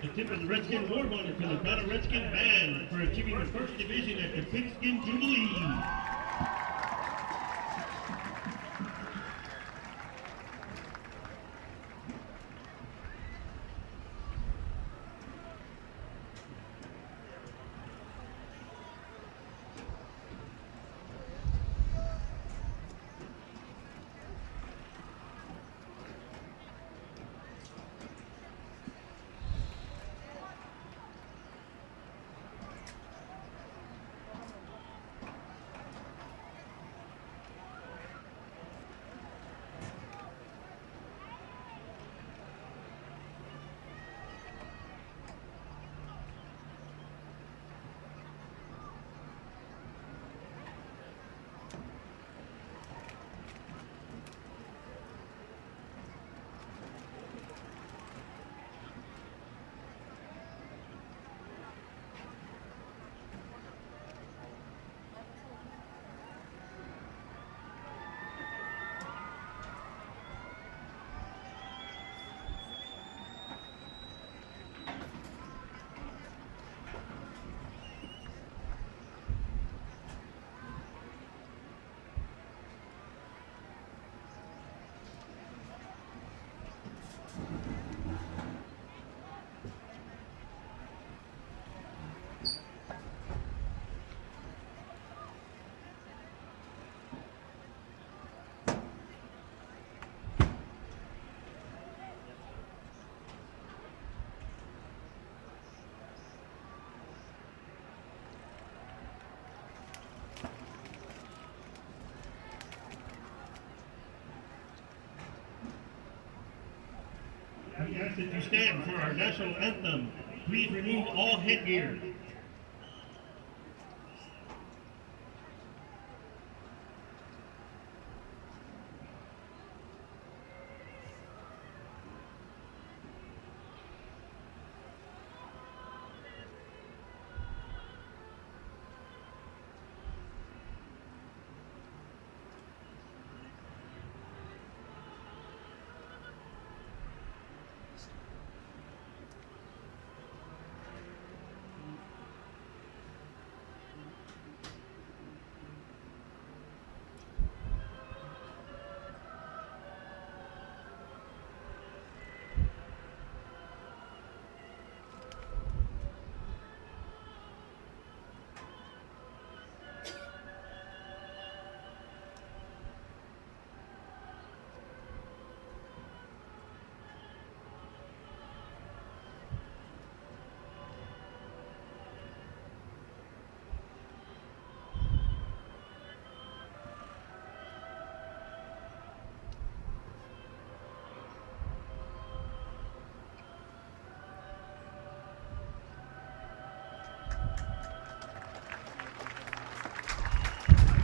The tip of the Redskins War Bonus to the Toronto Redskins band for achieving the first division at the Pigskin Jubilee. We ask that you stand for our national anthem. Please remove all headgear.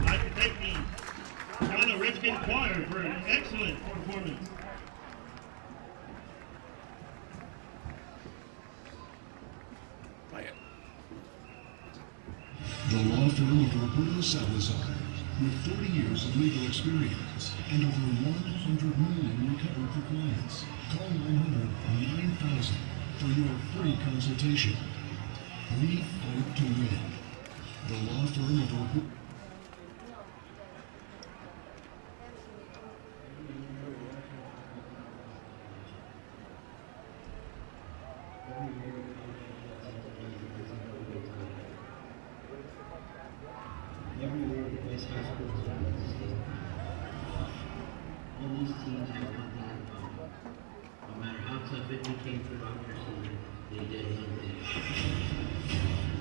I'd like to thank the Toronto Redskins choir for an excellent performance. The law firm of Roberto Salazar, with 40 years of legal experience and over 100 million recovered for clients. Call 100-9000 for your free consultation. We fight to win. The law firm of Roberto. Everywhere the best high schools are in the state. All these teams have one thing in common. No matter how tough it became for Dr. Seaman, they did one thing.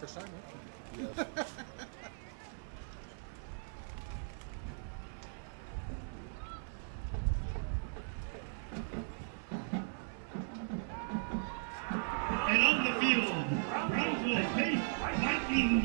First time, right? Yes. And on the field, Brownsville Pace Vikings.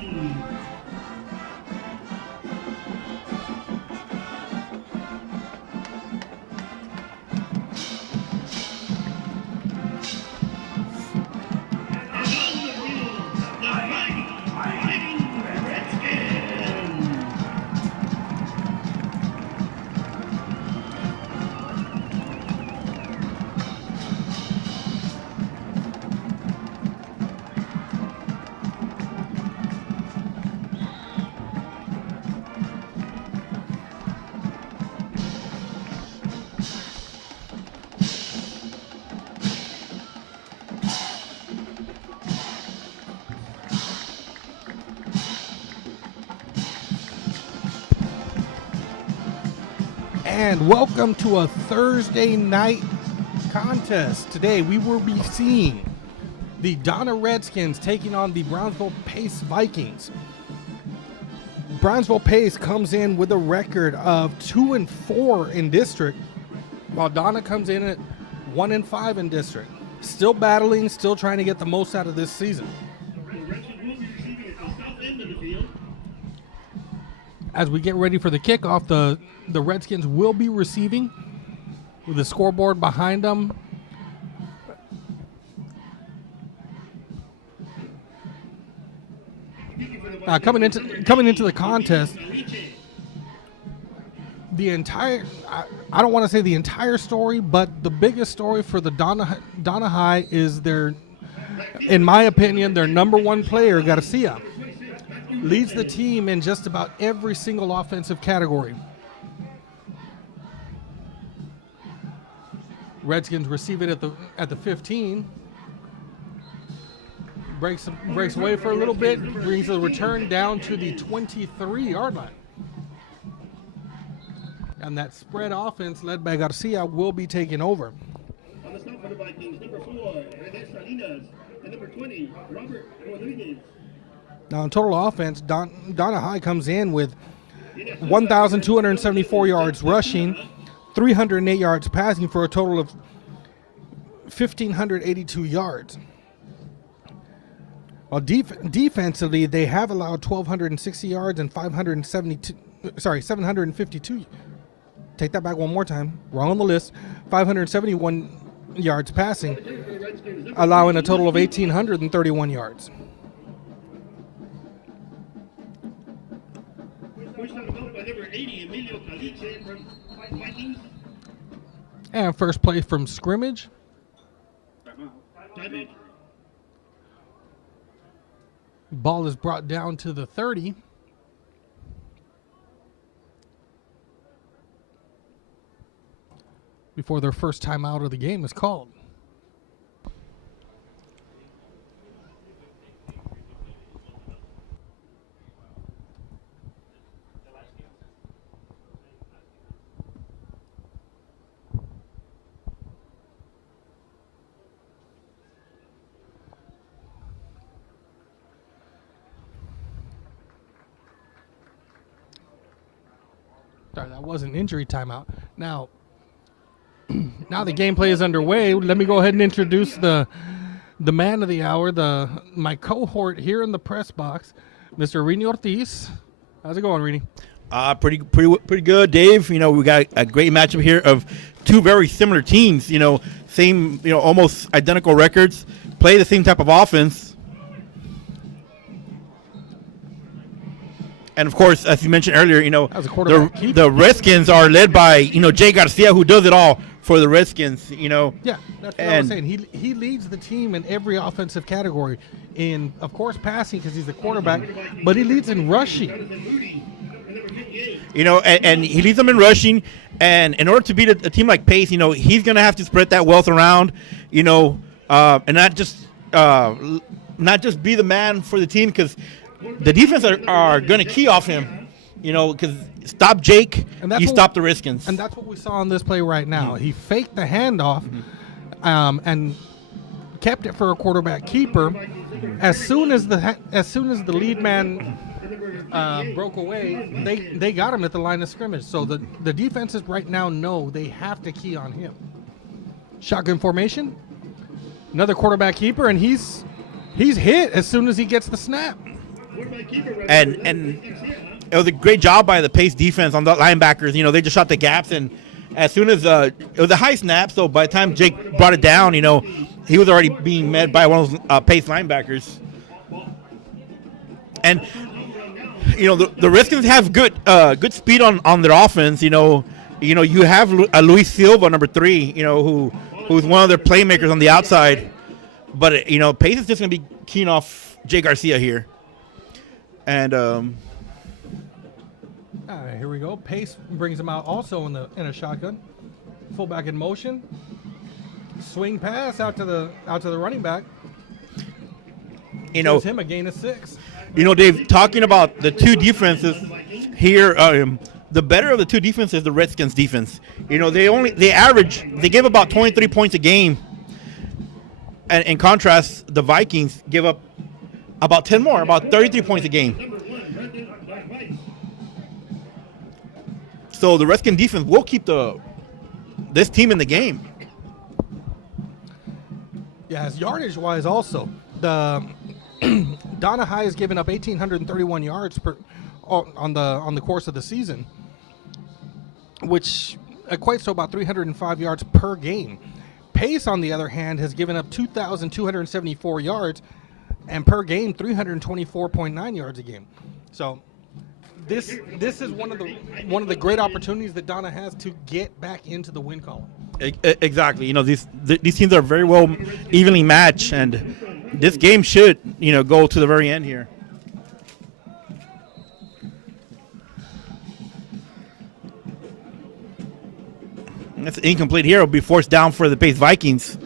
And welcome to a Thursday night contest. Today we will be seeing the Donna Redskins taking on the Brownsville Pace Vikings. Brownsville Pace comes in with a record of 2-4 in district, while Donna comes in at 1-5 in district. Still battling, still trying to get the most out of this season. As we get ready for the kickoff, the Redskins will be receiving with the scoreboard behind them. Coming into the contest, the entire, I don't want to say the entire story, but the biggest story for the Donna High is their, in my opinion, their number one player, Garcia, leads the team in just about every single offensive category. Redskins receive it at the 15. Breaks away for a little bit, brings the return down to the 23-yard line. And that spread offense led by Garcia will be taking over. On the stop for the Vikings, number 4, René Salinas, and number 20, Robert Rodriguez. Now in total offense, Donna High comes in with 1,274 yards rushing, 308 yards passing for a total of 1,582 yards. While defensively, they have allowed 1,260 yards and 752. Take that back one more time. Wrong on the list. 571 yards passing, allowing a total of 1,831 yards. And first play from scrimmage. Ball is brought down to the 30. Before their first time out of the game is called. Sorry, that was an injury timeout. Now the gameplay is underway. Let me go ahead and introduce the man of the hour, my cohort here in the press box, Mr. Rini Ortiz. How's it going, Rini? Pretty good, Dave. You know, we got a great matchup here of two very similar teams. You know, same, almost identical records, play the same type of offense. And, of course, as you mentioned earlier, the Redskins are led by, Jay Garcia, who does it all for the Redskins, Yeah, that's what I was saying. He leads the team in every offensive category. In, of course, passing because he's the quarterback, but he leads in rushing. And he leads them in rushing. And in order to beat a team like Pace, he's going to have to spread that wealth around, and not just be the man for the team, because the defense are going to key off him, because stop Jake, you stop the Redskins. And that's what we saw on this play right now. Mm-hmm. He faked the handoff and kept it for a quarterback keeper. As soon as the lead man broke away, they got him at the line of scrimmage. So the defenses right now know they have to key on him. Shotgun formation. Another quarterback keeper, and he's hit as soon as he gets the snap. And it was a great job by the Pace defense on the linebackers. You know, they just shot the gaps, and as soon as it was a high snap, so by the time Jake brought it down, you know, he was already being met by one of those Pace linebackers. And you know, the Redskins have good speed on their offense. You know, you have Luis Silva, number 3. You know, who's one of their playmakers on the outside. But you know, Pace is just going to be keying off Jay Garcia here. And all right, here we go. Pace brings him out also in a shotgun. Fullback in motion. Swing pass out to the running back. You know, gives him a gain of 6. You know, Dave, talking about the two defenses here, the better of the two defenses is the Redskins defense. You know, they give about 23 points a game. And in contrast, the Vikings give up about 10 more, about 33 points a game. So the Redskins defense will keep this team in the game. Yeah, as yardage-wise also, the Donna High has given up 1,831 yards on the course of the season, which equates to about 305 yards per game. Pace, on the other hand, has given up 2,274 yards, and per game, 324.9 yards a game. So this is one of the great opportunities that Donna has to get back into the win column. Exactly. You know, these teams are very well evenly matched, and this game should, you know, go to the very end here. That's incomplete here. It'll be forced down for the Pace Vikings.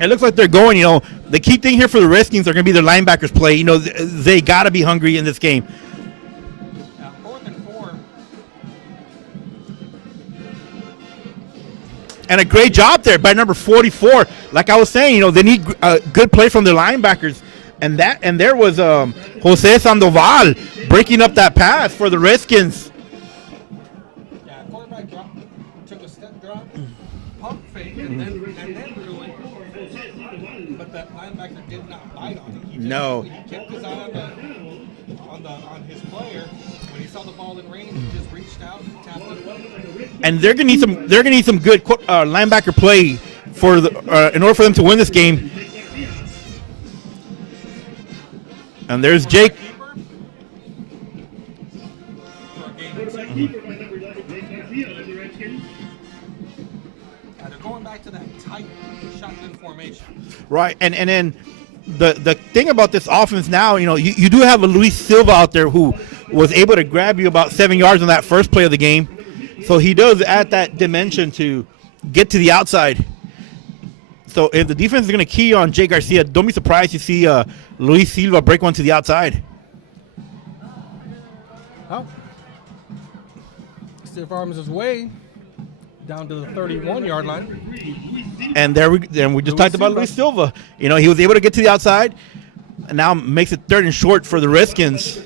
It looks like they're going, you know, the key thing here for the Redskins are going to be their linebackers play. You know, they got to be hungry in this game. Yeah, 4th and 4. And a great job there by number 44. Like I was saying, you know, they need a good play from their linebackers. And there was Jose Sandoval breaking up that pass for the Redskins. Yeah, quarterback took a step drop, pump fake, and then threw it. But that linebacker did not bite on it. He kept his eye on his player. When he saw the ball in range, he just reached out and tapped it away. And they're gonna need some good linebacker play for in order for them to win this game. And there's Jake. They're going back to that tight shotgun formation. Right, and then the thing about this offense now, you know, you do have a Luis Silva out there who was able to grab you about 7 yards on that first play of the game. So he does add that dimension to get to the outside. So if the defense is going to key on Jay Garcia, don't be surprised to see Luis Silva break one to the outside. Oh. Stiff arms his way down to the 31-yard line. And we just talked about Luis Silva. You know, he was able to get to the outside, and now makes it 3rd and short for the Redskins.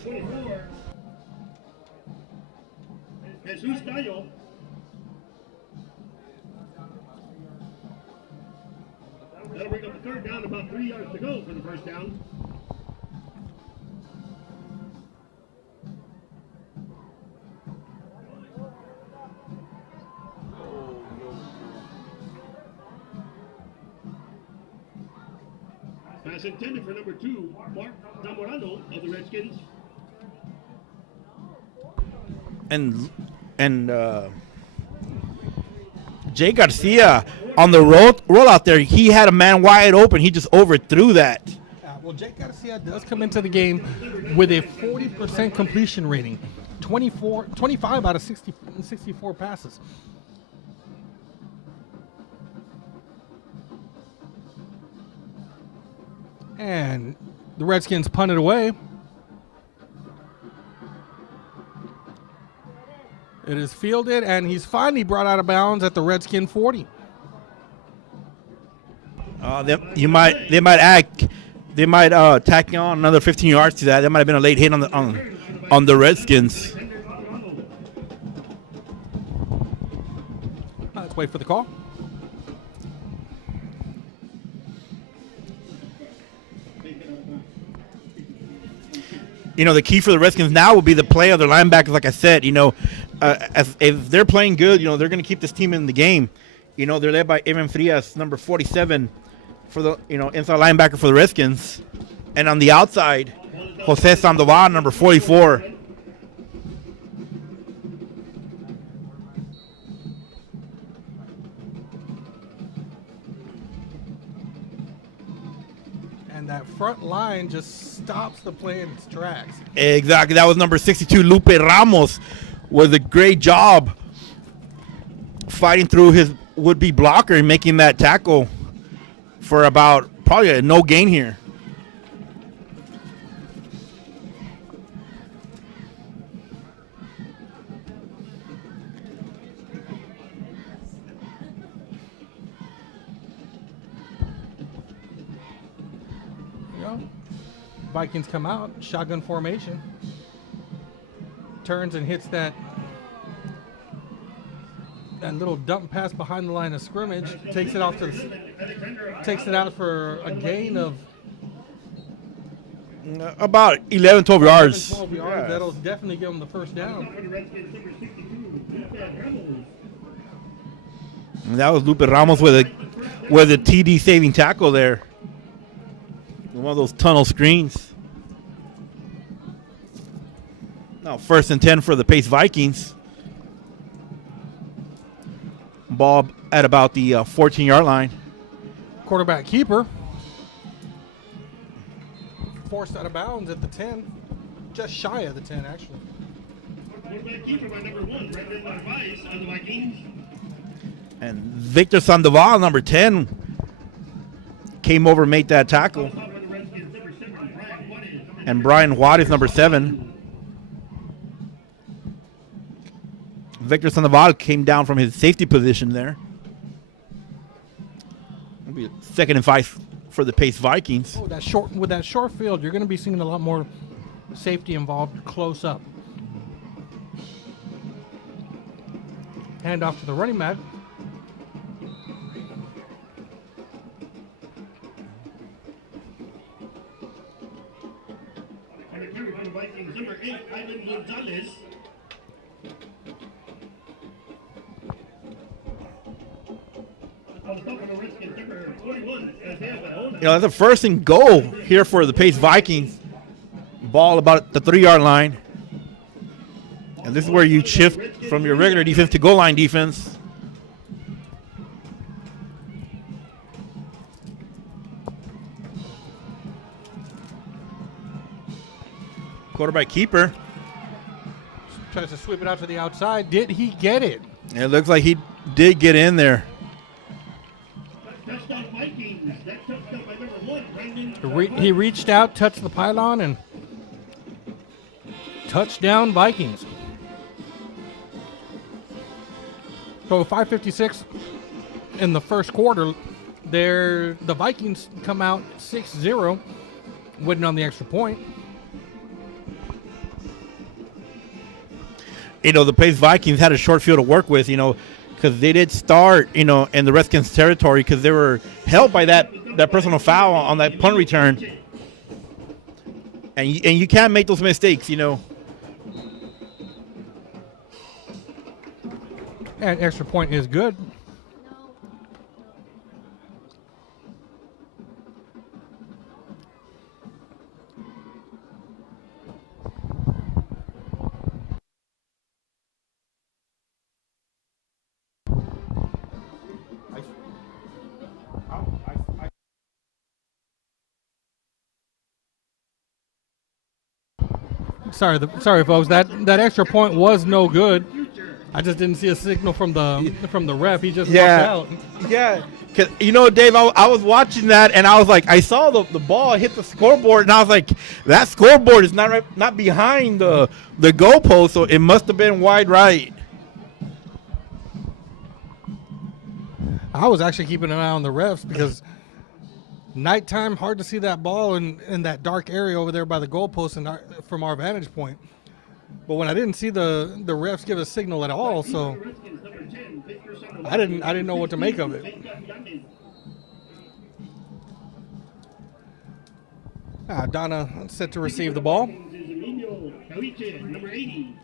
That'll bring up the 3rd down, about 3 yards to go for the first down. Pass intended for number 2, Mark Zamorano of the Redskins. And Jay Garcia on the roll out there, he had a man wide open. He just overthrew that. Well, Jay Garcia does come into the game with a 40% completion rating, 25 out of 64 passes. And the Redskins punted away. It is fielded, and he's finally brought out of bounds at the Redskin 40. They might tack on another 15 yards to that. That might have been a late hit on the Redskins. Let's wait for the call. You know, the key for the Redskins now will be the play of their linebackers. Like I said, you know, if they're playing good, you know, they're going to keep this team in the game. You know, they're led by Evan Frias, number 47, for the inside linebacker for the Redskins, and on the outside, Jose Sandoval, number 44. And that front line just stops the play in its tracks. Exactly. That was number 62, Lupe Ramos, was a great job fighting through his would-be blocker and making that tackle for about probably a no gain here. Vikings come out, shotgun formation. Turns and hits that little dump pass behind the line of scrimmage. Takes it out for a gain of about 11, 12 yards. 12 yards. Yeah. That'll definitely give them the first down. And that was Lupe Ramos with a TD saving tackle there. One of those tunnel screens. Now 1st and 10 for the Pace Vikings. Ball at about the 14-yard line. Quarterback keeper forced out of bounds at the 10, just shy of the 10 actually. Quarterback keeper by number 1, Brendan Narvaez on the Vikings. And Victor Sandoval, number 10, came over and made that tackle. And Brian Juarez, number 7. Victor Sandoval came down from his safety position there. It'll be 2nd and 5 for the Pace Vikings. Oh, with that short field, you're going to be seeing a lot more safety involved close up. Hand off to the running back. Vikings, number 8, Ivan Gonzalez. You know, that's a 1st and goal here for the Pace Vikings. Ball about the 3-yard line. And this is where you shift from your regular defense to goal line defense. Quarterback keeper. Tries to sweep it out to the outside. Did he get it? It looks like he did get in there. He reached out, touched the pylon, and touchdown Vikings. So 5:56 in the first quarter. The Vikings come out 6-0, winning on the extra point. You know, the Pace Vikings had a short field to work with, you know, because they did start, you know, in the Redskins territory because they were held by that personal foul on that punt return. And you can't make those mistakes, you know. And extra point is good. Sorry, folks. That extra point was no good. I just didn't see a signal from the ref. He just walked out. Yeah. 'Cause, you know, Dave, I was watching that, and I was like, I saw the ball hit the scoreboard, and I was like, that scoreboard is not behind the goalpost, so it must have been wide right. I was actually keeping an eye on the refs because nighttime, hard to see that ball in that dark area over there by the goalpost and from our vantage point. But when I didn't see the refs give a signal at all, so I didn't know what to make of it. Donna set to receive the ball. Number 80.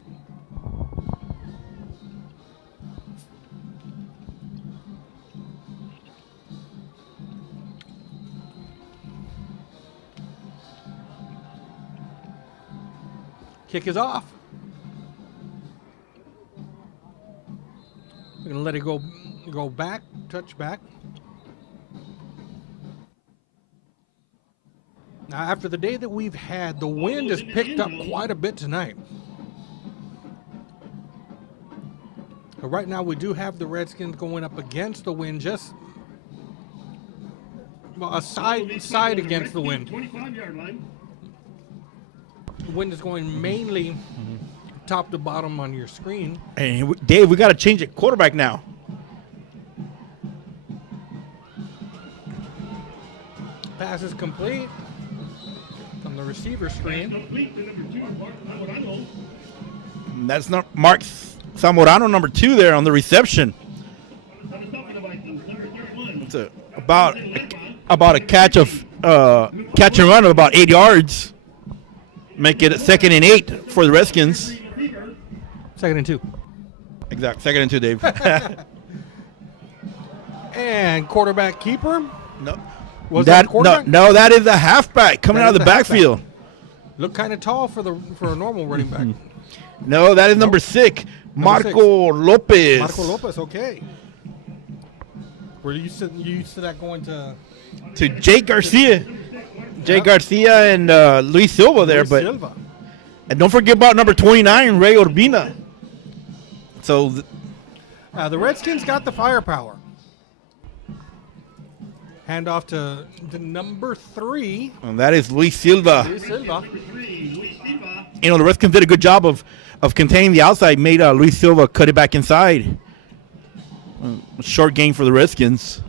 Kick is off. We're gonna let it go back, touch back. Now, after the day that we've had, the wind has picked up quite a bit tonight. But right now, we do have the Redskins going up against the wind, just a side against the wind. 25-yard line. The wind is going mainly top to bottom on your screen. And Dave, we got to change it. Quarterback now. Pass is complete on the receiver screen. Complete to number 2, Mark Zamorano. And that's not Mark Zamorano, number 2 there on the reception. On the stop of the Vikings, number 31. It's about a catch and run of about 8 yards. Make it a 2nd and 8 for the Redskins. 2nd and 2. Exact. 2nd and 2, Dave. And quarterback keeper. No. Was that quarterback? No, that is a halfback coming out of the backfield. Looked kind of tall for a normal running back. No, that is number 6, Marco Lopez. Marco Lopez, okay. Were you used to that going to Jake Garcia. Jake Garcia and Luis Silva there, Silva. And don't forget about number 29, Ray Urbina. So the Redskins got the firepower. Hand off to number 3. and that is Luis Silva. Luis Silva. You know, the Redskins did a good job of containing the outside, made Luis Silva cut it back inside. Short game for the Redskins,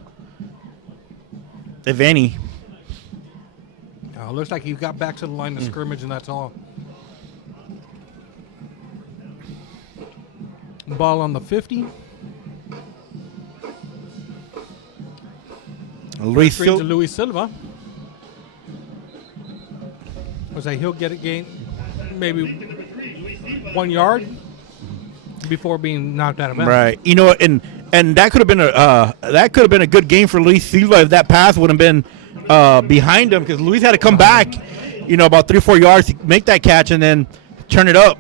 if any. Looks like he got back to the line of scrimmage, and that's all. Ball on the 50. Luis Straight to Silva. Luis Silva. Looks like he'll get it gained maybe 1 yard before being knocked out of bounds. Right. You know, and that could have been a good game for Luis Silva if that pass would have been behind him, because Luis had to come back, you know, about 3 or 4 yards to make that catch and then turn it up.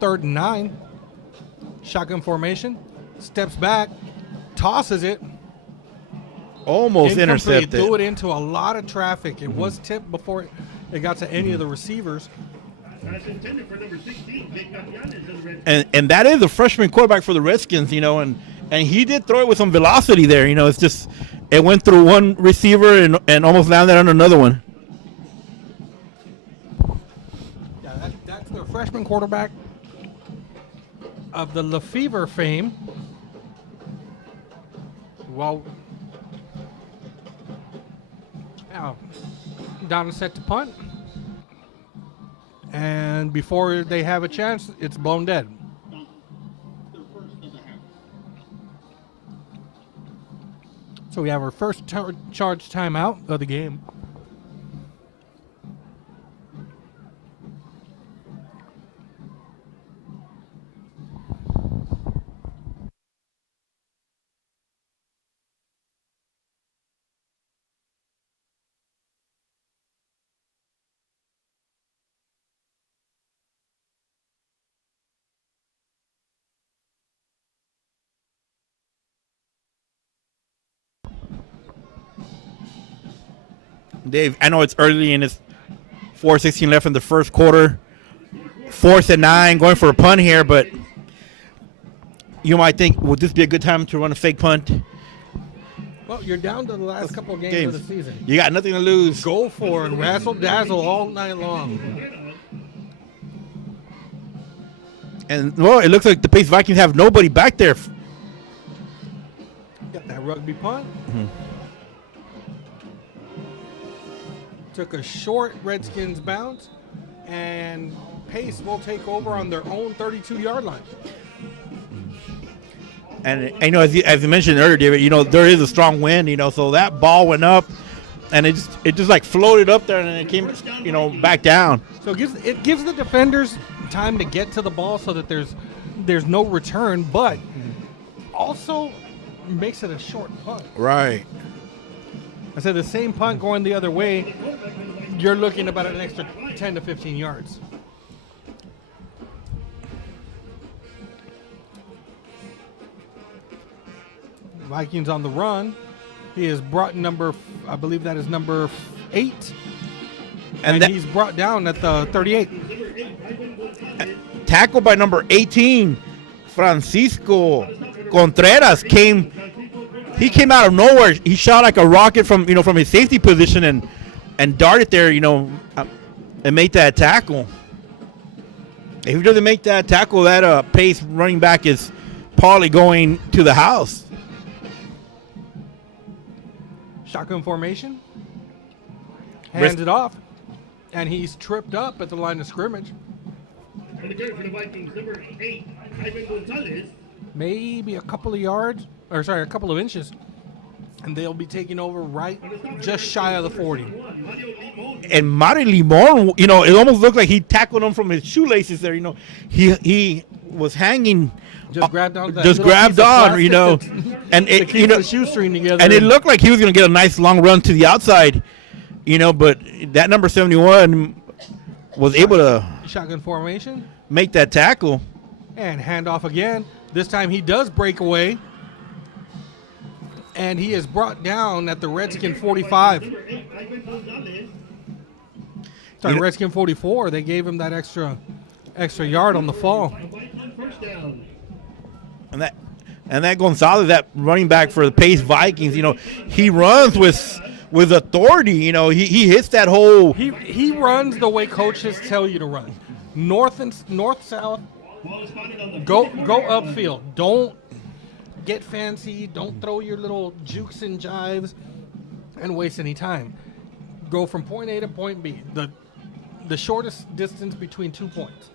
Third and 9. Shotgun formation. Steps back. Tosses it. Almost Incomplete. intercepted. Threw it into a lot of traffic. It was tipped before it got to any of the receivers. That's intended for number 16, Jake Garcia. And that is a freshman quarterback for the Redskins, you know, and he did throw it with some velocity there. You know, it's just it went through one receiver and almost landed on another one. Yeah, that's the freshman quarterback of the Lefevre fame. Well, now down and set to punt. And before they have a chance, it's blown dead. So we have our first charge timeout of the game. Dave, I know it's early and it's 4:16 left in the first quarter. 4th and 9, going for a punt here, but you might think, would this be a good time to run a fake punt? Well, you're down to the last couple of games of the season. You got nothing to lose. Go for it. Razzle dazzle all night long. And, well, it looks like the Pace Vikings have nobody back there. Got that rugby punt. Mm-hmm. Took a short Redskins bounce, and Pace will take over on their own 32-yard line. And you know, as you mentioned earlier, David, you know, there is a strong wind, you know, so that ball went up, and it just like floated up there, and then it came, you know, back down. So it gives the defenders time to get to the ball so that there's no return, but also makes it a short punt. Right. I said the same punt going the other way, you're looking about an extra 10 to 15 yards. Vikings on the run. He has brought I believe that is number 8. And he's brought down at the 38. Tackle by number 18, Francisco Contreras came out of nowhere. He shot like a rocket from his safety position and darted there, and made that tackle. If he doesn't make that tackle, that Pace running back is probably going to the house. Shotgun formation. Hands it off. And he's tripped up at the line of scrimmage. And the guard for the Vikings, number 8, Ivan Gonzalez. Maybe a couple of inches. And they'll be taking over right just shy of the 40. And Mario Limon, it almost looked like he tackled him from his shoelaces there. He was hanging. Just grabbed on. And it, the shoestring together. And it looked like he was going to get a nice long run to the outside, but that number 71 was able to shotgun formation, make that tackle, and hand off again. This time he does break away, and he is brought down at the Redskin 45. Sorry, Redskin 44. They gave him that extra yard on the fall. And that Gonzalez, that running back for the Pace Vikings, he runs with authority. He hits that hole. He runs the way coaches tell you to run. North south. Go upfield. Don't get fancy. Don't throw your little jukes and jives and waste any time. Go from point A to point B. The shortest distance between 2 points.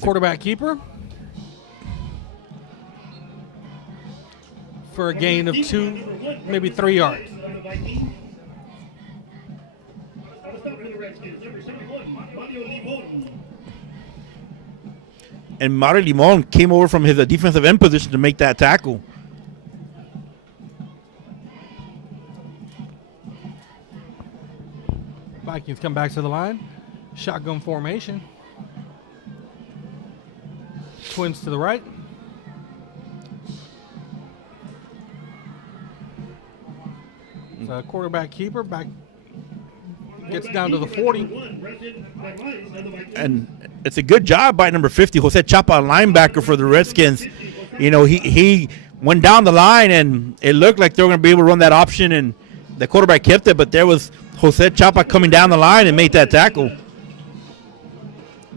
Quarterback keeper for a gain of 2, maybe 3 yards. And Mario Limon came over from his defensive end position to make that tackle. Vikings come back to the line. Shotgun formation. Twins to the right. Quarterback keeper back gets down to the 40. And it's a good job by number 50, Jose Chapa, linebacker for the Redskins. He went down the line, and it looked like they were going to be able to run that option, and the quarterback kept it, but there was Jose Chapa coming down the line and made that tackle.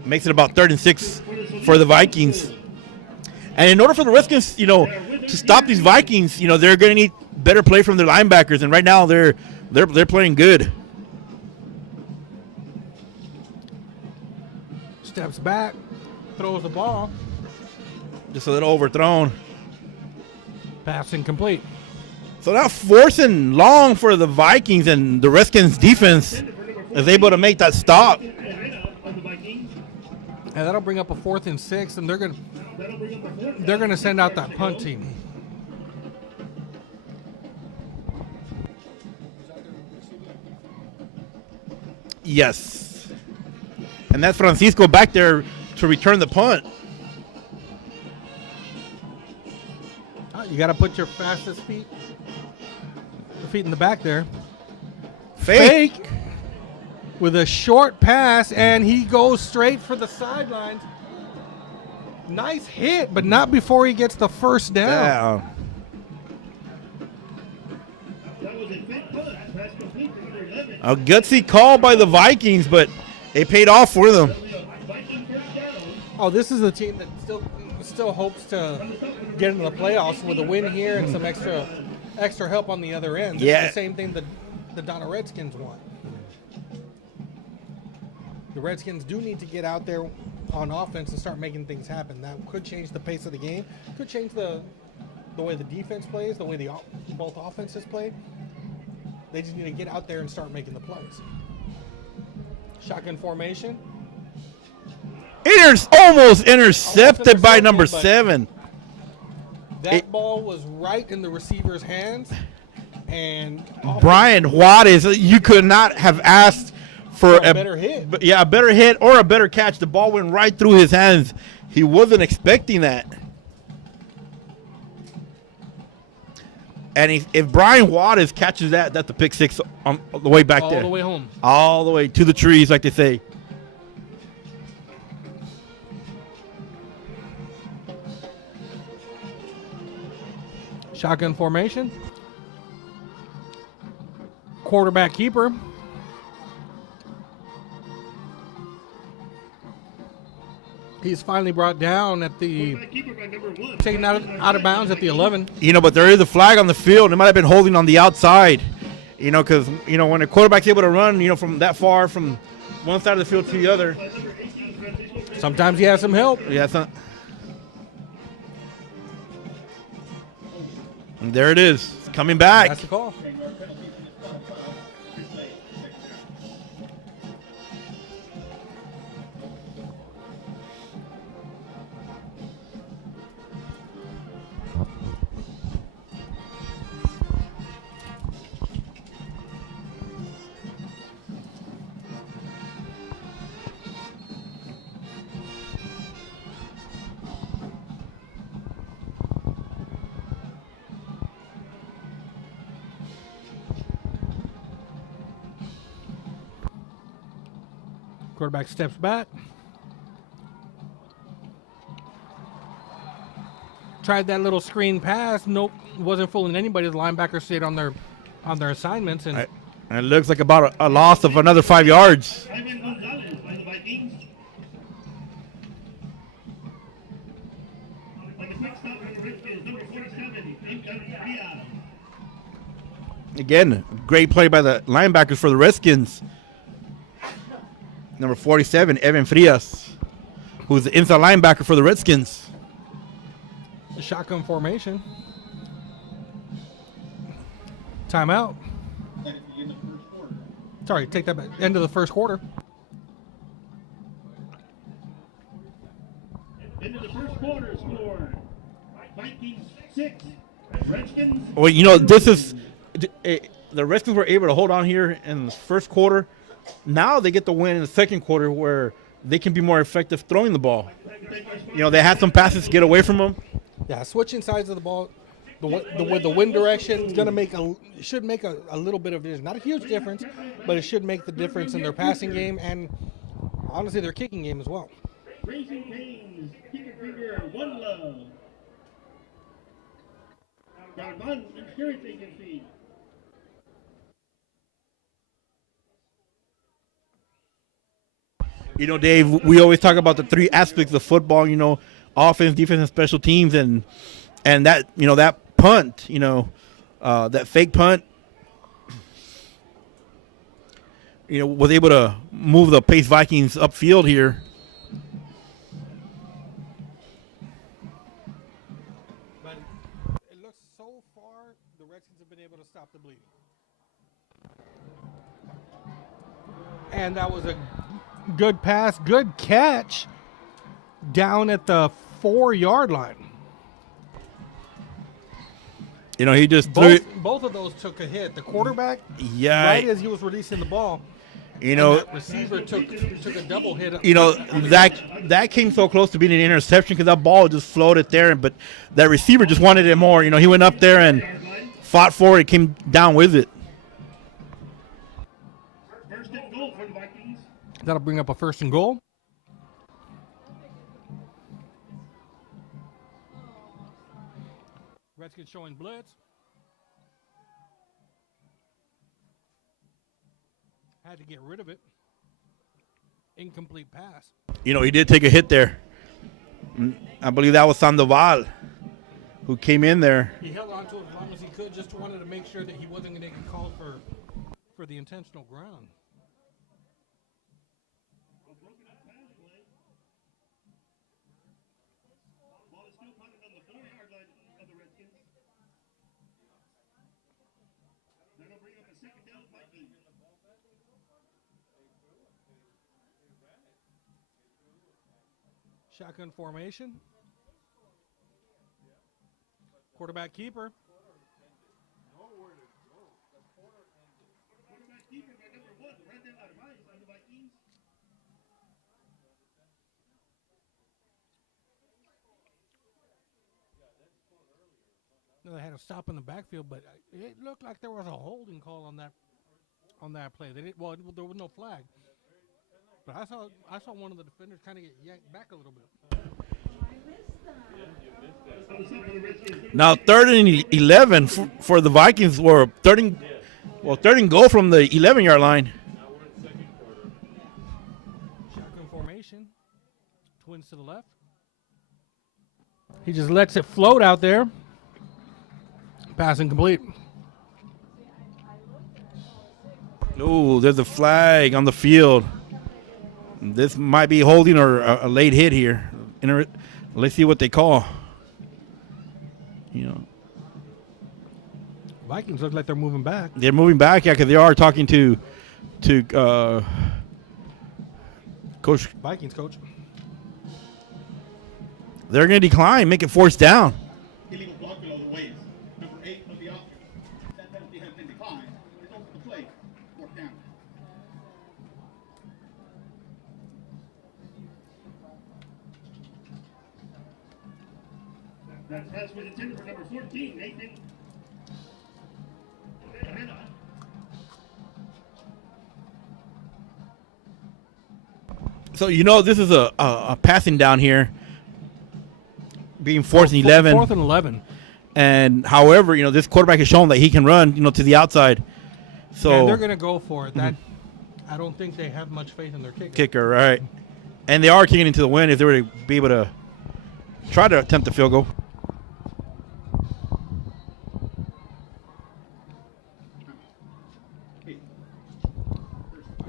Makes it about 3rd and 6 for the Vikings. And in order for the Redskins, to stop these Vikings, they're going to need better play from their linebackers, and right now they're playing good. Steps back, throws the ball. Just a little overthrown. Pass incomplete. So now 4th and long for the Vikings, and the Redskins defense is able to make that stop. And that'll bring up a 4th and 6, and they're gonna send out that punt team. Yes. And that's Francisco back there to return the punt. You got to put your fastest feet in the back there. Fake. with a short pass, and he goes straight for the sidelines. Nice hit, but not before he gets the first down. That was a big punt. Pass complete for number 11. A gutsy call by the Vikings, but it paid off for them. Viking first down. Oh, this is a team that still hopes to get into the playoffs with a win here and some extra help on the other end. This Yeah. is the same thing that the Donna Redskins want. The Redskins do need to get out there on offense and start making things happen. That could change the pace of the game. Could change the way the defense plays, the way both offenses play. They just need to get out there and start making the plays. Shotgun formation. Almost intercepted by intercepted, number but- 7. That ball was right in the receiver's hands, and Brian Juarez, you could not have asked for a better hit. Yeah, a better hit or a better catch. The ball went right through his hands. He wasn't expecting that. And if Brian Juarez catches that, that's a pick six on the way back there. all the way home. All the way to the trees, like they say. Shotgun formation. Quarterback keeper. He's finally brought down at the Quarterback keeper by number 1. taken out of bounds at the 11. But there is a flag on the field. It might have been holding on the outside. Because when a quarterback's able to run, from that far from one side of the field to the other. Sometimes he has some help. Yeah, it's not. And there it is. It's coming back. That's the call. Quarterback steps back. Tried that little screen pass. Nope, wasn't fooling anybody. The linebackers stayed on their assignments, and And it looks like about a loss of another 5 yards. Ivan Gonzalez by the Vikings. On the quick stop for the Redskins, number 47, Diaz. Again, great play by the linebackers for the Redskins. Number 47, Evan Frias, who's the inside linebacker for the Redskins. shotgun formation. Timeout. Sorry, take that back. End of the first quarter. Into the first quarter score. Vikings 6. Redskins. Well, this is the Redskins were able to hold on here in the first quarter. Now they get the win in the second quarter where they can be more effective throwing the ball. They had some passes to get away from them. Yeah, switching sides of the ball, with the wind direction is gonna should make a little bit of difference. Not a huge difference, but it should make the difference in their passing game and honestly their kicking game as well. Raising Cane's Kicker Finger, One Love. Garban Insurance Agency. Dave, we always talk about the three aspects of football, offense, defense, and special teams, and that, that punt, that fake punt, was able to move the Pace Vikings upfield here. But it looks so far the Redskins have been able to stop the bleeding. And that was a good pass, good catch down at the 4-yard line. He just threw it. Both of those took a hit. The quarterback, Yeah. right as he was releasing the ball, and that receiver took a double hit. That came so close to being an interception because that ball just floated there, but that receiver just wanted it more. He went up there and fought for it, came down with it. First and goal for the Vikings. That'll bring up a 1st and goal. Redskins showing blitz. Had to get rid of it. Incomplete pass. You know, he did take a hit there. I believe that was Sandoval who came in there. He held on to it as long as he could, just wanted to make sure that he wasn't going to get called for the intentional ground. Ball is still punted on the 4-yard line of the Redskins. That'll bring up a 2nd down Vikings. Shotgun formation. Quarterback keeper. Quarterback keeper by number 1, Brandon Armaiz on the Vikings. No, they had a stop in the backfield, but it looked like there was a holding call on that play. They didn't, well, there was no flag, but I saw one of the defenders kind of get yanked back a little bit. Now 3rd and 11 for the Vikings, or 3rd and goal from the 11-yard line. Shotgun formation. Twins to the left. He just lets it float out there. Pass incomplete. Oh, there's a flag on the field. This might be holding or a late hit here. Let's see what they call. You know, Vikings look like they're moving back. they're moving back, yeah, because they are talking to Coach. Vikings coach. They're going to decline, make it 4th down. Illegal block below the waist. Number 8 of the offense. That penalty has been declined. It's over the plate. 4th down. That pass was intended for number 14, Nathan. So, you know, this is a passing down here, being 4th and 11. 4th and 11. And however, you know, this quarterback has shown that he can run, you know, to the outside. So And they're going to go for it. That I don't think they have much faith in their kicker, right? And they are kicking into the wind if they were to be able to try to attempt the field goal.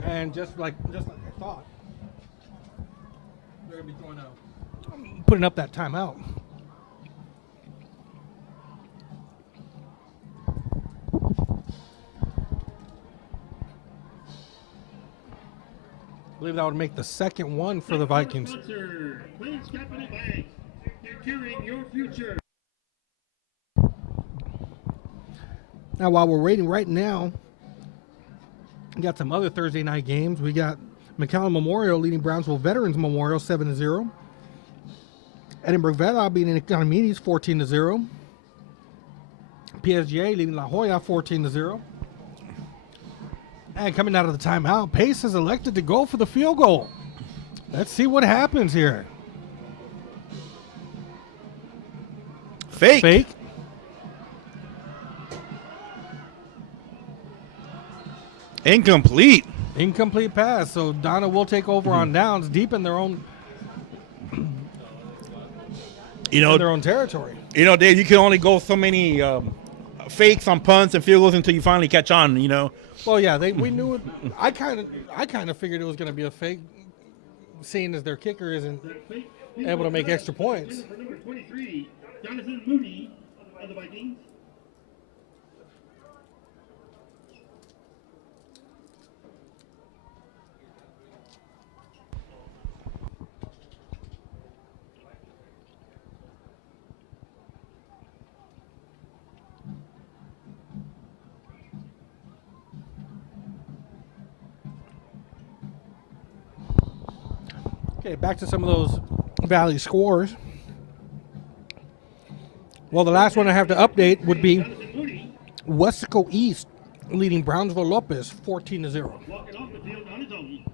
And just like I thought, they're going to be putting up that timeout. I believe that would make the 2nd one for the Vikings. Sponsor, Queens Capital Bank. Securing your future. Now, while we're waiting right now, we got some other Thursday night games. We got McAllen Memorial leading Brownsville Veterans Memorial 7-0. Edinburgh Vela beating Economides 14-0. PSGA leading La Jolla 14-0. And coming out of the timeout, Pace has elected to go for the field goal. Let's see what happens here. Fake. Incomplete. Incomplete pass. So Donna will take over on downs deep in their own territory. You know, Dave, you can only go so many fakes on punts and field goals until you finally catch on, you know. Well, yeah, we knew it. I kind of figured it was going to be a fake, seeing as their kicker isn't able to make extra points. For number 23, Jonathan Mooney of the Vikings. Okay, back to some of those Valley scores. Well, the last one I have to update would be Westico East leading Brownsville Lopez 14-0. Walking off the field on his own.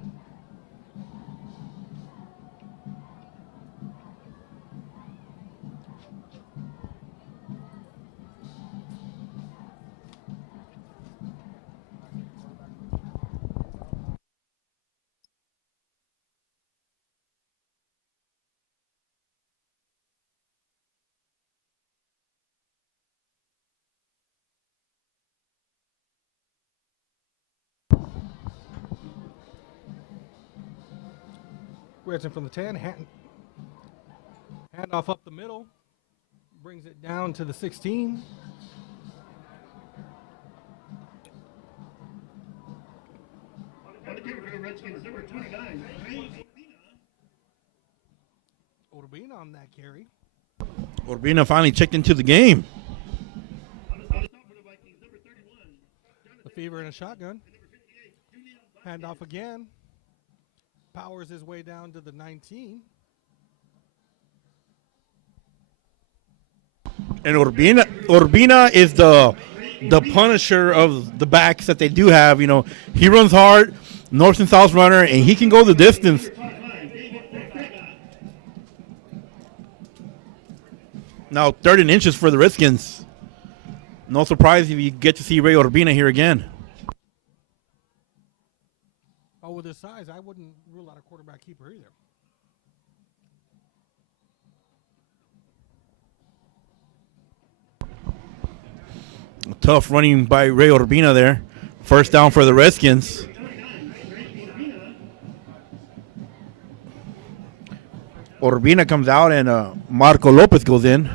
Redskins from the 10. Handoff up the middle. Brings it down to the 16. On the kicker for the Redskins, number 29, Ray Urbina on that carry. Urbina finally checked into the game. on the stop for the Vikings, number 31. The Fever in a shotgun. Handoff again. Powers his way down to the 19. And Urbina is the punisher of the backs that they do have. You know, he runs hard, north and south runner, and he can go the distance. Now 3rd and inches for the Redskins. No surprise if you get to see Ray Urbina here again. Oh, with his size, I wouldn't rule out a quarterback keeper either. Tough running by Ray Urbina there. First down for the Redskins. Urbina comes out and Marco Lopez goes in.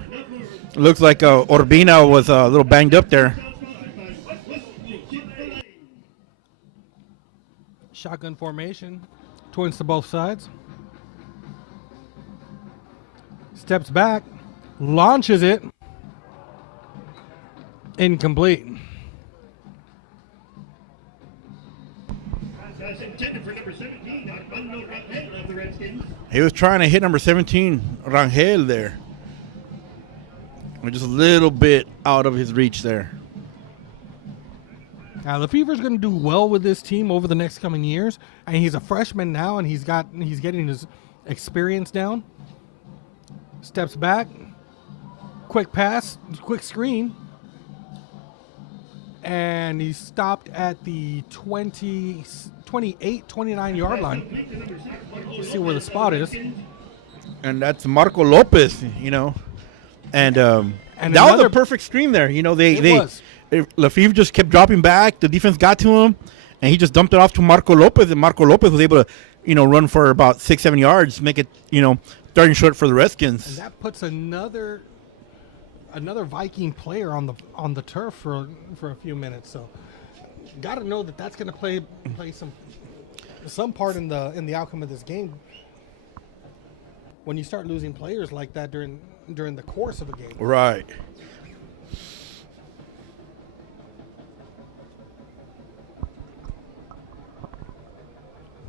Looks like Urbina was a little banged up there. Shotgun formation. Twins to both sides. Steps back. Launches it. Incomplete. That's intended for number 17, Armando Rangel of the Redskins. He was trying to hit number 17, Rangel, there. We're just a little bit out of his reach there. Now the Fever's going to do well with this team over the next coming years. And he's a freshman now, and he's getting his experience down. Steps back, quick pass, quick screen, and he stopped at the 28, 29 yard line. Let's see where the spot is. And that's Marco Lopez, you know. And that was a perfect screen there. You know, Lefebvre just kept dropping back. The defense got to him, and he just dumped it off to Marco Lopez. And Marco Lopez was able to, you know, run for about 6-7 yards, make it, you know, 3rd and short for the Redskins. And that puts another Viking player on the turf for a few minutes. So, got to know that that's going to play some part in the outcome of this game. When you start losing players like that during the course of a game, Right.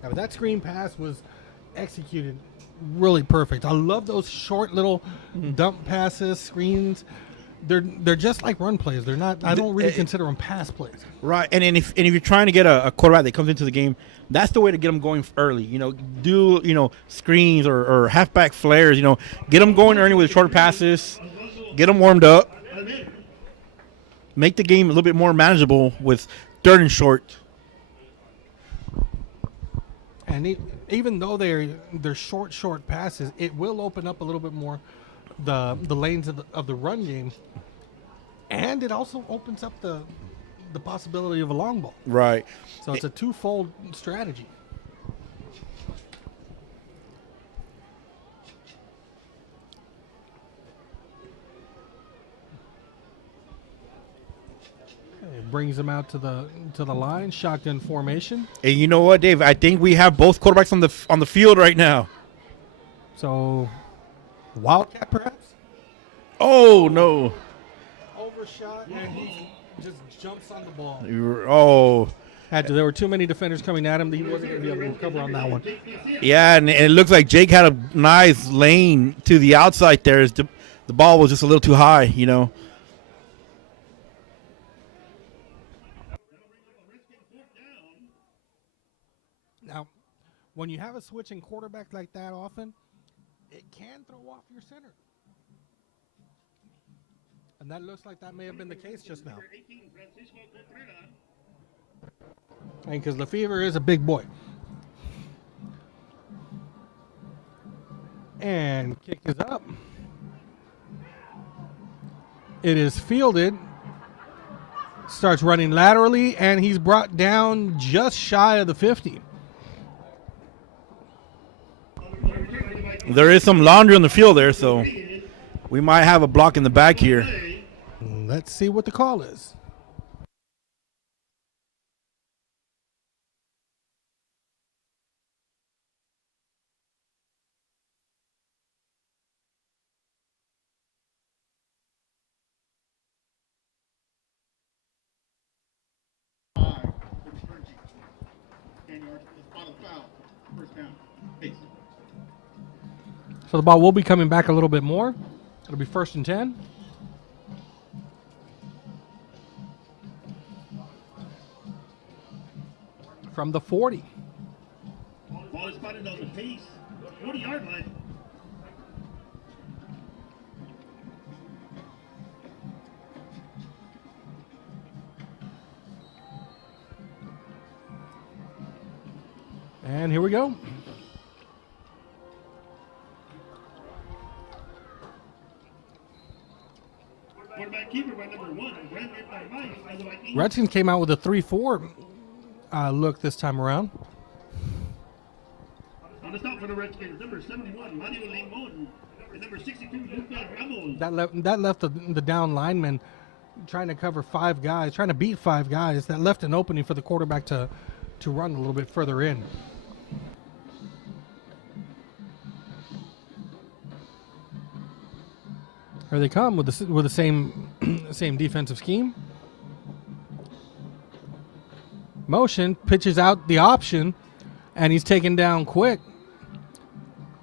Now, that screen pass was executed really perfect. I love those short little dump passes, screens. They're just like run plays. They're not. I don't really consider them pass plays. Right, and if you're trying to get a quarterback that comes into the game, that's the way to get them going early. You know, do screens or halfback flares. You know, get them going early with short passes, get them warmed up, make the game a little bit more manageable with 3rd and short. And even though they're short passes, it will open up a little bit more the lanes of the run game, and it also opens up the possibility of a long ball. Right. So it's a twofold strategy. It brings them out to the line, shotgun formation. And you know what, Dave? I think we have both quarterbacks on the field right now. So, Wildcat perhaps? Oh no! Overshot, and he just jumps on the ball. Oh. There were too many defenders coming at him. He wasn't going to be able to recover on that one. Yeah, and it looks like Jake had a nice lane to the outside there. The ball was just a little too high, you know. Now, when you have a switching quarterback like that often, it can throw off your center. And that looks like that may have been the case just now. And because Lefebvre is a big boy. And kick is up. It is fielded. Starts running laterally, and he's brought down just shy of the 50. There is some laundry on the field there, so we might have a block in the back here. Let's see what the call is. So the ball will be coming back a little bit more. It'll be 1st and 10. From the 40. Ball is spotted on the pace, 40-yard line. And here we go. Quarterback keeper by number 1, Brandon Vice of the Vikings. Redskins came out with a 3-4 look this time around. On the stop for the Redskins, number 71, Mario Limon, and number 62, Lucas Ramos. That left the down lineman trying to cover 5 guys, trying to beat 5 guys. That left an opening for the quarterback to run a little bit further in. Here they come with the same defensive scheme. Motion, pitches out the option, and he's taken down quick,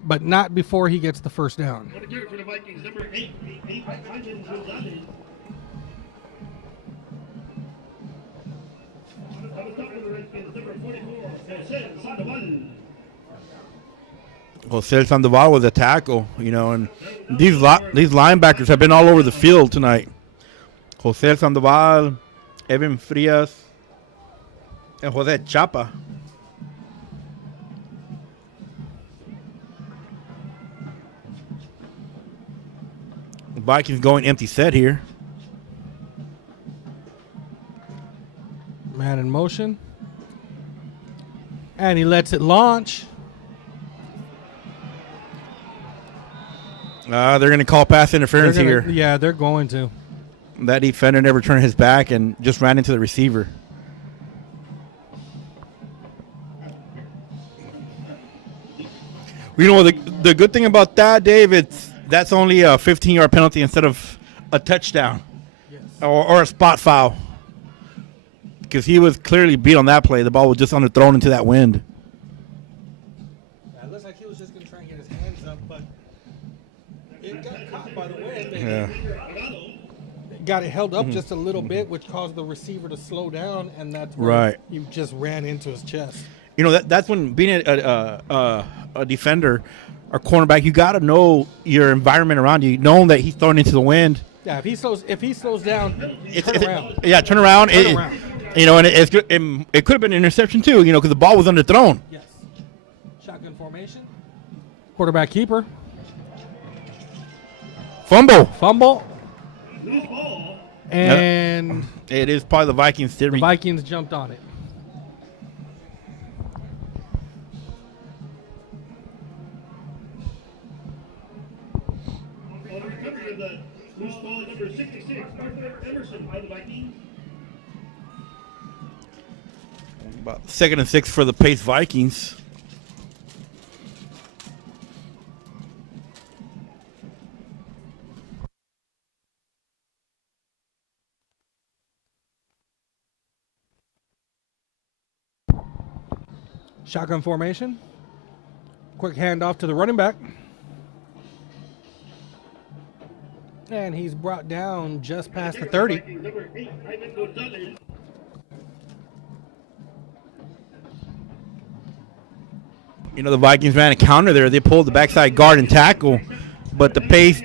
but not before he gets the first down. On the carry for the Vikings, number 8, Ivan Gonzalez. On the stop for the Redskins, number 44, Jose Sandoval. Jose Sandoval with a tackle, you know, and these linebackers have been all over the field tonight. Jose Sandoval, Evan Frias, and Jose Chapa. The Vikings going empty set here. Man in motion. And he lets it launch. They're going to call pass interference here. Yeah, they're going to. That defender never turned his back and just ran into the receiver. You know, the good thing about that, Dave, that's only a 15-yard penalty instead of a touchdown. Yes. or a spot foul. Because he was clearly beat on that play. The ball was just underthrown into that wind. Yeah, it looks like he was just going to try and get his hands up, but it got caught by the wind. Yeah. Got it held up just a little bit, which caused the receiver to slow down, and that's where Right. he just ran into his chest. You know, that's when being a defender or cornerback, you got to know your environment around you, knowing that he's thrown into the wind. Yeah, if he slows down, turn around. Yeah, turn around. Turn around. You know, and it could have been an interception too, you know, because the ball was underthrown. Yes. Shotgun formation. Quarterback keeper. Fumble. Loose ball. And It is probably the Vikings. the Vikings jumped on it. On the recovery of the loose ball, number 66, Arthur Emerson by the Vikings. About 2nd and 6 for the Pace Vikings. Shotgun formation. Quick handoff to the running back. And he's brought down just past the 30. Number 8, Ivan Gonzalez. You know, the Vikings ran a counter there. They pulled the backside guard and tackle, but the Pace.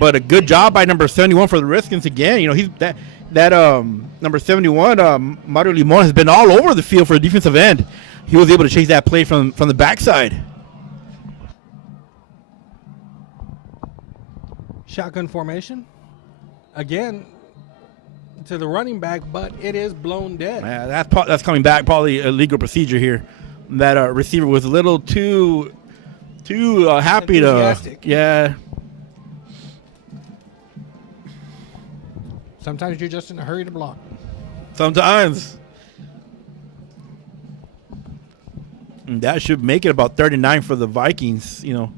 But a good job by number 71 for the Redskins again. You know, he's that number 71, Mario Limon, has been all over the field for a defensive end. He was able to chase that play from the backside. Shotgun formation. Again, to the running back, but it is blown dead. Yeah, that's coming back, probably a legal procedure here. That receiver was a little too too happy to. Enthusiastic. Yeah. Sometimes you're just in a hurry to block. Sometimes. And that should make it about 39 for the Vikings, you know.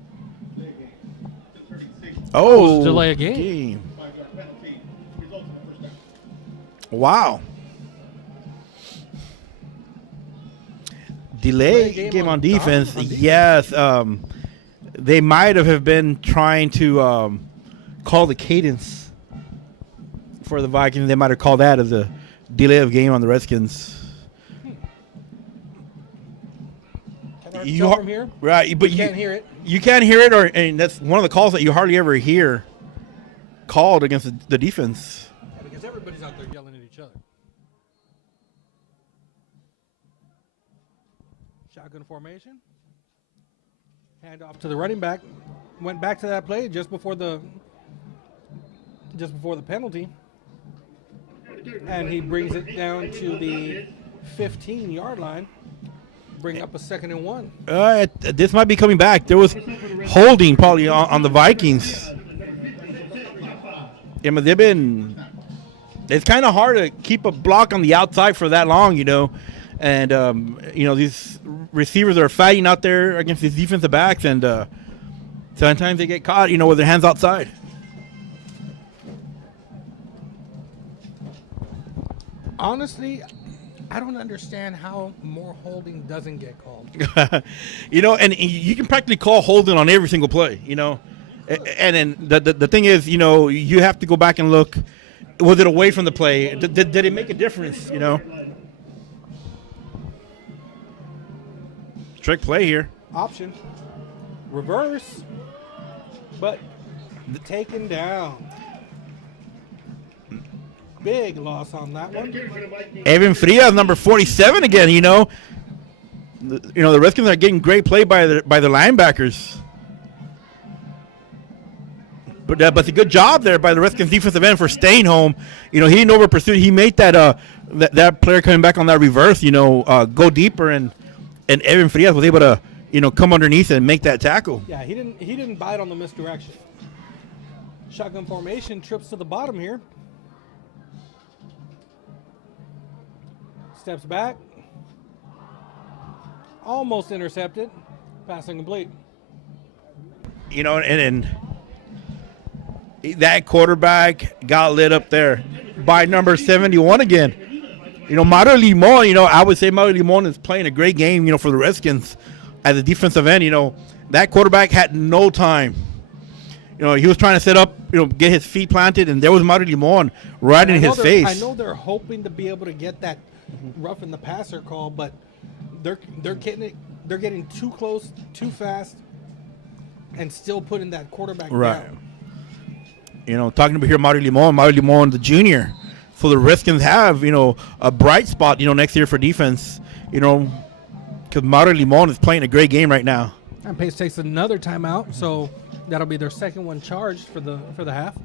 Oh, delay a game. Wow. Delay game on defense. Yes. They might have been trying to call the cadence for the Vikings. They might have called that as a delay of game on the Redskins. You from here? Right, but you can't hear it. You can't hear it, and that's one of the calls that you hardly ever hear called against the defense. Yeah, because everybody's out there yelling at each other. Shotgun formation. Hand off to the running back. Went back to that play just before the penalty. And he brings it down to the 15-yard line. Bring up a 2nd and 1. This might be coming back. There was holding probably on the Vikings. Yeah, but it's kind of hard to keep a block on the outside for that long, you know. And, these receivers are fighting out there against these defensive backs, and sometimes they get caught, with their hands outside. Honestly, I don't understand how more holding doesn't get called. And you can practically call holding on every single play, And then the thing is, you have to go back and look. Was it away from the play? Did it make a difference, Trick play here. Option. Reverse. But taken down. Big loss on that one. Evan Frias, number 47 again, The Redskins are getting great play by the linebackers. But it's a good job there by the Redskins defensive end for staying home. He didn't over pursue. He made that that player coming back on that reverse, go deeper, and Evan Frias was able to, come underneath and make that tackle. Yeah, he didn't bite on the misdirection. Shotgun formation, trips to the bottom here. Steps back. Almost intercepted. Pass incomplete. And that quarterback got lit up there by number 71 again. Mario Limon, I would say Mario Limon is playing a great game, for the Redskins as a defensive end. That quarterback had no time. He was trying to set up, get his feet planted, and there was Mario Limon right in his face. I know they're hoping to be able to get that roughing the passer call, but they're getting too close, too fast, and still putting that quarterback down. Talking about here, Mario Limon, the junior. So the Redskins have, a bright spot, next year for defense, because Mario Limon is playing a great game right now. And Pace takes another timeout, so that'll be their second one charged for the half.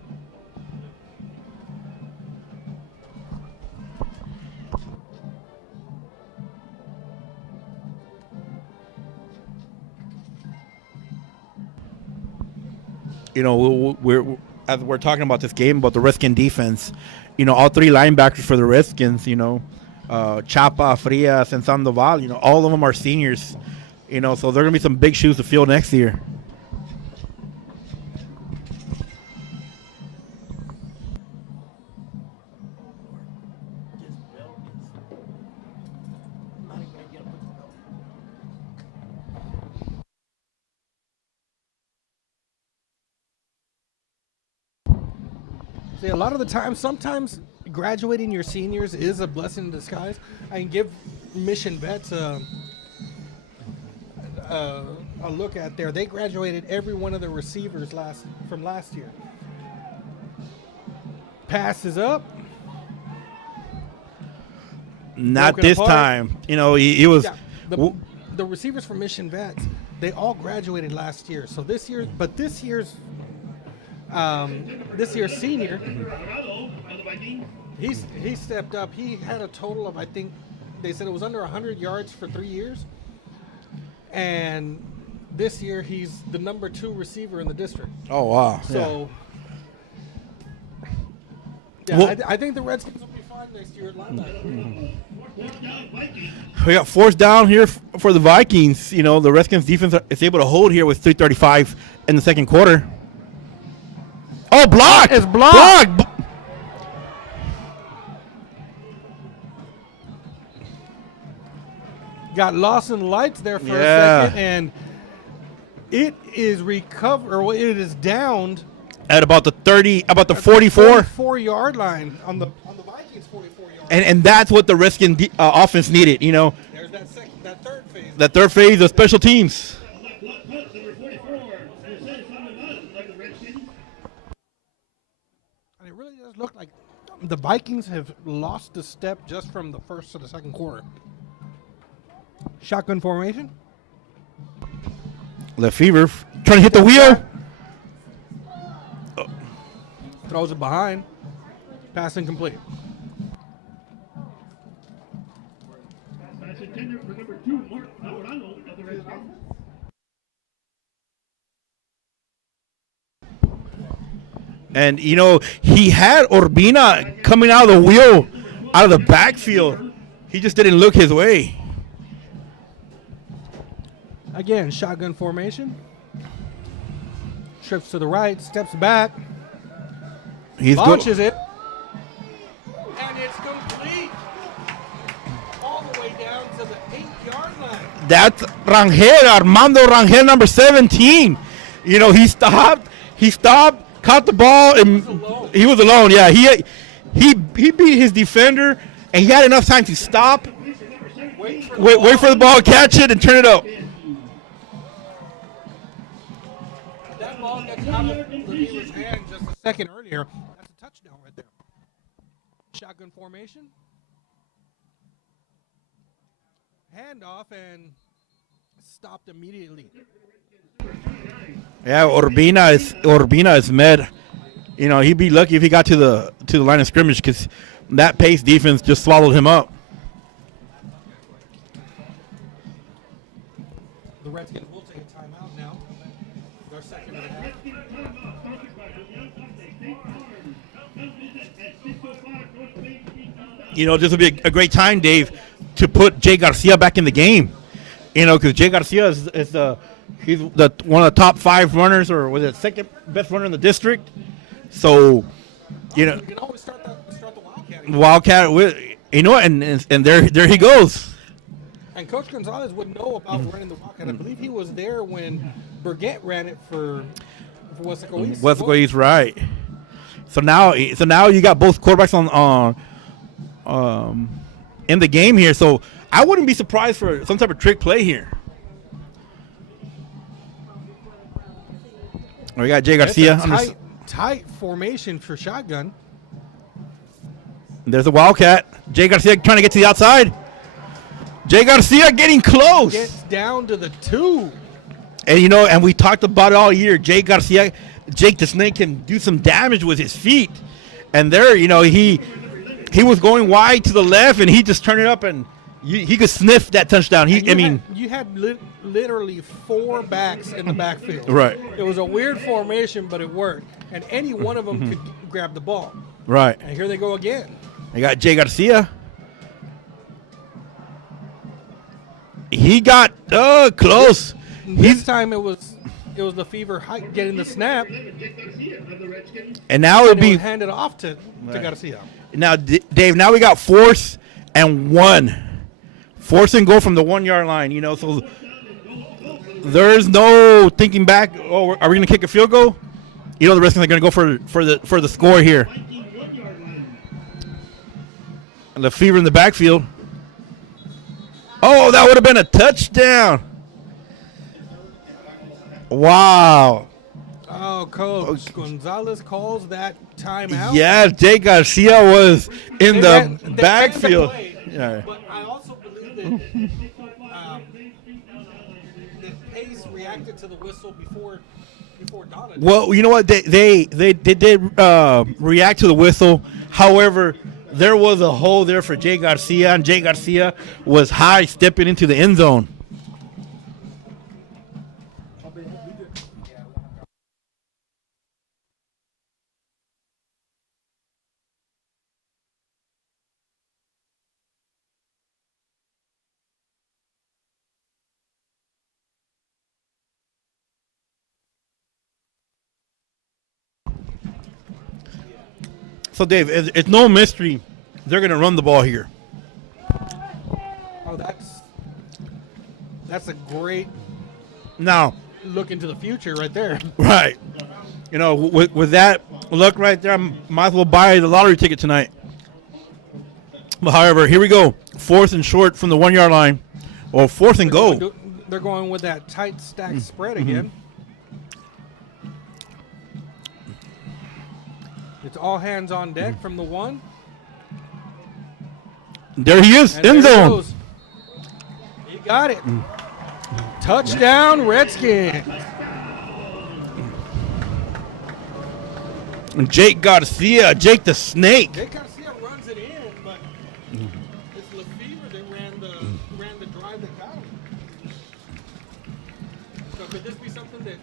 We're as we're talking about this game, about the Redskin defense, all three linebackers for the Redskins, Chapa, Frias, and Sandoval, all of them are seniors, so there are going to be some big shoes to fill next year. See, a lot of the time, sometimes graduating your seniors is a blessing in disguise. I can give Mission Vets a look at there. They graduated every one of their receivers from last year. Pass is up. Not this time. He was. Yeah, the receivers from Mission Vets, they all graduated last year. So this year's senior, he stepped up. He had a total of, I think, they said it was under 100 yards for 3 years. And this year he's the number 2 receiver in the district. Oh, wow. So, yeah, Well- I think the Redskins will be fine next year at linebacker. We got fourth down here for the Vikings. You know, the Redskins defense is able to hold here with 3:35 in the second quarter. Oh, block! It's blocked. Block! Got lost in the lights there for Yeah. a second, and it is it is downed At about the 44. 44-yard line on the Vikings 44-yard. And that's what the Redskins offense needed, you know, There's that third phase. that third phase of special teams. Number 44. And it says on the bottom of the Redskins. And it really does look like the Vikings have lost a step just from the first to the second quarter. Shotgun formation. Lefevre trying to hit the wheel. Throws it behind. Pass incomplete. Pass intended for number 2, Mark Navarano of the Redskins. And, you know, he had Urbina coming out of the wheel, out of the backfield. He just didn't look his way. Again, shotgun formation. Trips to the right, steps back, He's launches it. And it's complete. All the way down to the 8-yard line. That's Rangel, Armando Rangel, number 17. You know, he stopped, caught the ball, and he was alone. Yeah, he beat his defender, and he had enough time to stop, wait for the ball, catch it, and turn it up. That ball gets out of Levier's hand just a second earlier. That's a touchdown right there. Shotgun formation. Handoff and stopped immediately. Yeah, Urbina is mad. You know, he'd be lucky if he got to the line of scrimmage because that pace defense just swallowed him up. The Redskins will take a timeout now. Their second and a half. You know, this will be a great time, Dave, to put Jay Garcia back in the game. You know, because Jay Garcia is he's one of the top 5 runners, or was it second best runner in the district? So, you know, You can always start the Wildcat. Wildcat, you know, and there he goes. And Coach Gonzalez would know about running the Wildcat. I believe he was there when Burgett ran it for Wesco East. Wesco East, right? So now you got both quarterbacks on in the game here. So I wouldn't be surprised for some type of trick play here. We got Jay Garcia. That's a tight formation for shotgun. There's a Wildcat. Jay Garcia trying to get to the outside. Jay Garcia getting close. Gets down to the 2. And, you know, and we talked about it all year. Jake the Snake can do some damage with his feet. And there, you know, he was going wide to the left, and he just turned it up, and he could sniff that touchdown. You had literally 4 backs in the backfield. Right. It was a weird formation, but it worked. And any one of them could grab the ball. Right. And here they go again. They got Jay Garcia. He got close. This time it was Lefevre getting the snap, And now it would and it be was handed off to Garcia. now, Dave. Now we got 4th and 1. 4th and goal from the 1-yard line. You know, so there's no thinking back. Oh, are we going to kick a field goal? You know, the Redskins are going to go for the score here. Lefevre in the backfield. Oh, that would have been a touchdown. Wow. Oh, Coach Gonzalez calls that timeout. Yeah, Jay Garcia was in They ran the the backfield. play, Yeah. But I also believe that Pace reacted to the whistle before Donna did. Well, you know what? They did react to the whistle. However, there was a hole there for Jay Garcia, and Jay Garcia was high stepping into the end zone. So, Dave, it's no mystery they're going to run the ball here. Oh, that's a great Now, look into the future right there. right. You know, with that look right there, I might as well buy the lottery ticket tonight. But however, here we go. 4th and short from the 1 yard line. Or 4th and goal. They're going with that tight stack spread again. It's all hands on deck from the 1. There he is, And end there it zone. goes. He got it. Touchdown, Redskins. And Jake Garcia, Jake the Snake. Jake Garcia runs it in, but it's Lefevre that ran the drive that got him. So could this be something that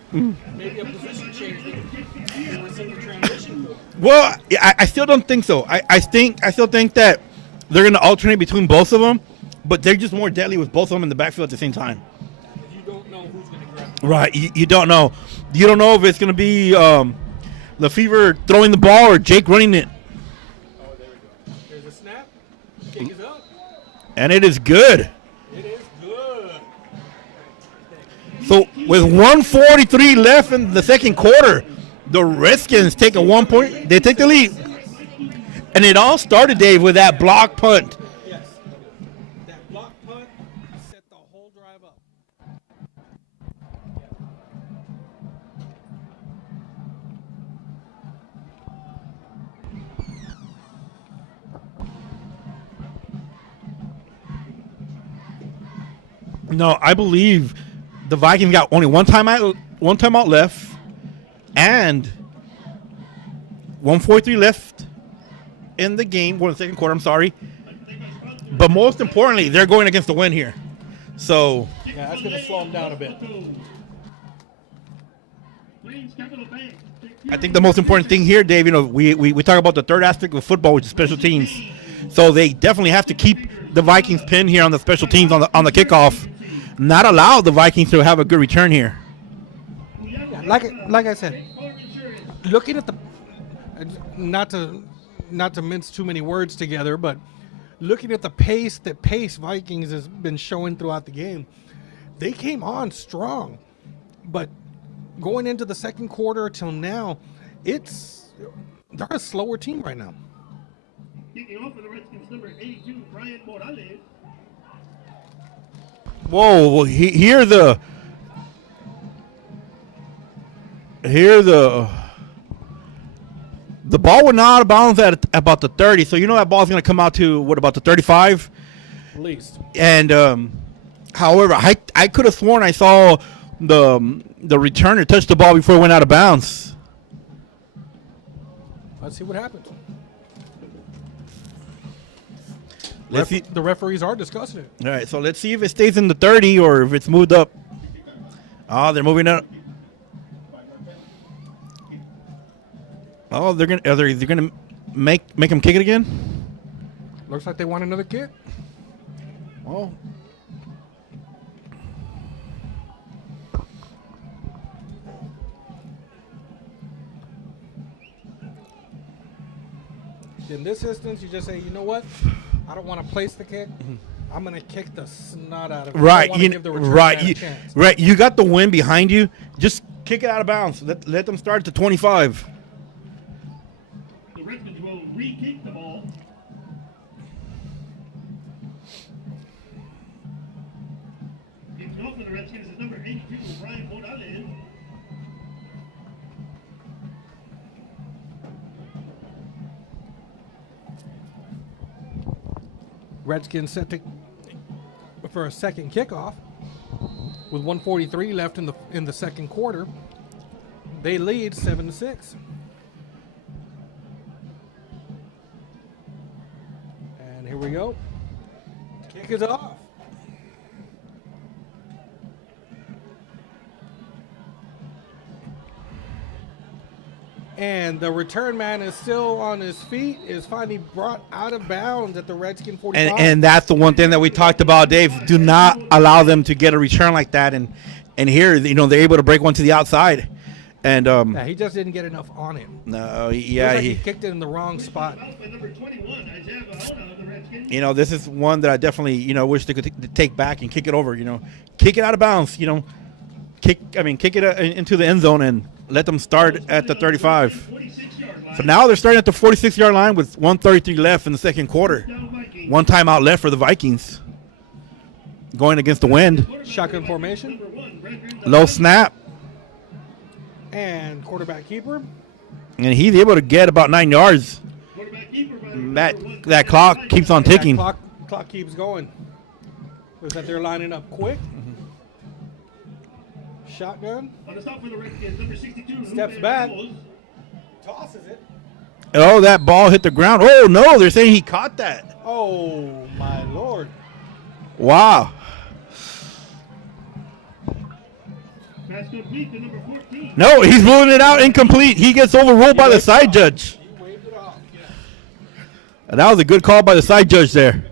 maybe a position change that we're seeing the transition for? Well, I still don't think so. I still think that they're going to alternate between both of them, but they're just more deadly with both of them in the backfield at the same time. You don't know who's going to grab it. Right. You don't know. You don't know if it's going to be Lefevre throwing the ball or Jake running it. Oh, there we go. There's a snap. Kick is up. And it is good. It is good. So with 1:43 left in the second quarter, the Redskins take a 1 point. They take the lead. And it all started, Dave, with that block punt. Yes. That block punt set the whole drive up. No, I believe the Vikings got only one timeout left, and 1:43 left in the game. Well, in the second quarter, I'm sorry. But most importantly, they're going against the win here. So Yeah, that's going to slow them down a bit. I think the most important thing here, Dave, you know, we talk about the third aspect of football, which is special teams. So they definitely have to keep the Vikings pin here on the special teams on the kickoff, not allow the Vikings to have a good return here. Yeah, like I said, looking at the not to mince too many words together, but looking at the pace that Vikings has been showing throughout the game, they came on strong, but going into the second quarter till now, they're a slower team right now. Kicking off for the Redskins, number 82, Brian Morales. Whoa! Well, here the ball went out of bounds at about the 30. So you know that ball's going to come out to what, about the 35? At least. And however, I could have sworn I saw the returner touch the ball before it went out of bounds. Let's see what happens. Let's see. The referees are discussing it. All right, so let's see if it stays in the 30 or if it's moved up. Oh, they're moving up. Oh, they're gonna make him kick it again. Looks like they want another kick. Oh. In this instance, you just say, you know what? I don't want to place the kick. I'm going to kick the snot out of it. Right, I don't wanna give the return right, man a chance. right. You got the wind behind you. Just kick it out of bounds. Let them start at the 25. The Redskins will re-kick the ball. Kicking off for the Redskins is number 82, Brian Morales. Redskins set for a second kickoff with 1:43 left in the second quarter. They lead 7-6. And here we go. Kick is off. And the return man is still on his feet, is finally brought out of bounds at the Redskin 45. And that's the one thing that we talked about, Dave. Do not allow them to get a return like that. And here, you know, they're able to break one to the outside. And Yeah, he just didn't get enough on it. no, Looks yeah, like he he. kicked it in the wrong spot. By number 21, Isaiah Baona of the Redskins. You know, this is one that I definitely, wish they could take back and kick it over. Kick it out of bounds. Kick it into the end zone and let them start at the 35. 46-yard line. So now they're starting at the 46-yard line with 1:33 left in the second quarter. One timeout left for the Vikings. Going against the wind. Shotgun formation. Low snap. And quarterback keeper. And he's able to get about 9 yards. That clock keeps on ticking. That clock keeps going. Looks like they're lining up quick. Shotgun. On the stop for the Redskins, number 62. Steps Ruben back. Ramos. Tosses it. Oh, that ball hit the ground. Oh, no, they're saying he caught that. Oh, my Lord. Wow. Pass complete to number 14. No, he's ruling it out incomplete. He gets overruled by the side judge. He waved it off. And that was a good call by the side judge there.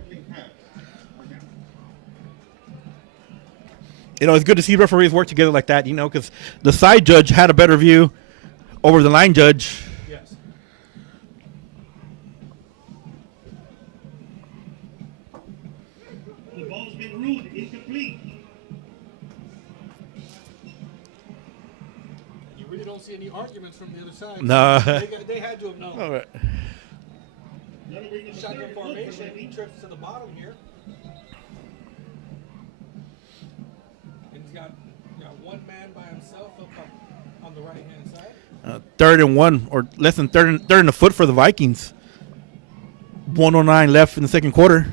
It's good to see referees work together like that, because the side judge had a better view over the line judge. Yes. The ball's been ruled incomplete. You really don't see any arguments from the other side. No. They had to have known. All right. That'll bring up a Shotgun third and one for the formation. He Vikings. trips to the bottom here. And he's got one man by himself up on the right-hand side. 3rd and 1, or less than third and a foot for the Vikings. 1:09 left in the second quarter.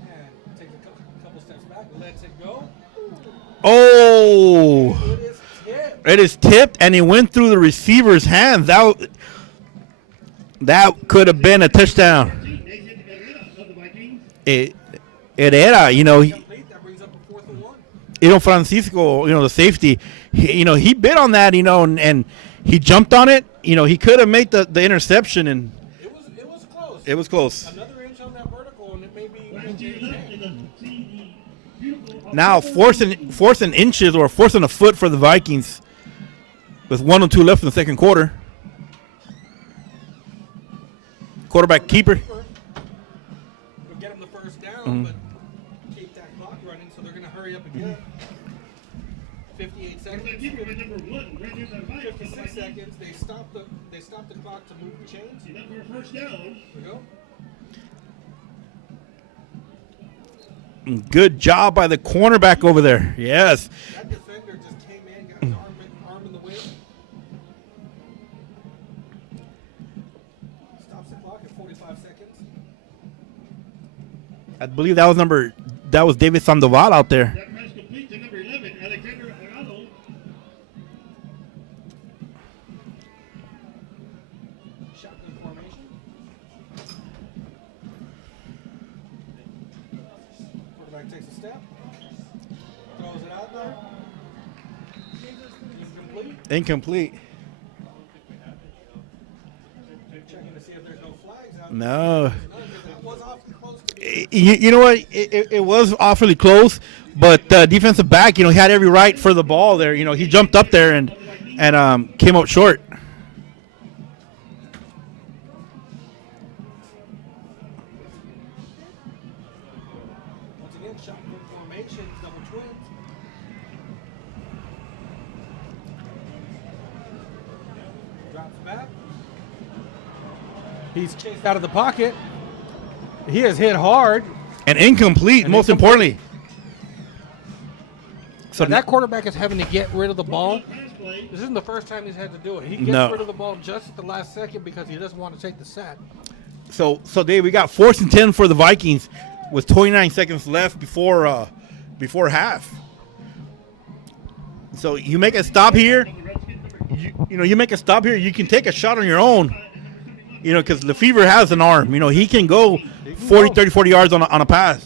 And takes a couple steps back, lets it go. Oh, It is tipped. it is tipped, and it went through the receiver's hands. That could have been a touchdown. Nathan Herrera of the Vikings. Herrera, Complete. That brings up a 4th and 1. Francisco, the safety, he bit on that, and he jumped on it. He could have made the interception, and It was close. it was close. Another inch on that vertical, and it may be. Right to your left, and see the beautiful. Now forcing inches or forcing a foot for the Vikings with 1:02 left in the second quarter. Quarterback keeper. We'll get him the first down, but keep that clock running, so they're going to hurry up again. 58 seconds. Quarterback keeper by number 1, Brandon Narvaez of the 56 Vikings. seconds. They stop the clock to move the chains. Enough for a first down. Here we go. Good job by the cornerback over there. Yes. That defender just came in, got his arm in the way. Stops the clock at 45 seconds. I believe that was David Sandoval out there. That pass complete to number 11, Alexander Arado. Shotgun formation. Quarterback takes a step. Throws it out there. Incomplete. Incomplete. Checking to see if there's no flags out there. No. That was awfully close to being. You know what? It was awfully close, but defensive back, he had every right for the ball there. He jumped up there and came up short. Once again, shotgun formation, double twins. Drops back. He's chased out of the pocket. He has hit hard. And incomplete, And most incomplete. importantly. So That quarterback is having to get rid of the ball. Pass play. This isn't the first time he's had to do it. He gets No. rid of the ball just at the last second because he doesn't want to take the sack. So Dave, we got 4th and 10 for the Vikings with 29 seconds left before half. So you make a stop here. You make a stop here. You can take a shot on your own. Because Lefevre has an arm. He can go 40 yards on a pass.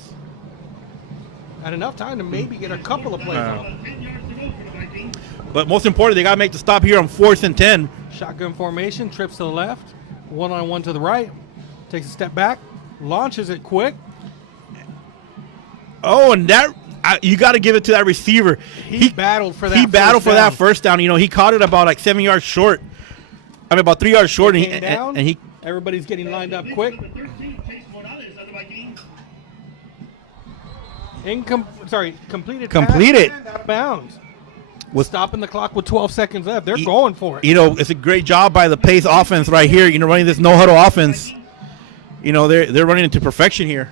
And enough time to maybe get a couple of plays off. 10 yards to go for the Vikings. But most importantly, they got to make the stop here on 4th and 10. Shotgun formation, trips to the left, one-on-one to the right, takes a step back, launches it quick. Oh, and that you got to give it to that receiver. He battled for that. He battled for that down. first down. You know, he caught it about like 7 yards short. I mean, about 3 yards short, He and came down. he Everybody's getting lined up quick. Completed. Completed. Pass, out of bounds. Was Stopping the clock with 12 seconds left. They're going for it. You know, it's a great job by the Pace offense right here. You know, running this no huddle offense. You know, they're running into perfection here.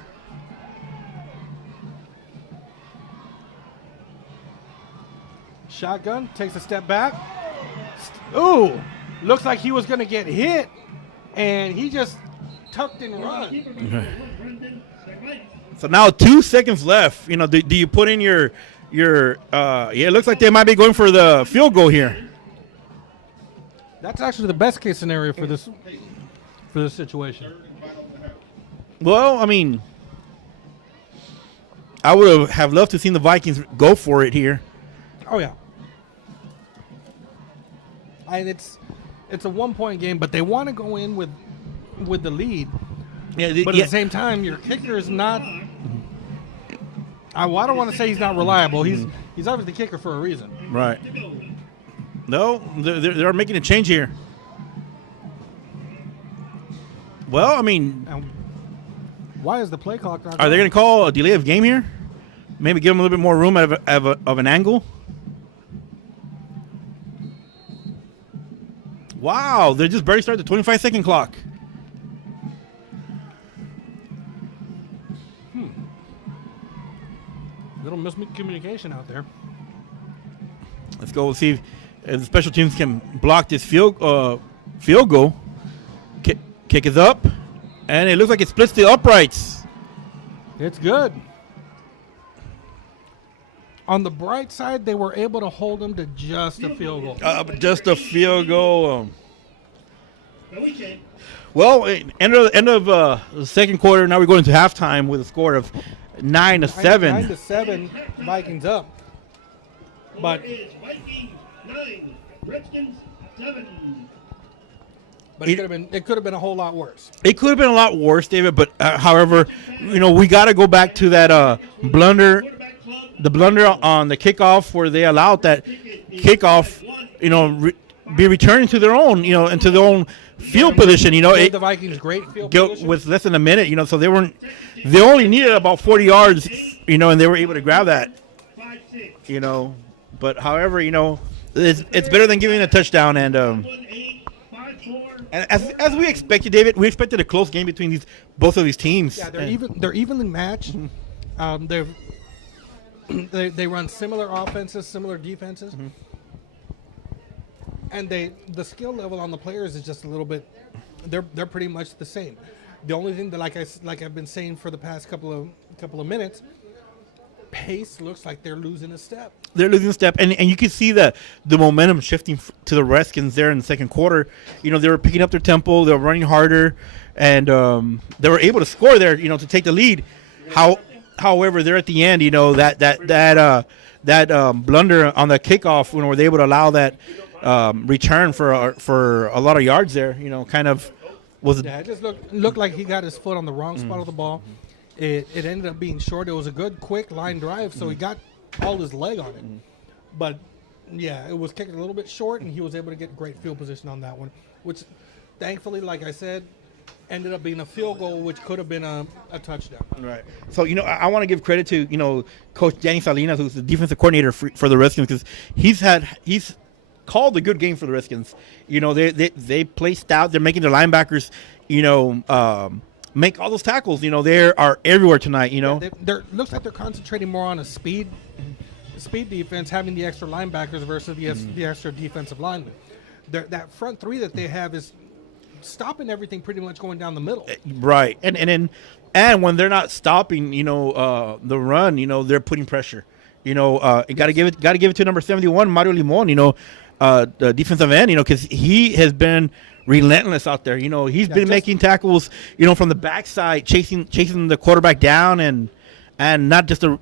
Shotgun takes a step back. Ooh, looks like he was going to get hit, and he just tucked and run. So now 2 seconds left. You know, do you put in your yeah, it looks like they might be going for the field goal here. That's actually the best case scenario for this situation. Well, I mean, I would have loved to seen the Vikings go for it here. Oh yeah. And it's a 1-point game, but they want to go in with the lead. Yeah, But at the same time, your kicker is not. I don't want to say he's not reliable. He's obviously the kicker for a reason. Right. No, they're making a change here. Well, I mean, And why is the play clock not? are they going to call a delay of game here? Maybe give them a little bit more room of an angle. Wow, they just barely started the 25-second clock. Little miscommunication out there. Let's go see if the special teams can block this field goal. Kick is up, and it looks like it splits the uprights. It's good. On the bright side, they were able to hold them to just a field goal. Just a field goal. Well, end of the second quarter. Now we're going to halftime with a score of 9-7. 9-7, Vikings up. But Vikings 9, Redskins 7. But it could have been a whole lot worse. It could have been a lot worse, David. But however, you know, we got to go back to that blunder, the blunder on the kickoff where they allowed that kickoff, you know, be returned to their own, you know, into their own field position. You know, Gave the Vikings great field position. with less than a minute. You know, so they only needed about 40 yards, you know, and they were able to grab that. You know, but however, you know, it's better than giving a touchdown and. And as we expected, David, we expected a close game between both of these teams. Yeah, they're evenly matched. They run similar offenses, similar defenses, and the skill level on the players is just a little bit. They're pretty much the same. The only thing that like I've been saying for the past couple of minutes, Pace looks like they're losing a step. They're losing a step, and you can see the momentum shifting to the Redskins there in the second quarter. You know, they were picking up their tempo, they were running harder, and they were able to score there, you know, to take the lead. However, there at the end, you know, that blunder on the kickoff when were they able to allow that return for a lot of yards there, you know, kind of was. Yeah, it just looked like he got his foot on the wrong spot of the ball. It ended up being short. It was a good, quick line drive, so he got all his leg on it. But, yeah, it was kicked a little bit short, and he was able to get great field position on that one, which, thankfully, like I said, ended up being a field goal, which could have been a touchdown. Right. So, you know, I want to give credit to, you know, Coach Danny Salinas, who's the defensive coordinator for the Redskins, because he's called a good game for the Redskins. You know, they play stout. They're making their linebackers, you know, make all those tackles. You know, they are everywhere tonight, you know. Yeah, looks like they're concentrating more on a speed defense, having the extra linebackers versus the extra defensive linemen. That front three that they have is stopping everything pretty much going down the middle. Right. And when they're not stopping, you know, the run, you know, they're putting pressure. You know, got to give it to number 71, Mario Limon, you know, the defensive end, you know, because he has been relentless out there. You know, he's been making tackles, you know, from the backside, chasing the quarterback down, and not just the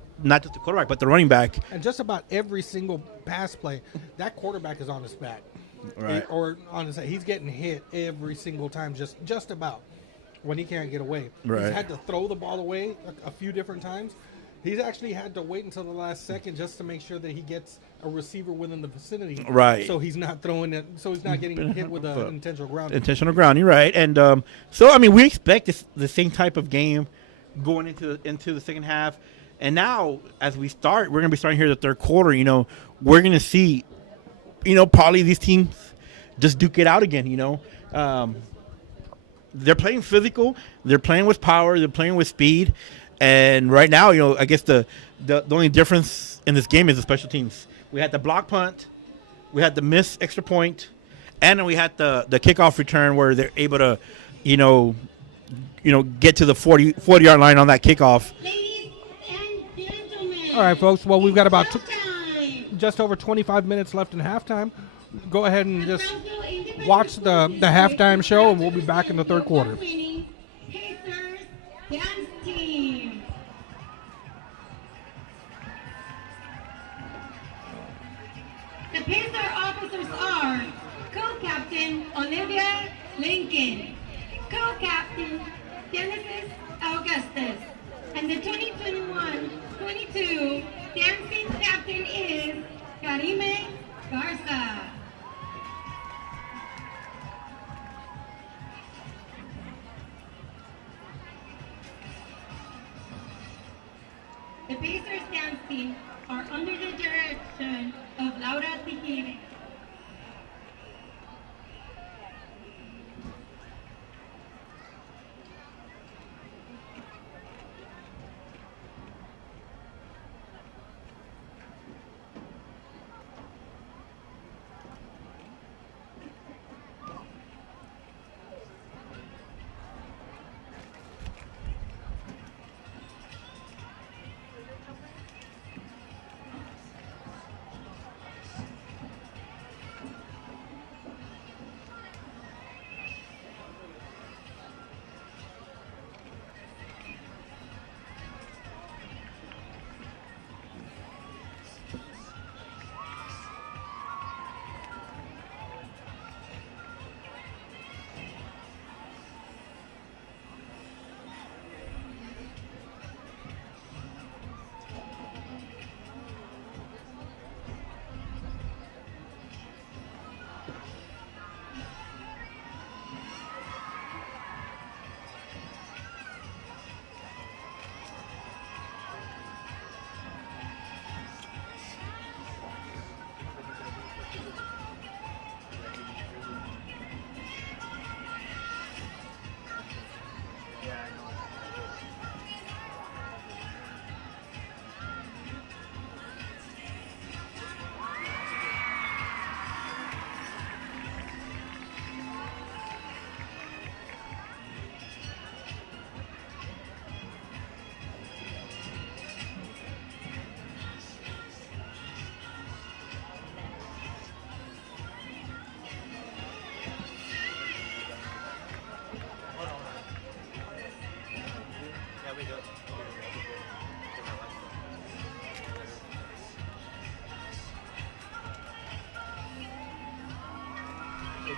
quarterback, but the running back. And just about every single pass play, that quarterback is on his back, right? Or on his head. He's getting hit every single time, just about when he can't get away. Right. He's had to throw the ball away a few different times, He's actually had to wait until the last second just to make sure that he gets a receiver within the vicinity. Right. So he's not throwing it. So he's not getting hit with an intentional ground. Intentional grounding, right? And so I mean, we expect the same type of game going into the second half. And now, as we start, we're gonna be starting here the third quarter. You know, we're gonna see, you know, probably these teams just duke it out again. You know, they're playing physical, they're playing with power, they're playing with speed. And right now, you know, I guess the only difference in this game is the special teams. We had the block punt, we had the missed extra point, and then we had the kickoff return where they're able to, you know, get to the 40-yard line on that kickoff. Ladies and gentlemen. All right, folks. Well, we've got about halftime. just over 25 minutes left in halftime. Go ahead and just watch the halftime show, and we'll be back in the third quarter. Pacers dance team. The Pacer officers are co-captain Olivia Lincoln, co-captain Genesis Augustus, and the 2021-22 dancing captain is Karime Garza. The Pacers dance team are under the direction of Laura Tijire.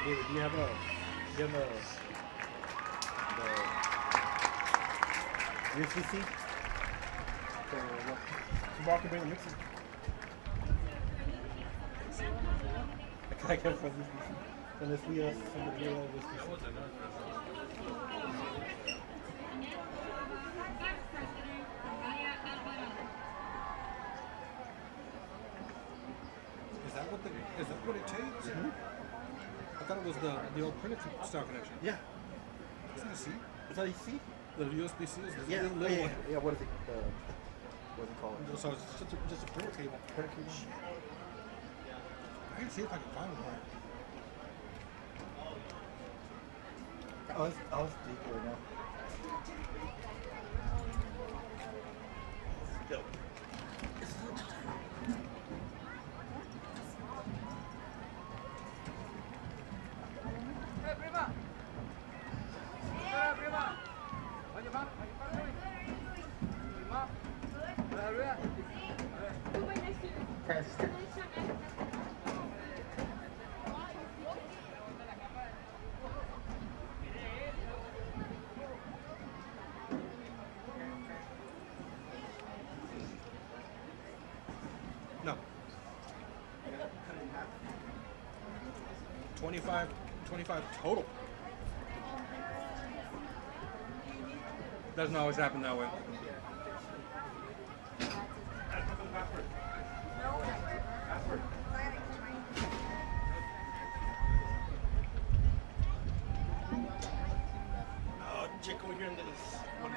David, do you have the USBC? Mark bring mix it. I can't from USBC. Unless we ask somebody here on USBC. Is that what it changed? Mm-hmm. I thought it was the old printed style connection. Yeah. Is that a C? Is that you see? The USB-C is the Yeah. little one. Yeah. What is it? What is it called? So it's just a printer cable. I can see if I can find one. I was deep right now. 25 total. Doesn't always happen that way. Oh, check over here in this one.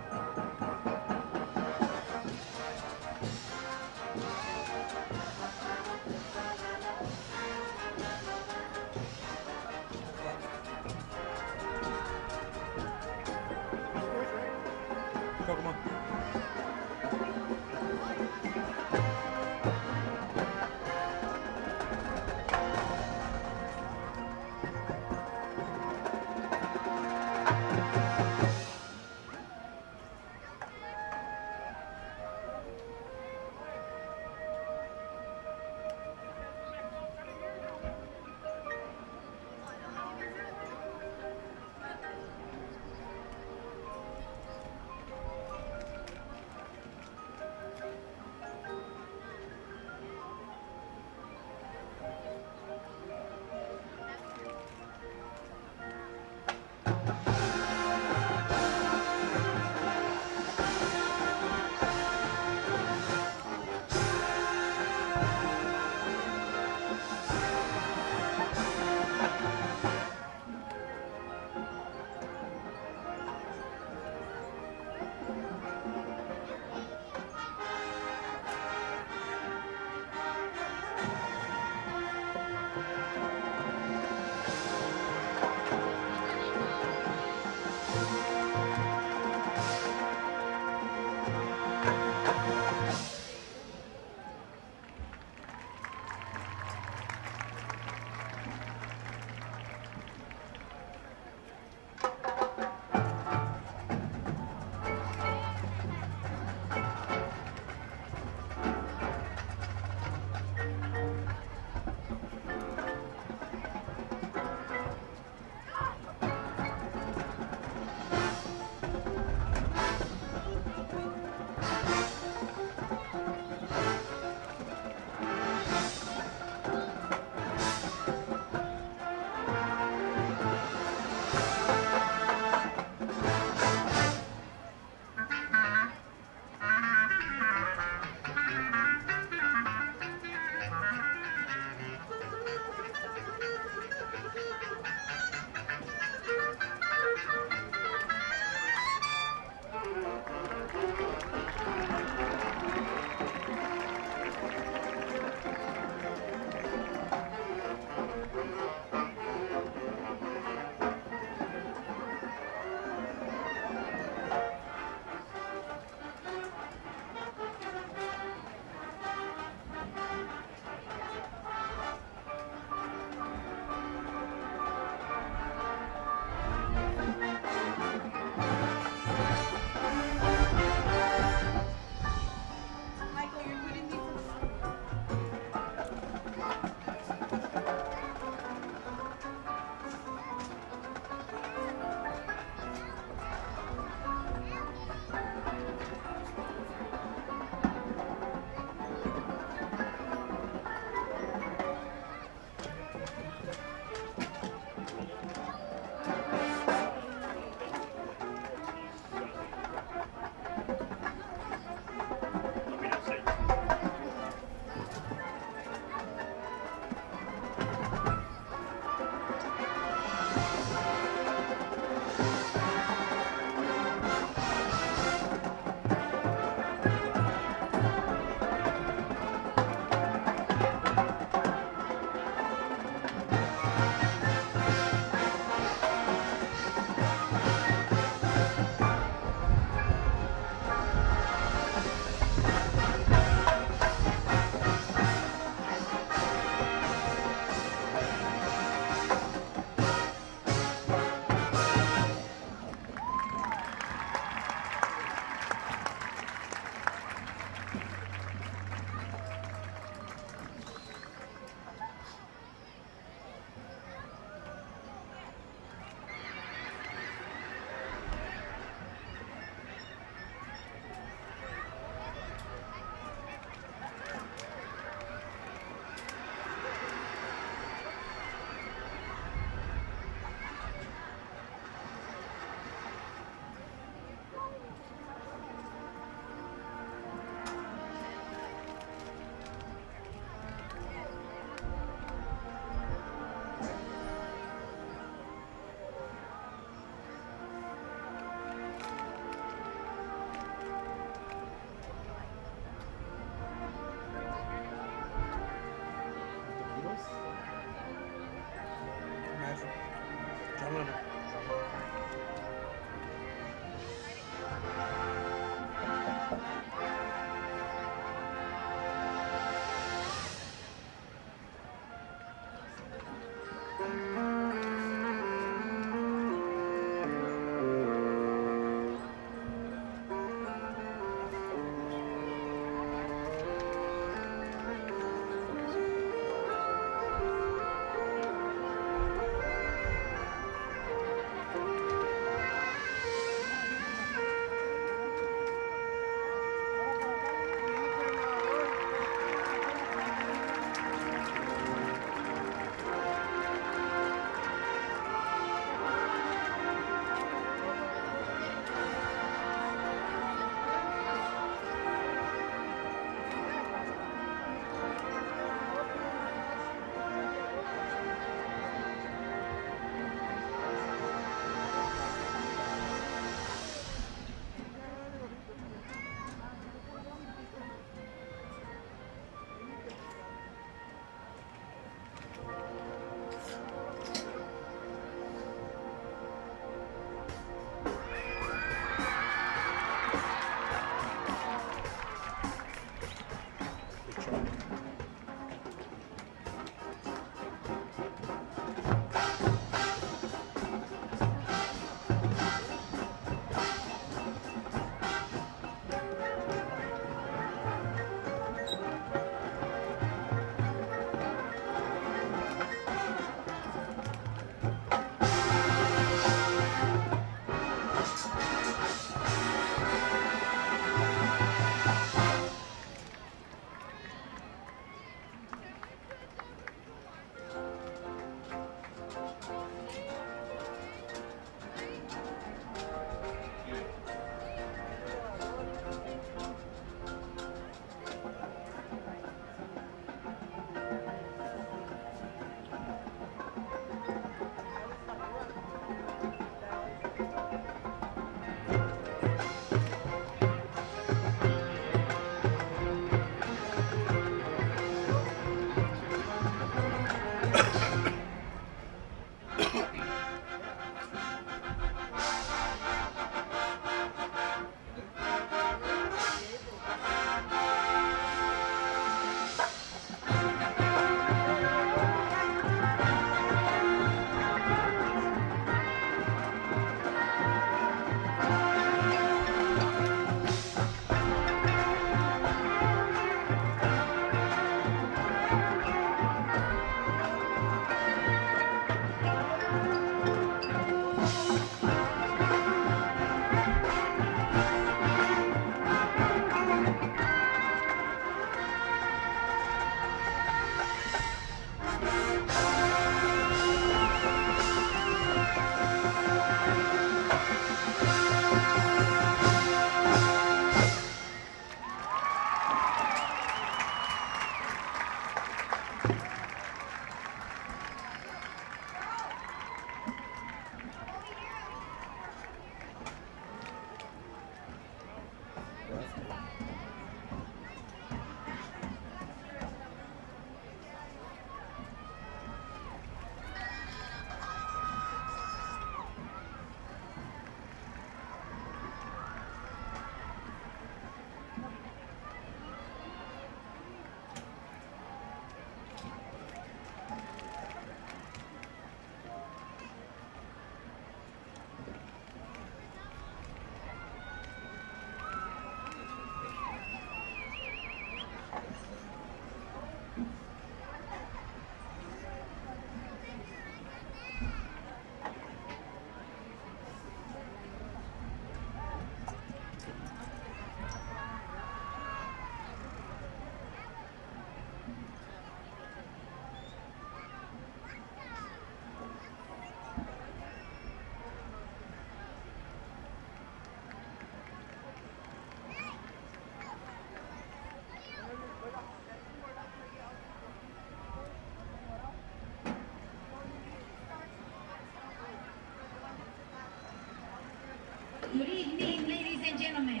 and gentlemen,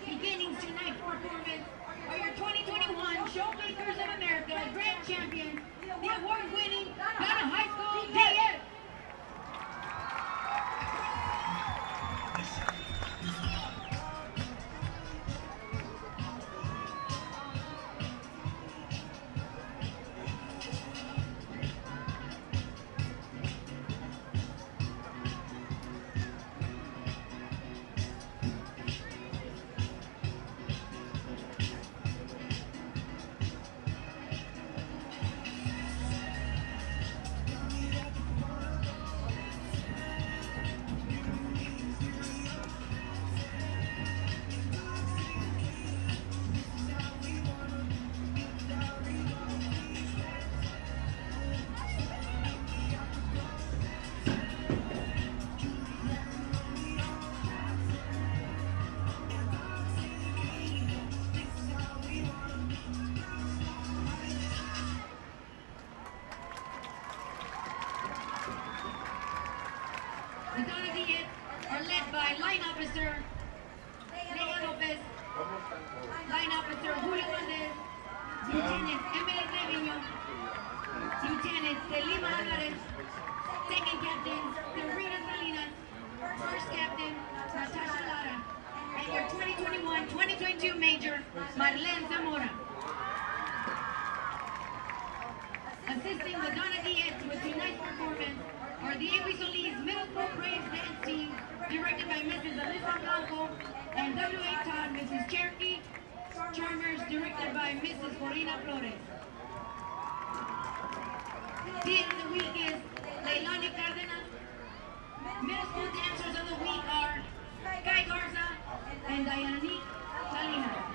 beginning tonight's performance are your 2021 Showmakers of America Grand Champions, the award-winning Ghana High School DX. The Donna Diaz are led by Line Officer Leia Lopez, Line Officer Julio Valdez, Lieutenant Emily Treviño, Lieutenant Selima Alvarez, Second Captain Serena Salinas, First Captain Natasha Lara, and your 2021-2022 Major Marlene Zamora. Assisting the Donna Diaz with tonight's performance are the Avery Solis Middle School Praise Dance Team, directed by Mrs. Alyssa Blanco, and W.A. Todd, Mrs. Cherokee Charmers, directed by Mrs. Corina Flores. Team of the week is Leilani Cardenas. Middle school dancers of the week are Guy Garza and Diana Salinas.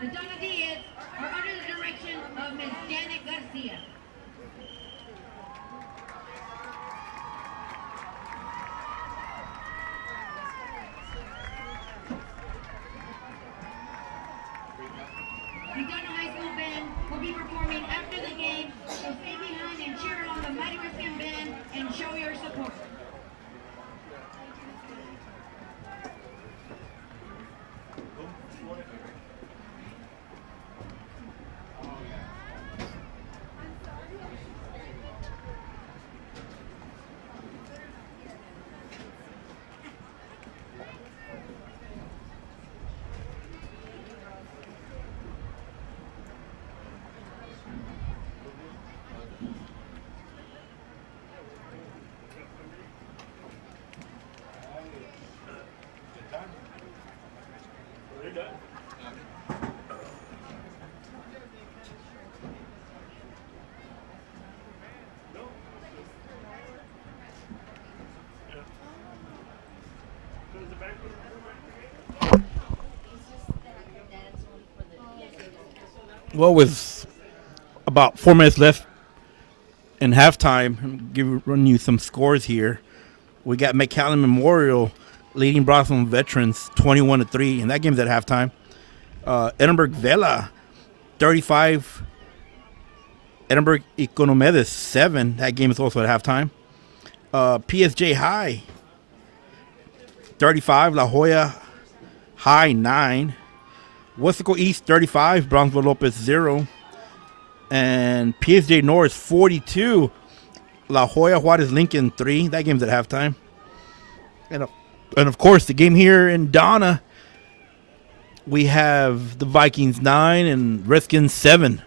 The Donna Diaz are under the direction of Ms. Janet Garcia. The Donna High School Band will be performing after the game, so stay behind and cheer on the Mighty Redskins Band and show your support. Well, with about 4 minutes left in halftime, run you some scores here. We got McAllen Memorial leading Bronson Veterans 21-3, and that game's at halftime. Edinburgh Vela 35. Edinburgh Economedes 7. That game is also at halftime. PSJ High 35. La Jolla High 9. Westaco East 35, Bronxville Lopez 0. And PSJ North 42, La Jolla Juarez Lincoln 3. That game's at halftime. And of course, the game here in Donna, we have the Vikings 9 and Redskins 7.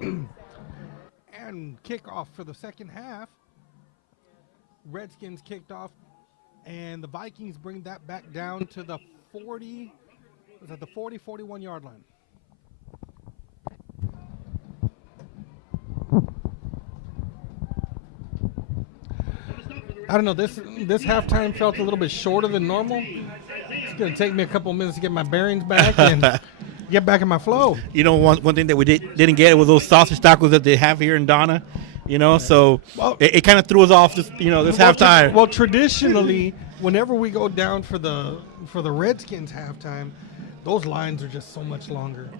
And kickoff for the second half. Redskins kicked off, and the Vikings bring that back down to the 40, was that the 40-41 yard line. I don't know, this halftime felt a little bit shorter than normal. It's going to take me a couple minutes to get my bearings back and get back in my flow. You know, one thing that we didn't get was those sausage tacos that they have here in Donna. You know, so it kind of threw us off this halftime. Well, traditionally, whenever we go down for the Redskins halftime, those lines are just so much longer.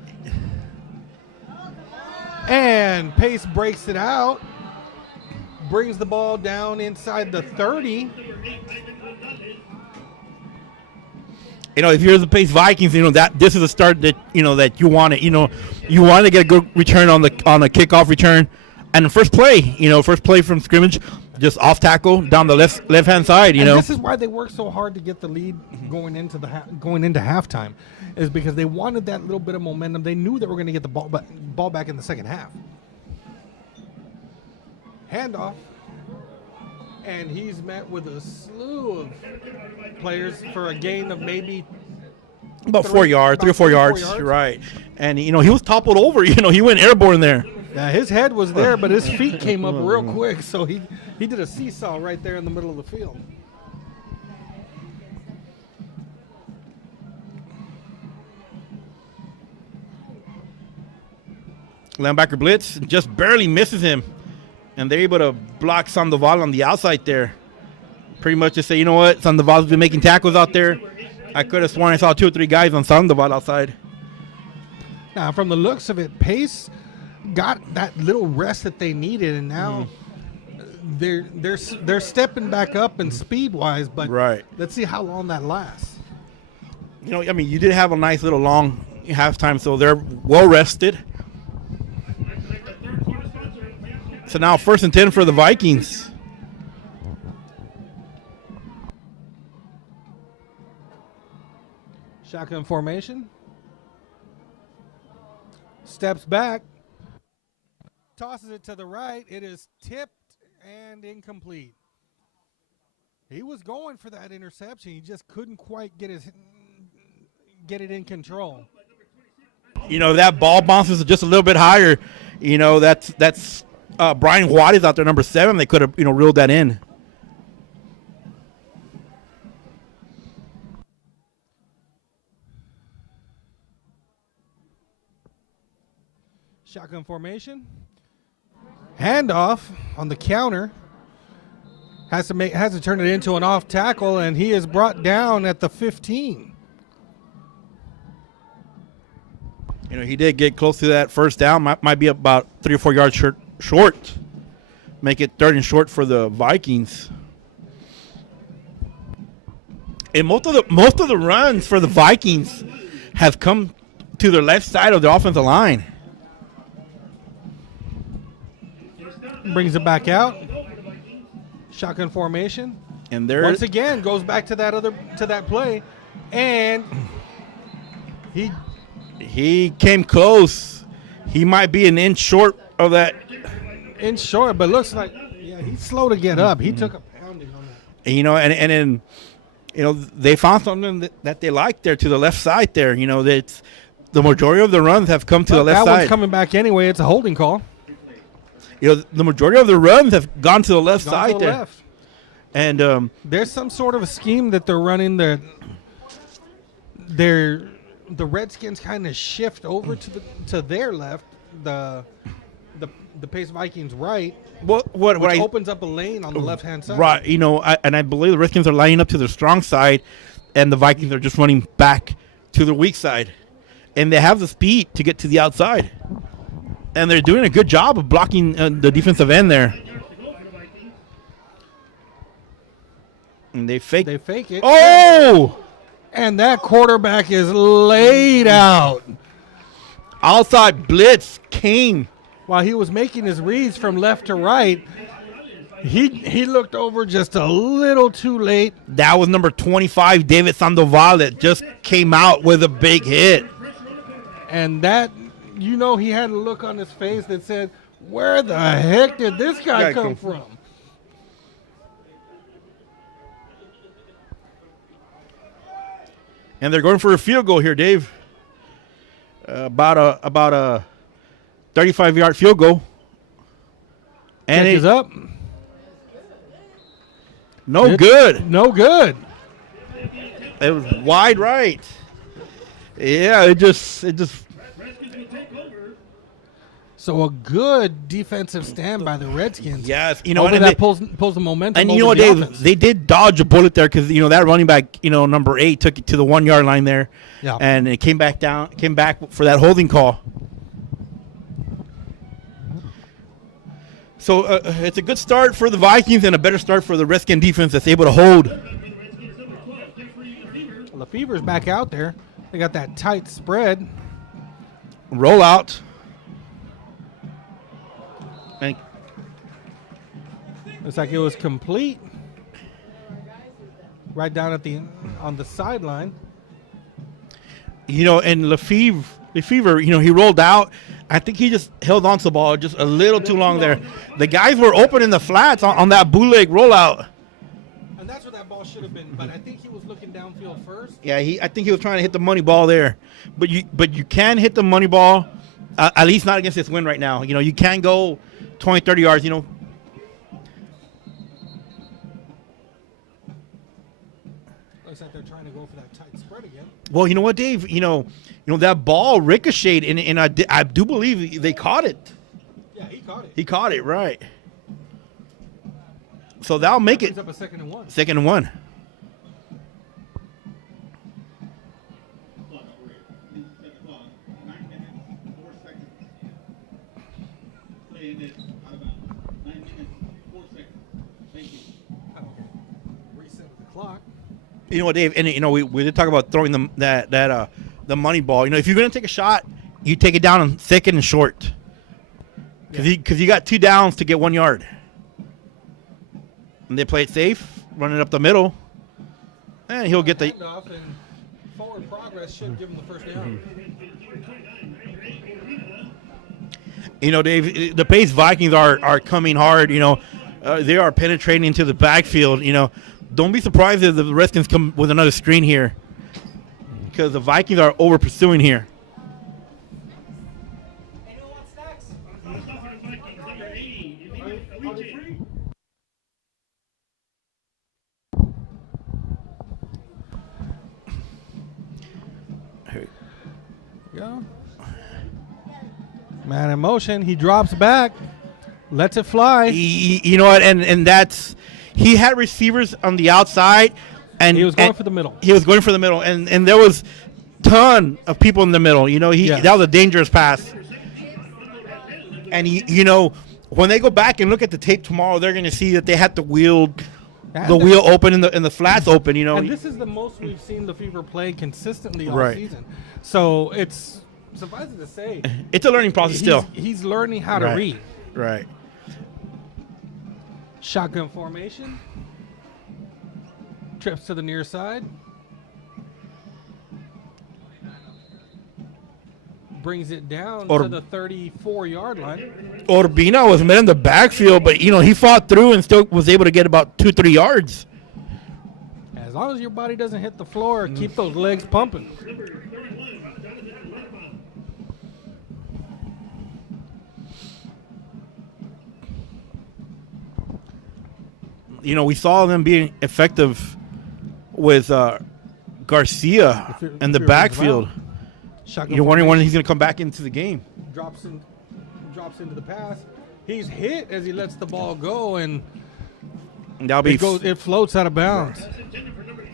And Pace breaks it out, brings the ball down inside the 30. You know, if you're the Pace Vikings, you know that this is a start that that you want it. You know, you want to get a good return on a kickoff return. And the first play from scrimmage, just off tackle down the left hand side. You know, this is why they work so hard to get the lead going into halftime, is because they wanted that little bit of momentum. They knew they were going to get the ball back in the second half. Handoff, and he's met with a slew of players for a gain of maybe about 3 or 4 yards. Right, and he was toppled over. He went airborne there. Yeah, his head was there, but his feet came up real quick, so he did a seesaw right there in the middle of the field. Linebacker blitz just barely misses him, and they're able to block Sandoval on the outside there. Pretty much to say, you know what, Sandoval's been making tackles out there. I could have sworn I saw 2 or 3 guys on Sandoval outside. Now, from the looks of it, Pace got that little rest that they needed, and now they're stepping back up and speed wise. But let's see how long that lasts. You did have a nice little long halftime, so they're well rested. So now 1st and 10 for the Vikings. Shotgun formation. Steps back. Tosses it to the right. It is tipped and incomplete. He was going for that interception. He just couldn't quite get it in control. That ball bounces just a little bit higher. That's Brian Watt is out there, number 7. They could have reeled that in. Shotgun formation. Handoff on the counter. Has to turn it into an off tackle, and he is brought down at the 15. He did get close to that first down. Might be about 3 or 4 yards short. Make it 3rd and short for the Vikings. And most of the runs for the Vikings have come to the left side of the offensive line. Brings it back out. Shotgun formation. And there once again goes back to that play, and he came close. He might be an inch short of that. Inch short, but looks like he's slow to get up. He took a pounding on that. And then they found something that they like there to the left side there. That's the majority of the runs have come to the left side. That one's coming back anyway. It's a holding call. The majority of the runs have gone to the left side there. Left. And there's some sort of a scheme that they're running that the Redskins kind of shift over to their left, the Pace Vikings right. Which opens up a lane on the left-hand side. Right, and I believe the Redskins are lining up to their strong side, and the Vikings are just running back to their weak side. And they have the speed to get to the outside. And they're doing a good job of blocking the defensive end there. And they fake it. Oh! And that quarterback is laid out. Outside blitz came. While he was making his reads from left to right, he looked over just a little too late. That was number 25, David Sandoval, that just came out with a big hit. And that you know he had a look on his face that said, "Where the heck did this guy come from?" And they're going for a field goal here, Dave. About a 35-yard field goal. And Check is up. No good. No good. It was wide right. Yeah, it just. So a good defensive stand by the Redskins. Yes, and that pulls the momentum. And over you know what, the Dave? offense. They did dodge a bullet there because that running back, number 8, took it to the 1 yard line there, and it came back for that holding call. So it's a good start for the Vikings and a better start for the Redskin defense that's able to hold. Lefevre's back out there. They got that tight spread. Rollout. And looks like it was complete. Right down on the sideline. And Lefevre, he rolled out. I think he just held on to the ball just a little too long there. The guys were open in the flats on that bootleg rollout. And that's where that ball should have been, but I think he was looking downfield first. Yeah, I think he was trying to hit the money ball there. But you can hit the money ball, at least not against this wind right now. You can go 20, 30 yards, Looks like they're trying to go for that tight spread again. Well, you know what, Dave? That ball ricocheted, and I do believe they caught it. Yeah, he caught it. He caught it, right. So that'll make it up a 2nd and 1. 2nd and 1. Reset the clock. You know what, Dave? And we did talk about throwing the money ball. If you're gonna take a shot, you take it down on 2nd and short, because you got 2 downs to get 1 yard. And they play it safe, run it up the middle, and he'll get the handoff, and forward progress should give him the first down. Dave, the Pace Vikings are coming hard. They are penetrating into the backfield. Don't be surprised if the Redskins come with another screen here, because the Vikings are over pursuing here. Go. Man in motion. He drops back, lets it fly. You know what? And that's he had receivers on the outside, and he was going for the middle. He was going for the middle, and there was ton of people in the middle. That was a dangerous pass. And when they go back and look at the tape tomorrow, they're going to see that they had the wheel open and the flats open. And this is the most we've seen Lefevre play consistently all Right. season. So it's suffice it to say, it's a learning process still. He's learning how to read. Right. Shotgun formation. Trips to the near side. Brings it down to the 34-yard line. Urbina was met in the backfield, but he fought through and still was able to get about 2-3 yards. As long as your body doesn't hit the floor, keep those legs pumping. We saw them being effective with Garcia in the backfield. You're wondering when he's going to come back into the game. Drops into the pass. He's hit as he lets the ball go, and it floats out of bounds.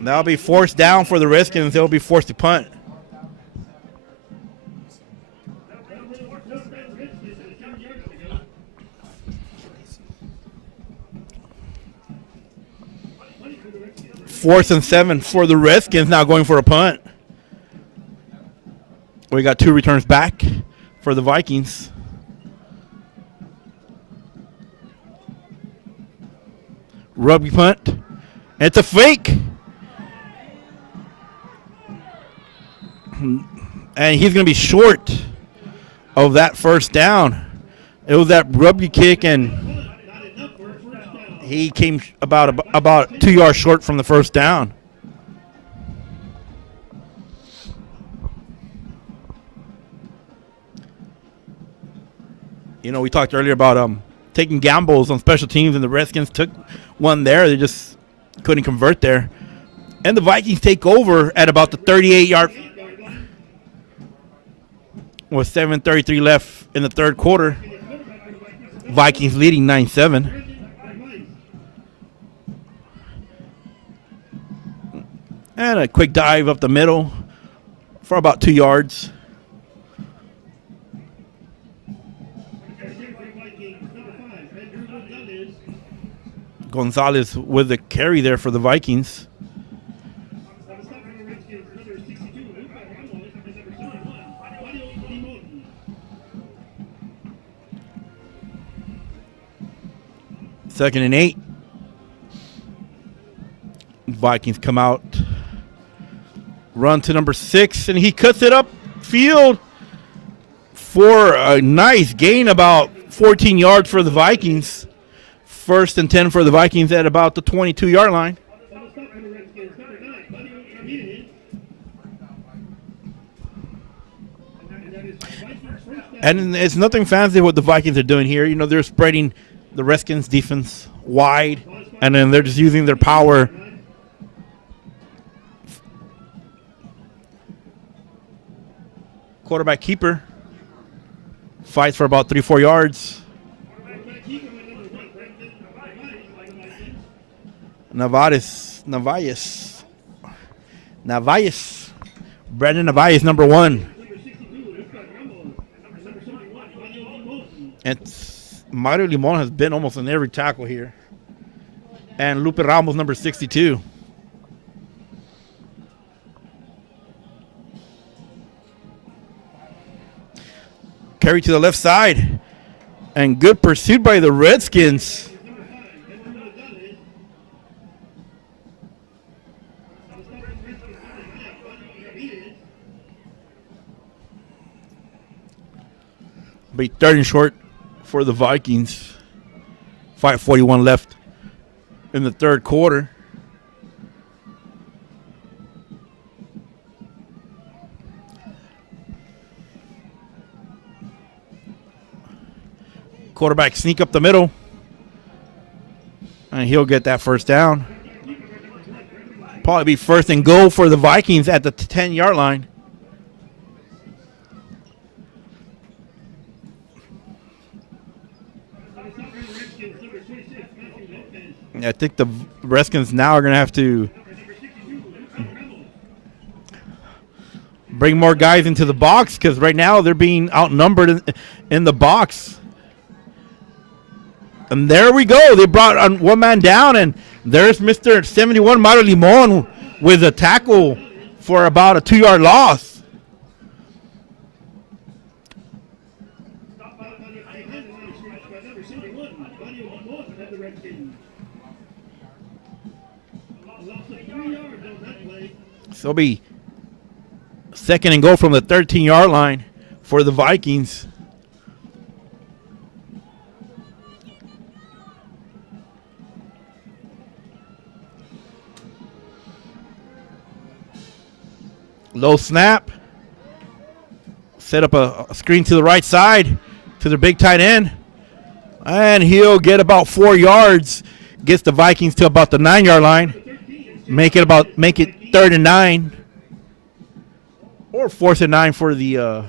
That'll be forced down for the Redskins. They'll be forced to punt. Fourth and 7 for the Redskins, now going for a punt. We got 2 returns back for the Vikings. Rugby punt. It's a fake. And he's going to be short of that first down. It was that rugby kick, and he came about 2 yards short from the first down. You know, we talked earlier about taking gambles on special teams, and the Redskins took one there. They just couldn't convert there. And the Vikings take over at about the 38-yard with 7:33 left in the third quarter. Vikings leading 9-7. And a quick dive up the middle for about 2 yards. Gonzalez with the carry there for the Vikings. Second and 8. Vikings come out. Run to number 6, and he cuts it up field for a nice gain, about 14 yards for the Vikings. First and 10 for the Vikings at about the 22-yard line. And it's nothing fancy what the Vikings are doing here. You know, they're spreading the Redskins defense wide, and then they're just using their power. Quarterback keeper fights for about 3-4 yards. Navajas. Brandon Navajas, number 1. And Mario Limon has been almost in every tackle here. And Lupe Ramos, number 62. Carry to the left side. And good pursuit by the Redskins. Be third and short for the Vikings. 5:41 left in the third quarter. Quarterback sneak up the middle. And he'll get that first down. Probably be first and goal for the Vikings at the 10-yard line. I think the Redskins now are going to have to bring more guys into the box, because right now they're being outnumbered in the box. And there we go. They brought one man down, and there's Mr. 71, Mario Limon, with a tackle for about a 2-yard loss. So it'll be second and goal from the 13-yard line for the Vikings. Low snap. Set up a screen to the right side to their big tight end. And he'll get about 4 yards. Gets the Vikings to about the 9-yard line. Make it 3rd and 9. Or 4th and 9 for the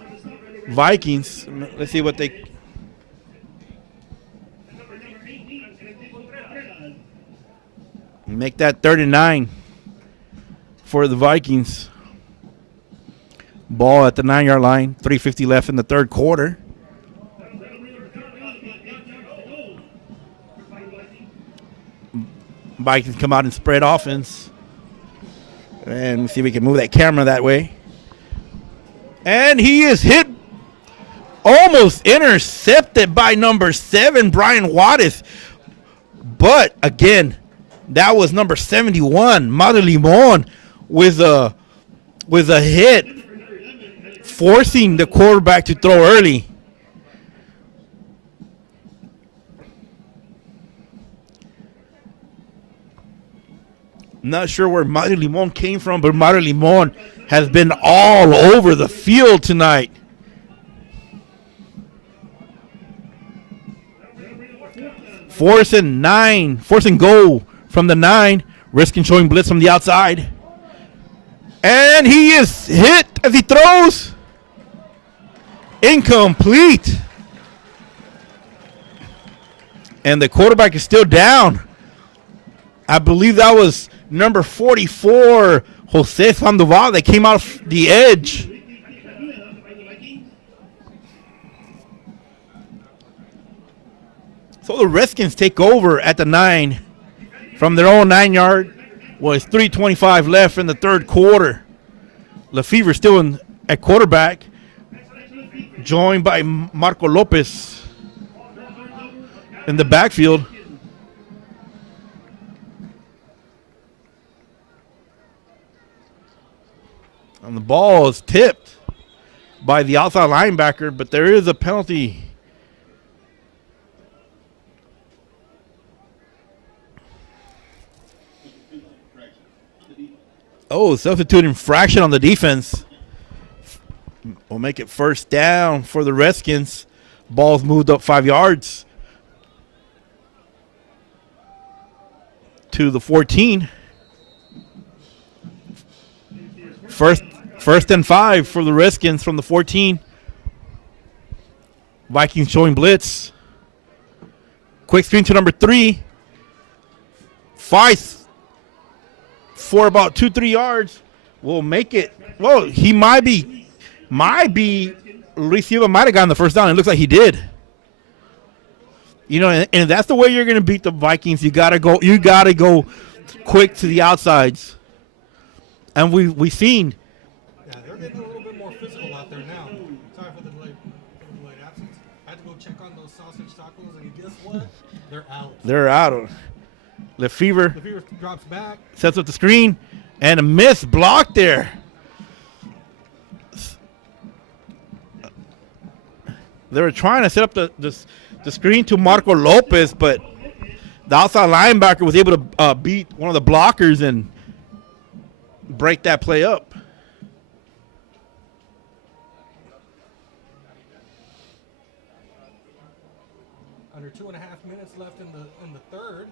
Vikings. Let's see what they... Make that 3rd and 9 for the Vikings. Ball at the 9-yard line. 3:50 left in the third quarter. Vikings come out and spread offense. And let's see if we can move that camera that way. And he is hit, almost intercepted by number 7, Brian Wattis. But again, that was number 71, Mario Limon, with a hit, forcing the quarterback to throw early. Not sure where Mario Limon came from, but Mario Limon has been all over the field tonight. Fourth and goal from the 9. Redskins showing blitz from the outside. And he is hit as he throws. Incomplete. And the quarterback is still down. I believe that was number 44, Jose Sandoval, that came out the edge. So the Redskins take over at the 9 from their own 9-yard. Was 3:25 left in the third quarter. Lefevre still at quarterback, joined by Marco Lopez in the backfield. And the ball is tipped by the outside linebacker, but there is a penalty. Oh, substitute infraction on the defense. We'll make it first down for the Redskins. Ball's moved up 5 yards to the 14. First and 5 for the Redskins from the 14. Vikings showing blitz. Quick screen to number 3. Five for about 2-3 yards. Will make it. Well, he might be. Luis Silva might have gotten the first down. It looks like he did. You know, and that's the way you're going to beat the Vikings. You gotta go. You gotta go quick to the outsides. And we've seen. Yeah, they're getting a little bit more physical out there now. Sorry for the delayed absence. I had to go check on those sausage tacos, and guess what? They're out. They're out. Lefevre drops back. Sets up the screen, and a missed block there. They were trying to set up the screen to Marco Lopez, but the outside linebacker was able to beat one of the blockers and break that play up. Under 2.5 minutes left in the third.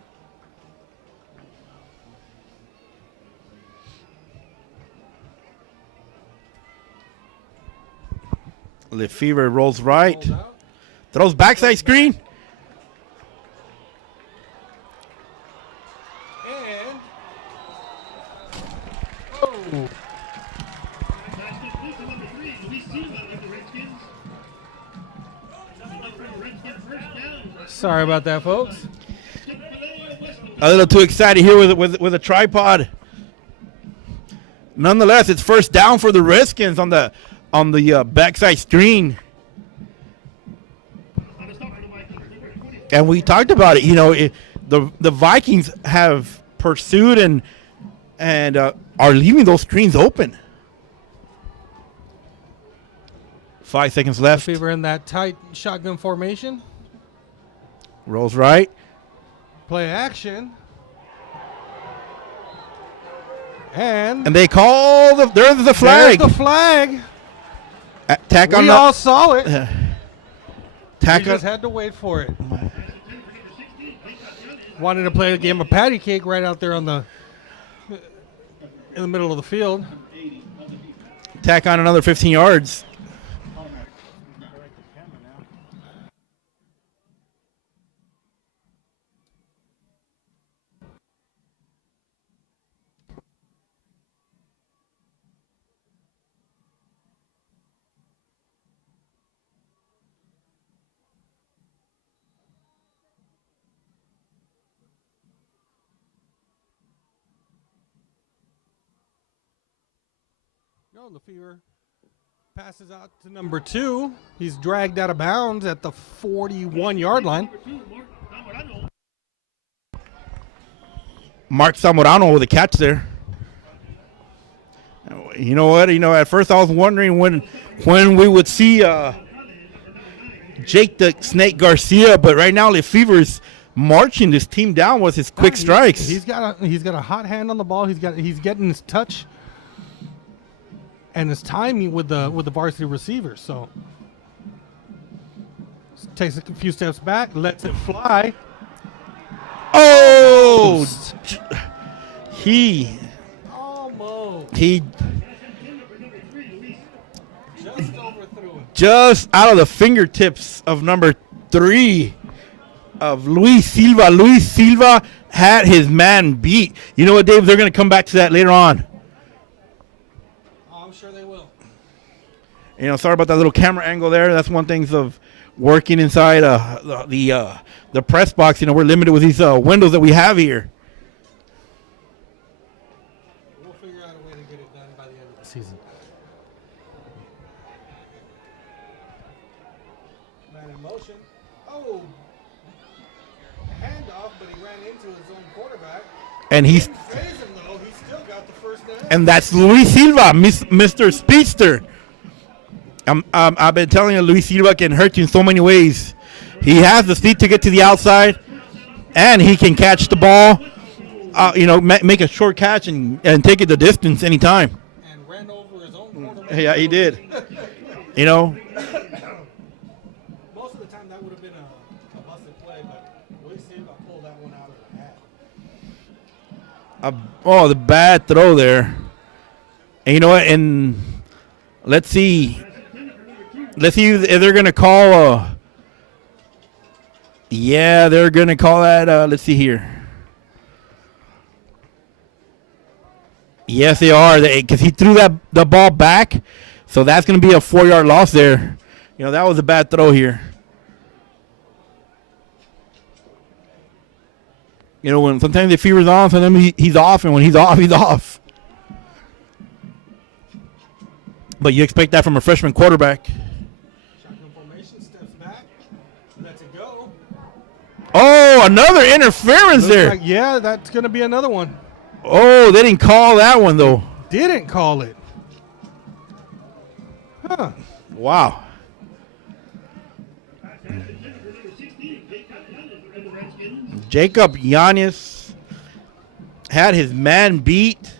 Lefevre rolls right. Throws backside screen. And oh. Sorry about that, folks. A little too excited here with a tripod. Nonetheless, it's first down for the Redskins on the backside screen. And we talked about it. You know, the Vikings have pursued and are leaving those screens open. 5 seconds left. Lefevre in that tight shotgun formation. Rolls right. Play action. And they call there's the flag. There's the flag. Tack on. We all saw it. Tack we just had to wait for it. Wanted to play a game of patty cake right out there in the middle of the field. Tack on another 15 yards. Lefevre passes out to number 2. He's dragged out of bounds at the 41-yard line. Mark Zamorano with a catch there. You know what? You know, at first I was wondering when we would see Jake the Snake Garcia, but right now Lefevre's marching this team down with his quick strikes. He's got a hot hand on the ball. He's getting his touch and his timing with the varsity receivers. So takes a few steps back, lets it fly. Oh, he just overthrew it. just out of the fingertips of number 3 of Luis Silva. Luis Silva had his man beat. You know what, Dave? They're going to come back to that later on. I'm sure they will. You know, sorry about that little camera angle there. That's one thing of working inside the press box. You know, we're limited with these windows that we have here. We'll figure out a way to get it done by the end of the season. Man in motion. Oh, handoff, but he ran into his own quarterback. And he's Phase him though. He still got the first down. and that's Luis Silva, Mr. Speedster. I've been telling you, Luis Silva can hurt you in so many ways. He has the speed to get to the outside, and he can catch the ball. You know, make a short catch and take it the distance anytime. And ran over his own quarterback. Yeah, he did. You know, Most of the time that would have been a busted play, but Luis Silva pulled that one out of the hat. oh, the bad throw there. And you know what? And let's see if they're gonna call. Yeah, they're gonna call that. Let's see here. Yes, they are. Because he threw the ball back, so that's gonna be a 4-yard loss there. You know, that was a bad throw here. You know, when sometimes the fever's on, sometimes he's off, and when he's off, he's off. But you expect that from a freshman quarterback. Shotgun formation, steps back, lets it go. Oh, another interference there. Looks like, yeah, that's going to be another one. Oh, they didn't call that one, though. Didn't call it. Huh. Wow. Jacob Yanis had his man beat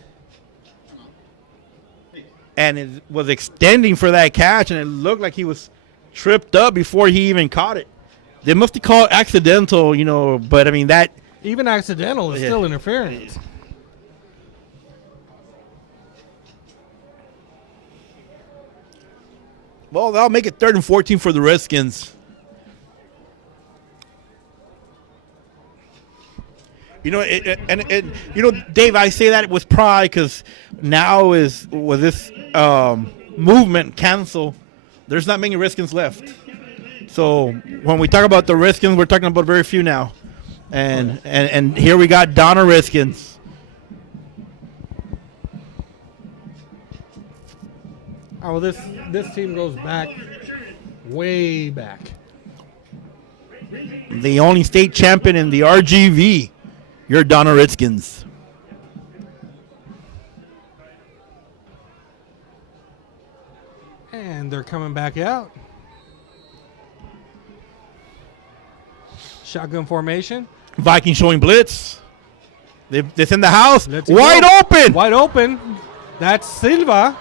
and was extending for that catch, and it looked like he was tripped up before he even caught it. They must have called accidental, you know, but I mean that. Even accidental is still interference. Well, that'll make it 3rd and 14 for the Redskins. You know, you know, Dave, I say that with pride because now with this movement cancel, there's not many Redskins left. So when we talk about the Redskins, we're talking about very few now. And here we got Donna Redskins. Oh, well, this team goes back, way back. The only state champion in the RGV. Your Donna Redskins. And they're coming back out. Shotgun formation. Vikings showing blitz. They send the house. Let's Wide go. open. Wide open. That's Silva.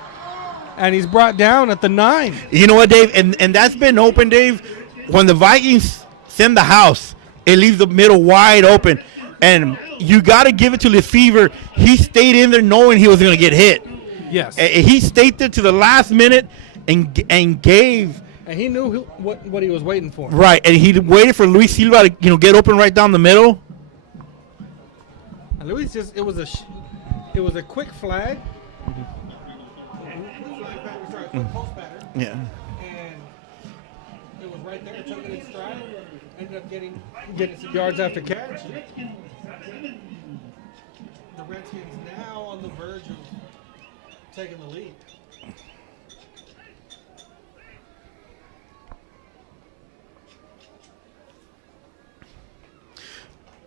And he's brought down at the 9. You know what, Dave? And that's been open, Dave. When the Vikings send the house, it leaves the middle wide open. And you got to give it to Lefevre. He stayed in there knowing he was going to get hit. Yes. He stayed there to the last minute and gave. And he knew what he was waiting for. Right, and he waited for Luis Silva to get open right down the middle. And Luis it was a quick flag. Post batter. Yeah. And it was right there, took it in stride, ended up getting some yards after catch. The Redskins now on the verge of taking the lead.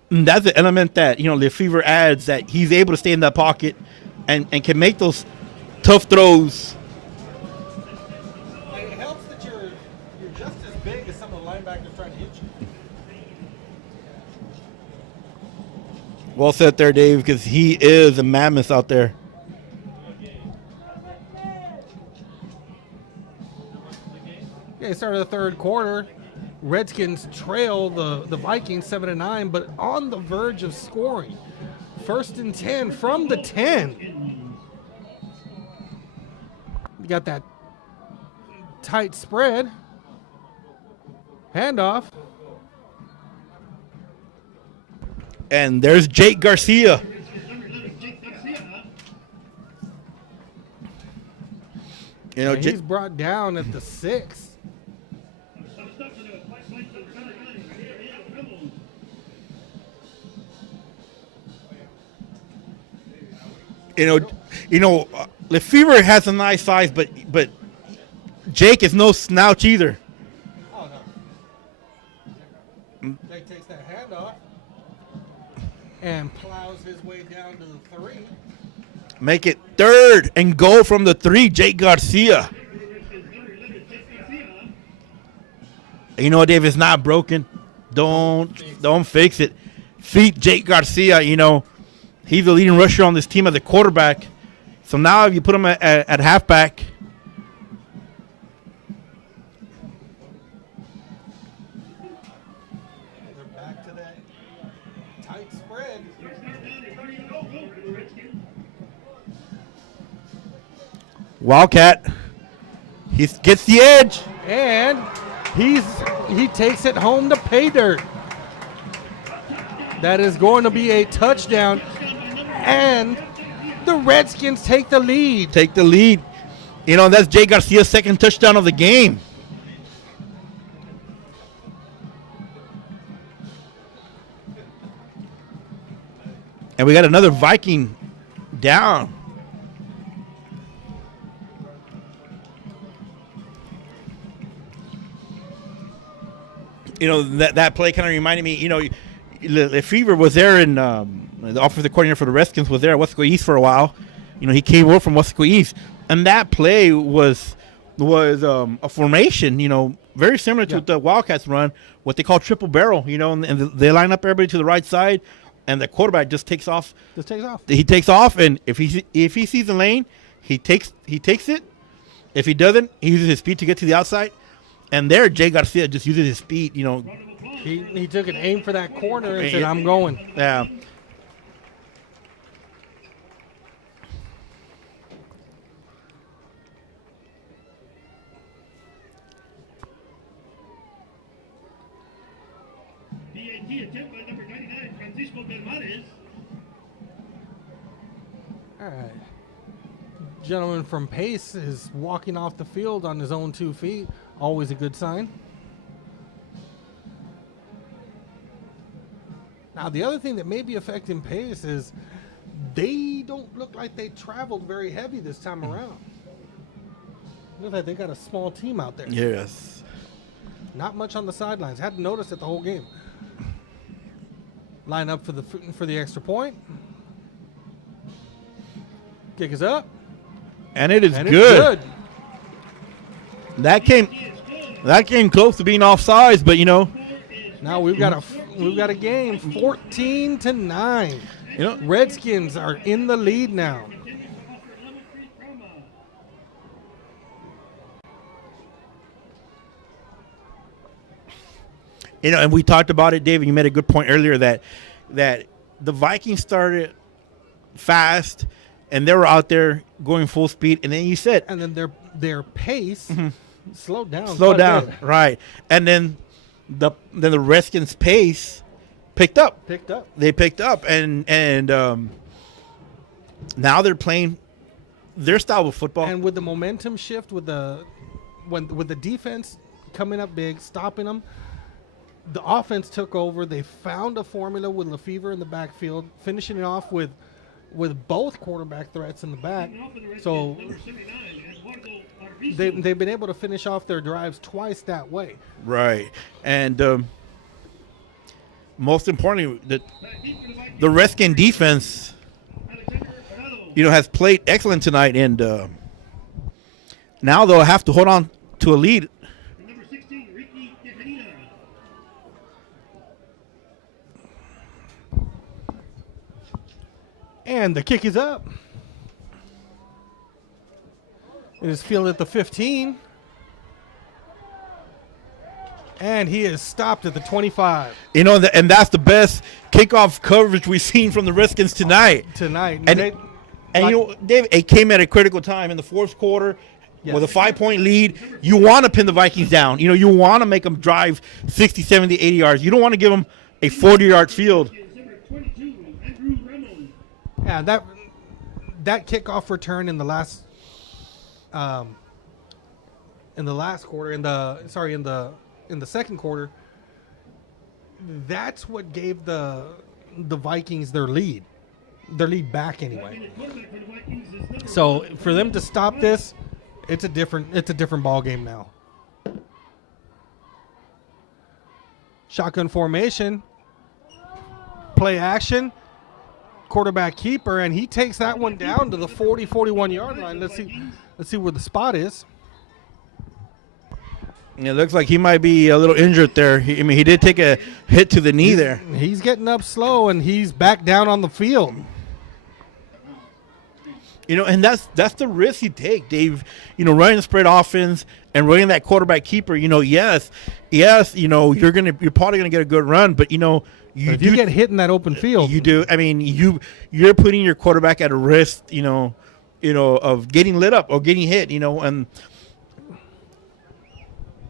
And that's the element that, Lefevre adds, that he's able to stay in that pocket and can make those tough throws. And it helps that you're just as big as some of the linebackers trying to hit you. Well said there, Dave, because he is a mammoth out there. Okay, start of the third quarter. Redskins trail the Vikings 7-9, but on the verge of scoring. 1st and 10 from the 10. You got that tight spread. Handoff. And there's Jake Garcia. You know, And he's brought down at the 6. Lefevre has a nice size, but Jake is no slouch either. Oh, no. Jake takes that handoff and plows his way down to the 3. Make it 3rd and goal from the 3, Jake Garcia. You know, Dave, it's not broken. Don't fix it. Feed Jake Garcia. You know, he's the leading rusher on this team as a quarterback. So now if you put him at halfback, they're back to that tight spread. Wildcat, he gets the edge. And he takes it home to pay dirt. That is going to be a touchdown. And the Redskins take the lead. Take the lead. You know, that's Jay Garcia's 2nd touchdown of the game. And we got another Viking down. You know, that play kind of reminded me, you know, Lefevre was there in the offensive coordinator for the Redskins was there at Wesco East for a while. You know, he came over from Wesco East. And that play was a formation, you know, very similar to what the Wildcats run, what they call triple barrel, you know, and they line up everybody to the right side, and the quarterback just takes off. He takes off, and if he sees the lane, he takes it. If he doesn't, he uses his speed to get to the outside. And there, Jay Garcia just uses his speed, you know. He took an aim for that corner and said, I'm going. Yeah. PAT attempt by number 99, Francisco Belmares. All right. Gentleman from Pace is walking off the field on his own 2 feet. Always a good sign. Now, the other thing that may be affecting Pace is they don't look like they traveled very heavy this time around. Look like they got a small team out there. Yes. Not much on the sidelines. Hadn't noticed it the whole game. Line up for the extra point. Kick is up. And it is And good. It's good. That came close to being offsides, but you know. Now we've got a game 14-9. You know, Redskins are in the lead now. You know, and we talked about it, David. You made a good point earlier that the Vikings started fast and they were out there going full speed, and then you said, And then their pace slowed down. slow quite a down, bit. right? And then the Redskins' pace picked up. They picked up, and now they're playing their style of football. And with the momentum shift, with the defense coming up big, stopping them, the offense took over. They found a formula with Lefevre in the backfield, finishing it off with both quarterback threats in the back. So they've been able to finish off their drives twice that way. Right. And most importantly, the Redskin defense, you know, has played excellent tonight, and now they'll have to hold on to a lead. Number 16, Ricky Tejerina. And the kick is up. It is fielded at the 15. And he is stopped at the 25. You know, and that's the best kickoff coverage we've seen from the Redskins tonight. And you know, Dave, it came at a critical time in the fourth quarter. Yes. With a 5-point lead. You want to pin the Vikings down. You know, you want to make them drive 60, 70, 80 yards. You don't want to give them a 40-yard field. Yeah, that kickoff return in the last quarter, in the second quarter, that's what gave the Vikings their lead back anyway. So for them to stop this, it's a different ball game now. Shotgun formation, play action, quarterback keeper, and he takes that one down to the 40-41 yard line. Let's see where the spot is. It looks like he might be a little injured there. He did take a hit to the knee there. He's getting up slow, and he's back down on the field. You know, and that's the risk you take, Dave. You know, running the spread offense and running that quarterback keeper. You know, yes. You know, you're probably gonna get a good run, but you know, if you get hit in that open field, you do. I mean, you're putting your quarterback at a risk. You know, of getting lit up or getting hit. You know, and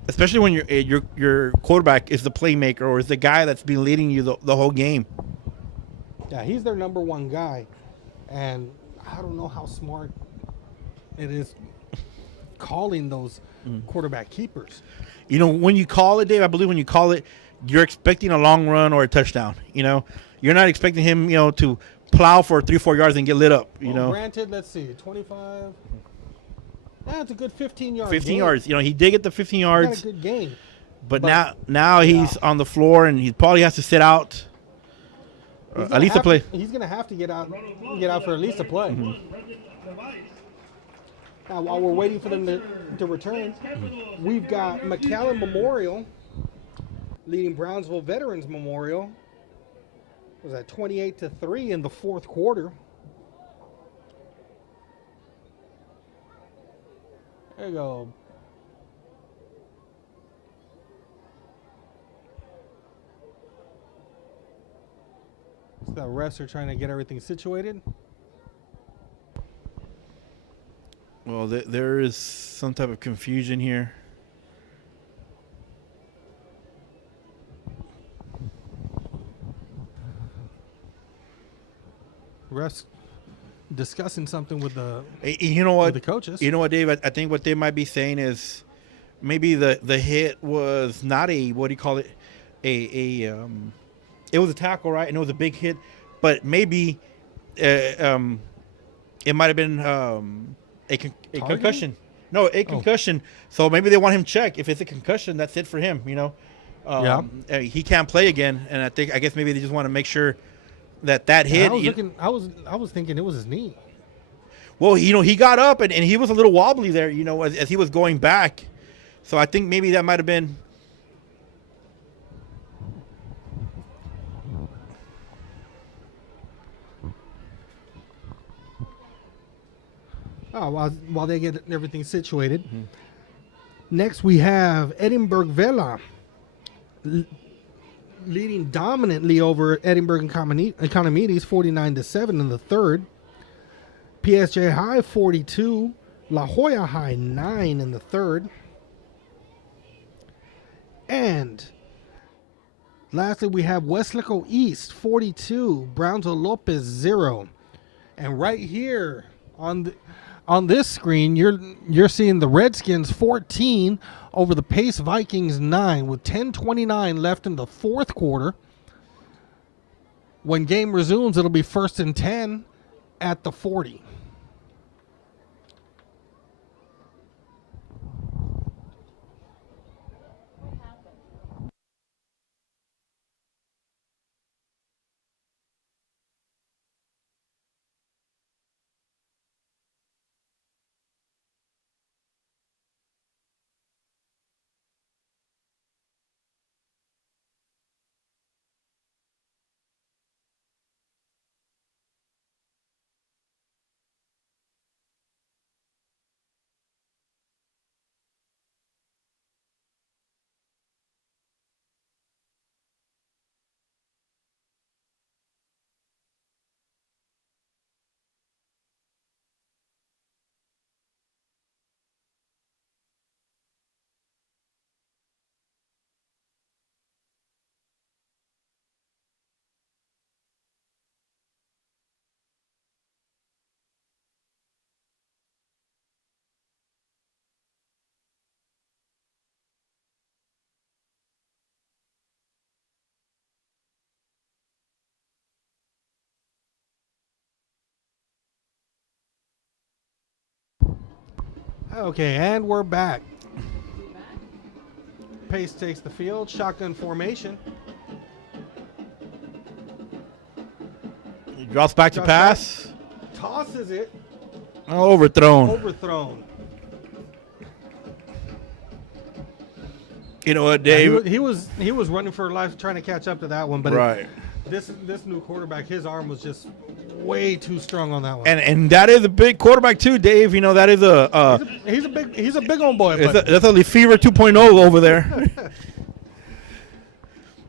especially when your quarterback is the playmaker or is the guy that's been leading you the whole game. Yeah, he's their number one guy, and I don't know how smart it is calling those quarterback keepers. You know, when you call it, Dave, I believe when you call it, you're expecting a long run or a touchdown. You know, you're not expecting him, you know, to plow for 3-4 yards and get lit up. You know, granted, let's see, 25. That's a good 15 yards. 15 yards. You know, he did get the 15 yards. That's a good game. But now he's on the floor and he probably has to sit out. At least a play. He's going to have to get out for at least a play. Now, while we're waiting for them to return, we've got McAllen Memorial leading Brownsville Veterans Memorial. Was that 28-3 in the fourth quarter? There you go. The refs are trying to get everything situated. Well, there is some type of confusion here. Refs discussing something with the with the coaches. You know what, Dave? I think what they might be saying is maybe the hit was not a, what do you call it? It was a tackle, right? And it was a big hit, but maybe it might have been a concussion. No, a concussion. So maybe they want him checked. If it's a concussion, that's it for him. You know, he can't play again. And I guess maybe they just want to make sure that hit. I was thinking it was his knee. Well, you know, he got up and he was a little wobbly there. You know, as he was going back. So I think maybe that might have been. While they get everything situated. Mm-hmm. Next, we have Edinburgh Vela leading dominantly over Edinburgh Economides 49-7 in the third. PSJ High 42, La Jolla High 9 in the third. And lastly, we have Westlaco East 42, Brownsville Lopez 0. And right here on this screen, you're seeing the Redskins 14 over the Pace Vikings 9 with 10:29 left in the fourth quarter. When game resumes, it'll be 1st and 10 at the 40. Okay, and we're back. Pace takes the field. Shotgun formation. He drops back to Drops pass. Tosses it. Overthrown. Overthrown. You know what, Dave? He was running for life trying to catch up to that one, but Right. this new quarterback, his arm was just way too strong on that one. And that is a big quarterback too, Dave. You know that is he's a big old boy. But, that's a Lefevre 2.0 over there.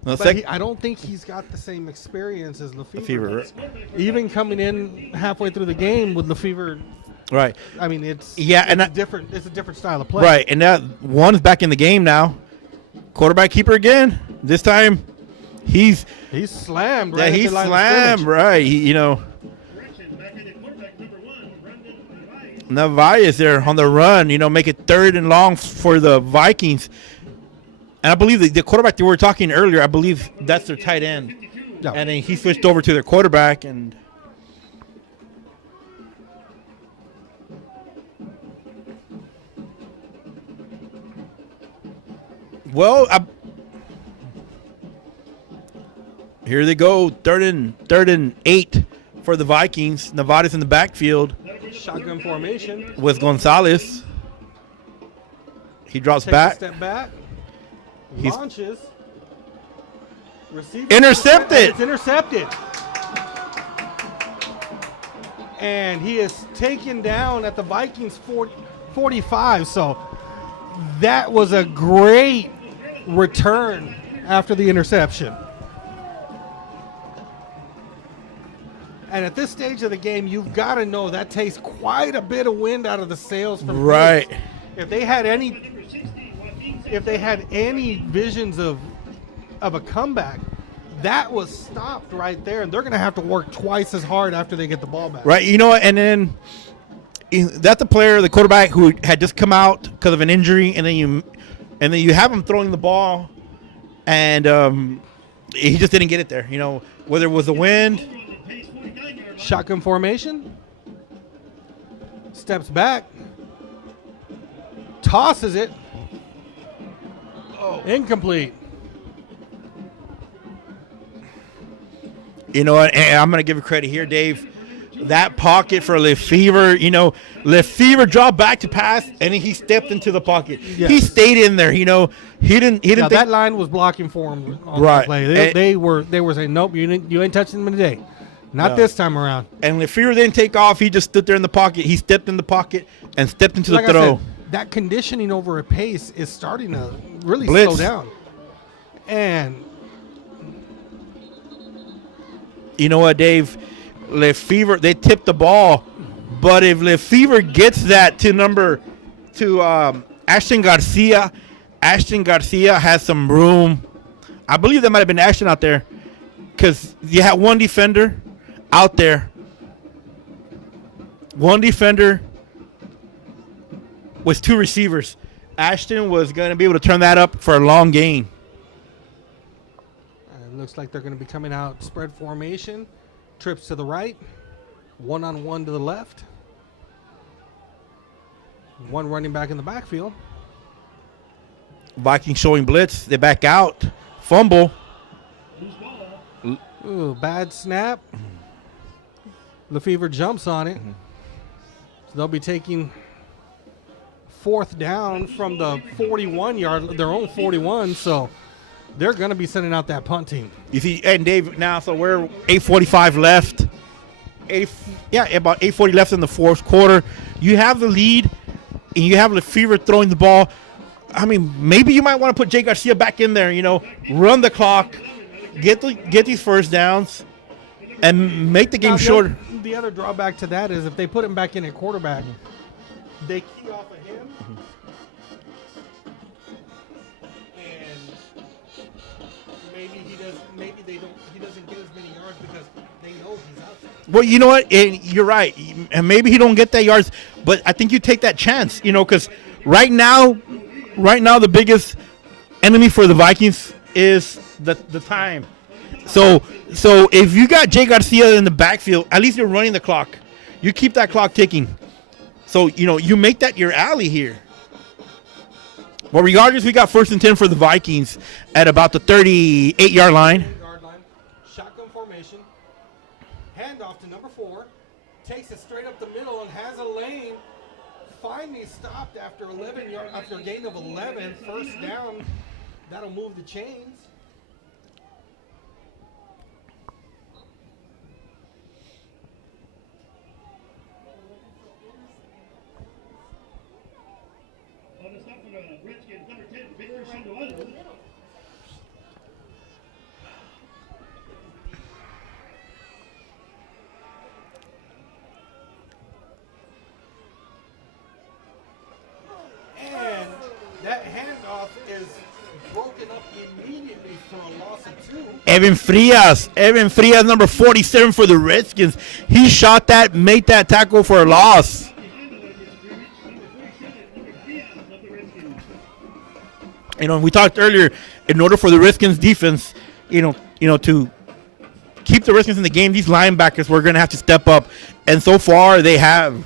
I don't think he's got the same experience as Lefevre. Lefevre, Even coming in halfway through the game with Lefevre, right? I mean, it's different. It's a different style of play. Right, and that one's back in the game now. Quarterback keeper again. This time, he's slammed. Yeah, Right he's at the line of slammed. scrimmage. Right, Narvaez there on the run. Make it 3rd and long for the Vikings. And I believe the quarterback that we were talking earlier, I believe that's their tight end. Yeah. And then he switched over to their quarterback. And here they go. Third and 8 for the Vikings. Nevada's in the backfield Shotgun formation. with Gonzalez. He drops Takes back. a step back. He's- Launches. Receiver Intercepted. It's intercepted. And he is taken down at the Vikings 45. So that was a great return after the interception. And at this stage of the game, you've got to know that takes quite a bit of wind out of the sails from Right. Phoenix. If they had any visions of a comeback, that was stopped right there, and they're going to have to work twice as hard after they get the ball back. Right, and then that's the player, the quarterback who had just come out because of an injury, and then you have him throwing the ball, and he just didn't get it there. Whether it was the wind. Shotgun formation. Steps back. Tosses it. Incomplete. And I'm going to give you credit here, Dave. That pocket for Lefevre, Lefevre dropped back to pass, and then he stepped into the pocket. Yes. He stayed in there, He didn't think That line was blocking for him on Right. that play. They were saying, nope, you ain't touching him today. Not No. this time around. And Lefevre didn't take off. He just stood there in the pocket. He stepped in the pocket and stepped into Like the I throw. said, that conditioning over a pace is starting to really Blitz. slow down. And You know what, Dave? Lefevre, they tipped the ball, but if Lefevre gets that to Ashton Garcia has some room. I believe that might have been Ashton out there because you had one defender out there. One defender with 2 receivers. Ashton was going to be able to turn that up for a long gain. it looks like they're going to be coming out spread formation. Trips to the right. 1-on-1 to the left. One running back in the backfield. Vikings showing blitz. They back out. Fumble. Ooh, bad snap. Lefevre jumps on it. So they'll be taking 4th down from the 41-yard, their own 41. So they're going to be sending out that punt team. You see, and Dave, now, so we're 8:45 left. About 8:40 left in the 4th quarter. You have the lead, and you have Lefevre throwing the ball. I mean, maybe you might want to put Jay Garcia back in there, run the clock, get these first downs, and make the game shorter. The other drawback to that is if they put him back in at quarterback, they key off of him. And maybe he doesn't get as many yards because they know he's out there. Well, you know what? And you're right. And maybe he don't get that yards, but I think you take that chance, because right now, the biggest enemy for the Vikings is the time. So if you got Jay Garcia in the backfield, at least you're running the clock. You keep that clock ticking. So, you make that your alley here. Well, regardless, we got 1st and 10 for the Vikings at about the 38-yard line. Yard line. Shotgun formation. Handoff to number 4. Takes it straight up the middle and has a lane. Finally stopped after 11 yards, after a gain of 11. First down. That'll move the chains. On the stop for the Redskins, number 10, Victor Sandoval. And that handoff is broken up immediately for a loss of 2. Evan Frias, number 47 for the Redskins. He shot that, made that tackle for a loss. We talked earlier, in order for the Redskins defense, to keep the Redskins in the game, these linebackers were going to have to step up. And so far, they have.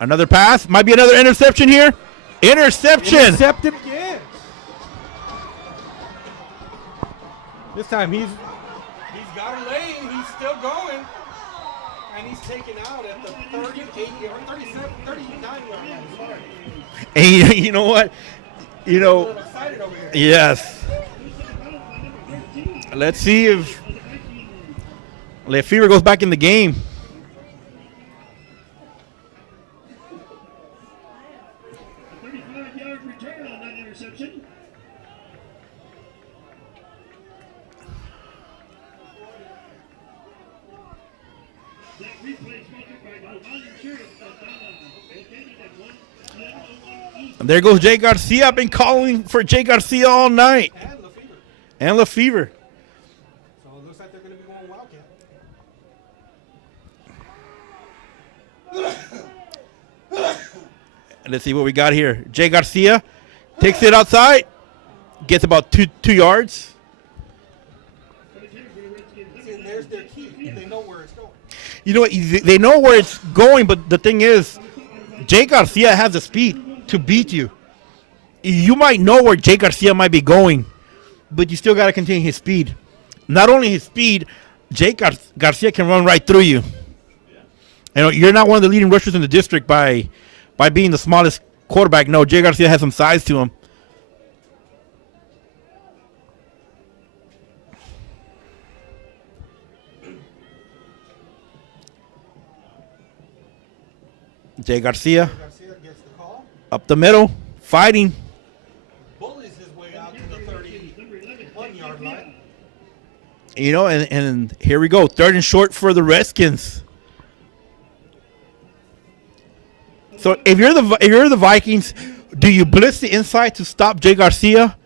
Another pass. Might be another interception here. Interception. Intercepted again. This time he's got a lane. He's still going. And he's taken out at the 38 or 37, 39 yard line. And you know what? A little excited over here. Yes. Let's see if Lefevre goes back in the game. A 35-yard return on that interception. That replay sponsored by Alman Insurance of Donna, located at 101 East. And there goes Jay Garcia. I've been calling for Jay Garcia all night. And Lefevre. So it looks like they're going to be going Wildcat. And let's see what we got here. Jay Garcia takes it outside. Gets about two yards. See, there's their key. They know where it's going. You know what? They know where it's going, but the thing is, Jay Garcia has the speed to beat you. You might know where Jay Garcia might be going, but you still got to contain his speed. Not only his speed, Jay Garcia can run right through you. You're not one of the leading rushers in the district by being the smallest quarterback. No, Jay Garcia has some size to him. Jay Garcia Gets the call. up the middle, fighting. Bullies his way out to the 31 yard line. And here we go. 3rd and short for the Redskins. So if you're the Vikings, do you blitz the inside to stop Jay Garcia,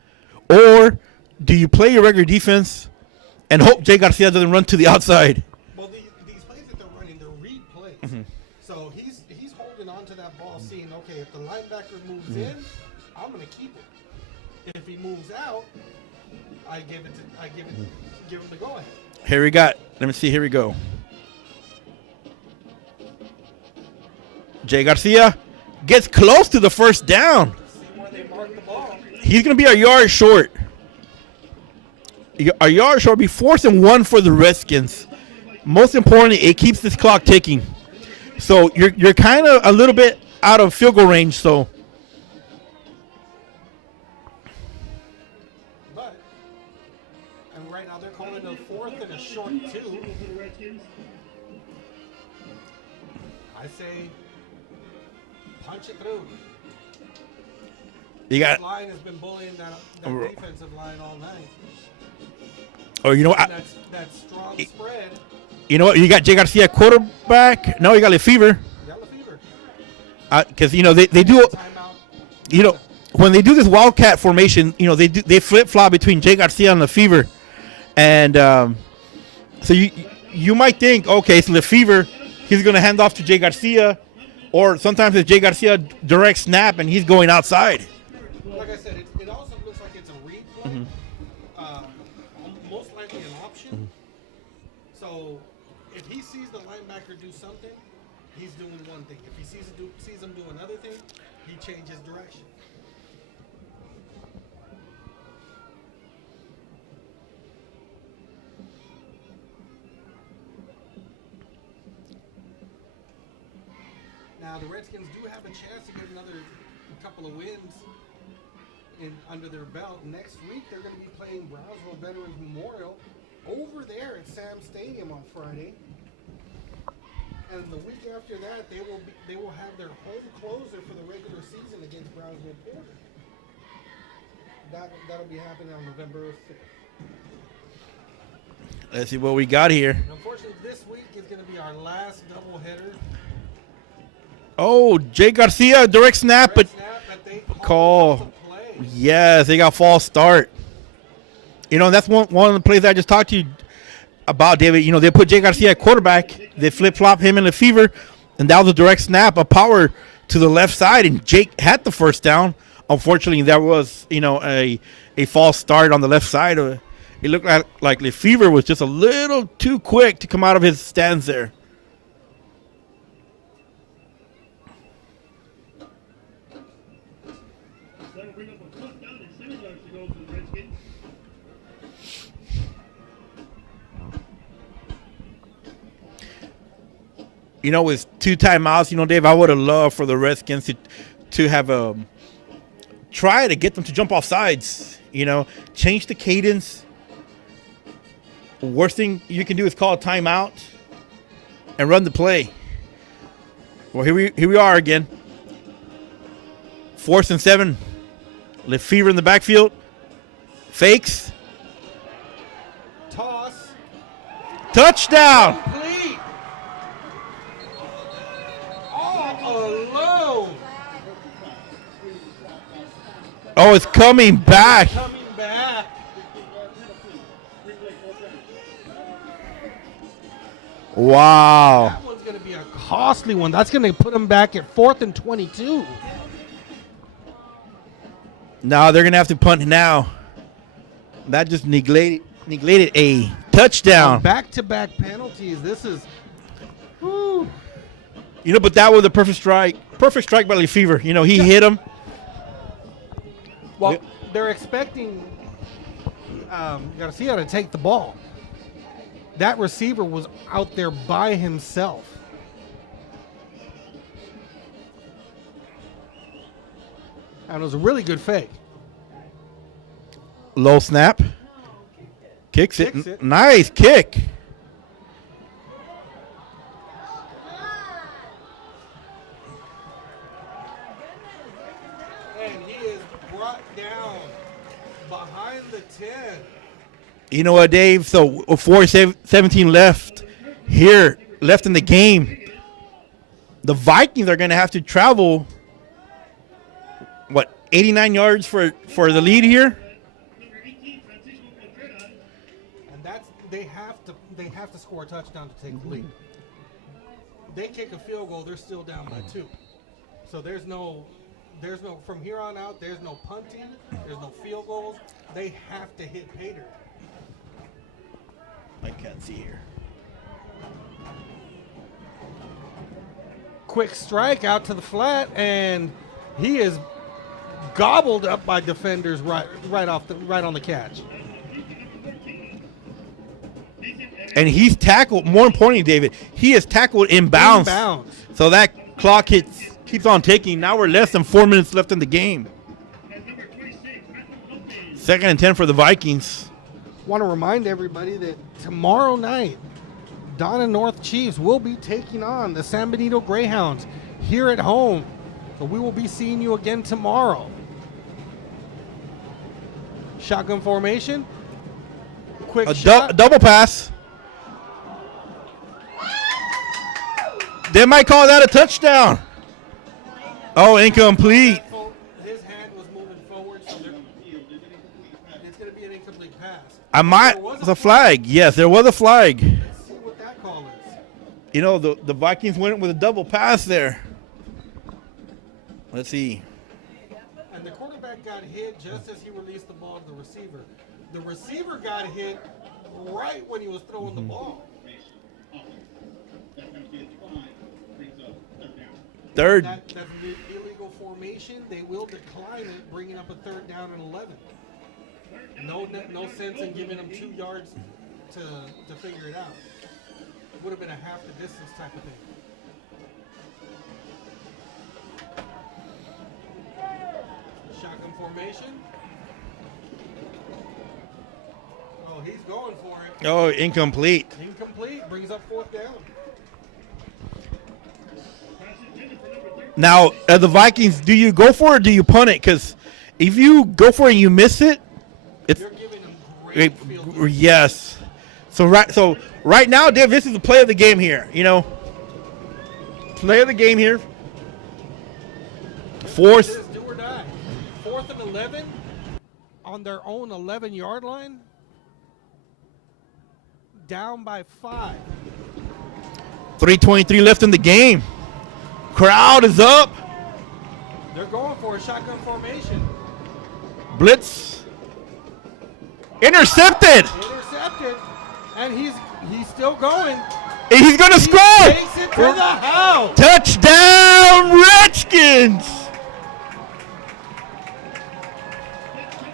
or do you play your regular defense and hope Jay Garcia doesn't run to the outside? Well, these plays that they're running, they're read plays. Mm-hmm. So he's holding on to that ball, seeing, okay, if the linebacker moves in, I'm going to keep it. If he moves out, I give him the go ahead. Here we got. Let me see. Here we go. Jay Garcia gets close to the first down. See where they mark the ball. He's going to be a yard short. A yard short. Be 4th and 1 for the Redskins. Most importantly, it keeps this clock ticking. So you're kind of a little bit out of field goal range. So. And right now they're calling a 4th and a short 2. I say punch it through. You got. This line has been bullying that defensive line all night. Oh, you know what? That strong spread. You know what? You got Jay Garcia quarterback. No, you got Lefevre. Because they do. When they do this wildcat formation, they flip flop between Jay Garcia and Lefevre, and so you might think, okay, it's Lefevre, he's going to hand off to Jay Garcia, or sometimes it's Jay Garcia direct snap and he's going outside. Like I said, it also looks like it's a read play, most likely an option. So if he sees the linebacker do something, he's doing one thing. If he sees him do another thing, he changes direction. Now the Redskins do have a chance to get another couple of wins under their belt. Next week they're going to be playing Brownsville Veterans Memorial over there at Sam Stadium on Friday. And the week after that, they will have their home closer for the regular season against Brownsville Porter. That'll be happening on November 6th. Let's see what we got here. And unfortunately, this week is going to be our last doubleheader. Oh, Jay Garcia, direct snap, but call. Yes, they got false start. You know, that's one of the plays I just talked to you about, David. You know, they put Jay Garcia at quarterback. They flip-flop him in the fever, and that was a direct snap, a power to the left side, and Jake had the first down. Unfortunately, that was, you know, a false start on the left side. It looked like Lefevre was just a little too quick to come out of his stance there. That'll bring up a fourth down and 7 yards to go for the Redskins. You know, with 2 timeouts, you know, Dave, I would have loved for the Redskins to have try to get them to jump off sides, you know, change the cadence. Worst thing you can do is call a timeout and run the play. Well, here we are again. 4th and 7. Lefevre in the backfield. Fakes. Toss. Touchdown. Complete. Oh, alone. Oh, it's coming back. Coming back. Wow. That one's going to be a costly one. That's going to put them back at 4th and 22. Now they're going to have to punt now. That just neglected a touchdown. Back-to-back penalties. This is... Whew. You know, but that was a perfect strike. Perfect strike by Lefevre. You know, he hit him. Well, they're expecting Garcia to take the ball. That receiver was out there by himself. And it was a really good fake. Low snap. Kicks Kicks it. it. Nice kick. And he is brought down behind the 10. You know what, Dave? So 4:17 left in the game. The Vikings are going to have to travel, 89 yards for the lead here? And they have to score a touchdown to take the lead. They kick a field goal, they're still down by 2. So there's no from here on out, there's no punting, there's no field goals. They have to hit pay dirt. I can't see here. Quick strike out to the flat, and he is gobbled up by defenders right on the catch. And he's tackled. More importantly, David, he is tackled inbounds. So that clock keeps on ticking. Now we're less than 4 minutes left in the game. 2nd and 10 for the Vikings. Want to remind everybody that tomorrow night, Donna North Chiefs will be taking on the San Benito Greyhounds here at home. So we will be seeing you again tomorrow. Shotgun formation. Quick shot. Double pass. They might call that a touchdown. Oh, incomplete. His hand was moving forward, so it's going to be an incomplete pass. It's a flag. Yes, there was a flag. Let's see what that call is. You know, the Vikings went with a double pass there. Let's see. And the quarterback got hit just as he released the ball to the receiver. The receiver got hit right when he was throwing the ball. third. That's an illegal formation. They will decline it, bringing up a 3rd down and 11. No sense in giving them 2 yards to figure it out. It would have been a half the distance type of thing. Shotgun formation. Oh, he's going for it. Oh, incomplete. Incomplete. Brings up 4th down. Now, the Vikings, do you go for it or do you punt it? Because if you go for it and you miss it, it's You're giving them great field goal. yes. So right now, Dave, this is the play of the game here. You know, play of the game here. This is do or die. 4th and 11 on their own 11-yard line. Down by 5. 3:23 left in the game. Crowd is up. They're going for a shotgun formation. Blitz. Intercepted. Intercepted. And he's still going. He's going to He score. takes it to the house. Touchdown, Redskins.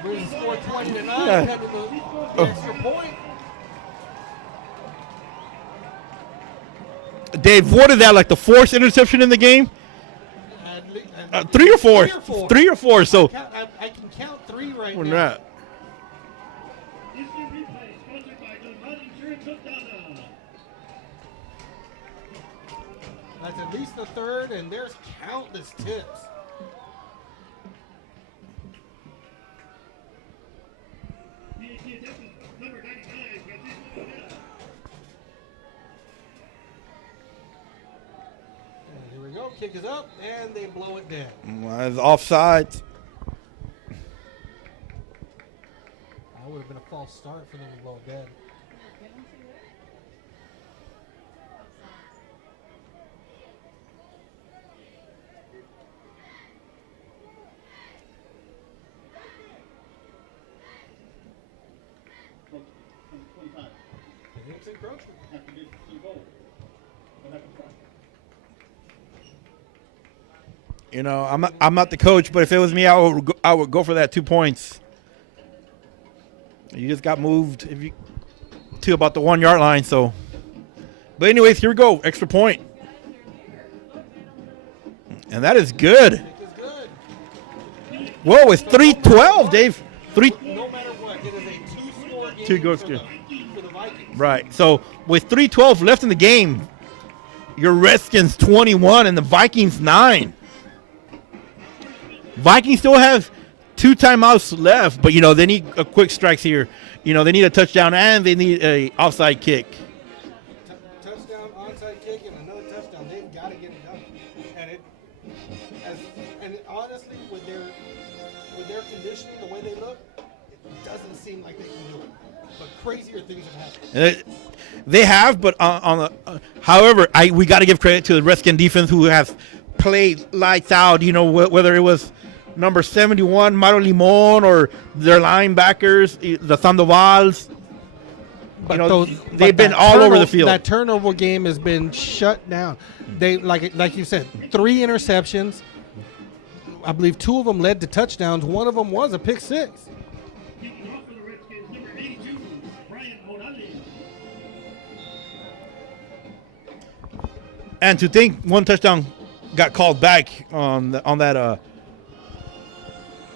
We're going to score 20 to 9. Yeah. Head to the extra point. Dave, what is that, like the 4th interception in the game? 3 or 4? 3 or 4. So I can count 3 right we're now. not. This new replay sponsored by Guzman Insurance of Donna. That's at least the 3rd, and there's countless tips. Number 99, Francisco Ojeda. And here we go. Kick is up, and they blow it dead. It's offside. That would have been a false start for them to blow it dead. It's encroachment. You know, I'm not the coach, but if it was me, I would go for that 2 points. You just got moved to about the 1-yard line. So, but anyways, here we go, extra point, and that is good. Whoa, it's 3:12, Dave. No matter what, it is a 2-score game 2 goes for good. the Vikings. Right. So with 3:12 left in the game, your Redskins 21 and the Vikings 9. Vikings still have 2 timeouts left, but you know they need a quick strikes here. You know they need a touchdown and they need a offside kick. Touchdown, onside kick, and another touchdown. They've got to get it done. And honestly, with their conditioning, the way they look, it doesn't seem like they can do it. But crazier things have happened. They have, but however, we got to give credit to the Redskin defense who have played lights out. You know, whether it was number 71, Mario Limon, or their linebackers, the Sandovals. But You know, they've been all over the field. That turnover game has been shut down. They like you said, 3 interceptions. I believe 2 of them led to touchdowns. One of them was a pick 6. Kicking off for the Redskins, number 82, Brian Morales. And to think one touchdown got called back on that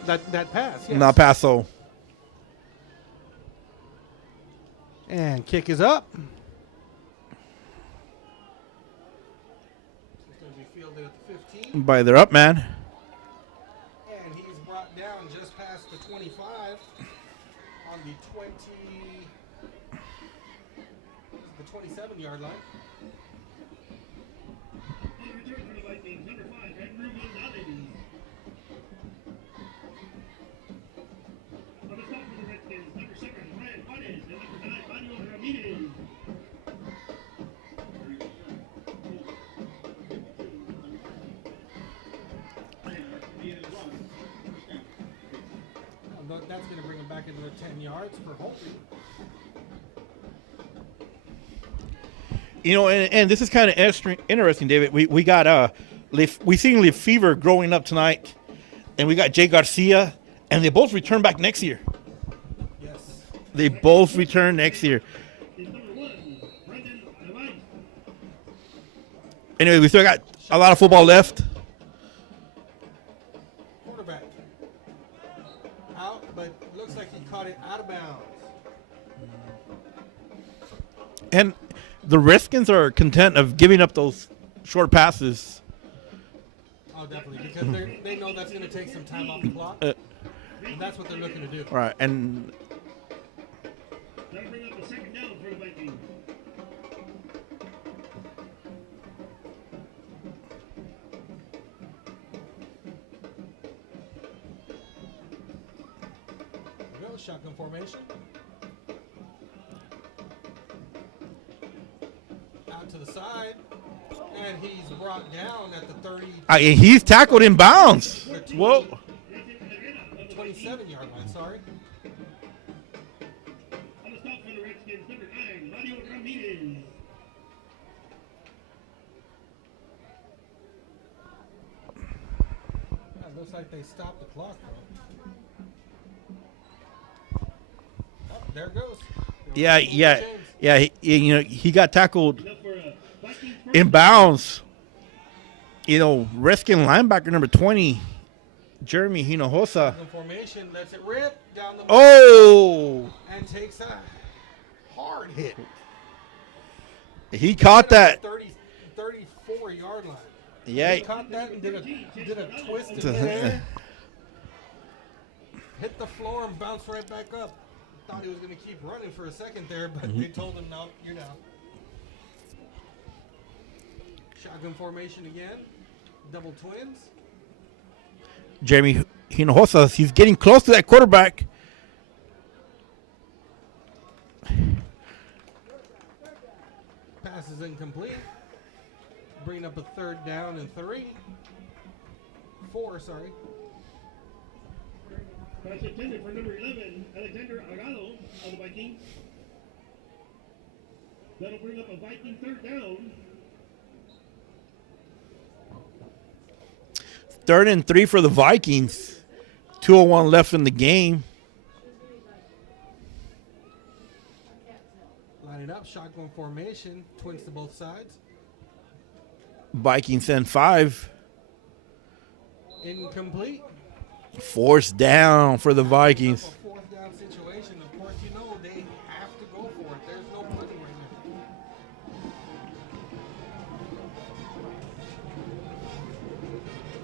That pass. Yes. not pass. So And kick is up. It's going to be fielded at the 15. by they're up, man. And he's brought down just past the 25 on the 27-yard line. On the return for the Vikings, number 5, Andrew Gonzalez. On the stop for the Redskins, number 7, Brian Juarez, and number 9, Manuel Ramirez. That's going to bring him back into the 10 yards for holding. You know, and this is kind of interesting, David. We got we seen Lefevre growing up tonight, and we got Jay Garcia, and they both return back next year. Yes. They both return next year. Anyway, we still got a lot of football left. Quarterback. Out, but looks like he caught it out of bounds. And the Redskins are content of giving up those short passes. Oh, definitely, because they know that's going to take some time off the clock, and that's what they're looking to do. Right, and That'll bring up a second down for the Vikings. There we go, shotgun formation. Out to the side, and he's brought down at the 30. he's tackled in bounds. Whoa. 27-yard line, sorry. On the stop for the Redskins, number 9, Mario Ramirez. Yeah, looks like they stopped the clock. Oh, there it goes. Yeah. He got tackled Enough for a Vikings first. in bounds. Redskin linebacker number 20, Jeremy Hinojosa. The formation lets it rip down the Oh, and takes a hard hit. he caught that. 34-yard line. Yeah. He caught that and did a twist in there. Hit the floor and bounced right back up. Thought he was going to keep running for a second there, but they told him, no, you're down. Shotgun formation again. Double twins. Jeremy Hinojosa, he's getting close to that quarterback. Pass is incomplete. Bringing up a 3rd down and 4, sorry. Pass intended for number 11, Alexander Agado of the Vikings. That'll bring up a Viking 3rd down. 3rd and 3 for the Vikings. 2:01 left in the game. Lining up, shotgun formation, twins to both sides. Vikings send 5. Incomplete. Forced down for the Vikings. A 4th down situation. Of course, they have to go for it. There's no pudding right now.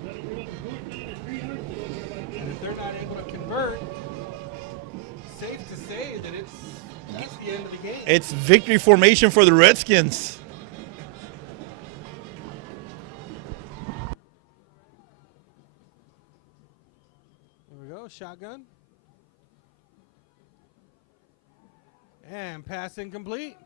That'll bring up a 4th down and 3 yards to go for the And Vikings. if they're not able to convert, safe to say that that's the end of the game. It's victory formation for the Redskins. Here we go, shotgun. And pass incomplete.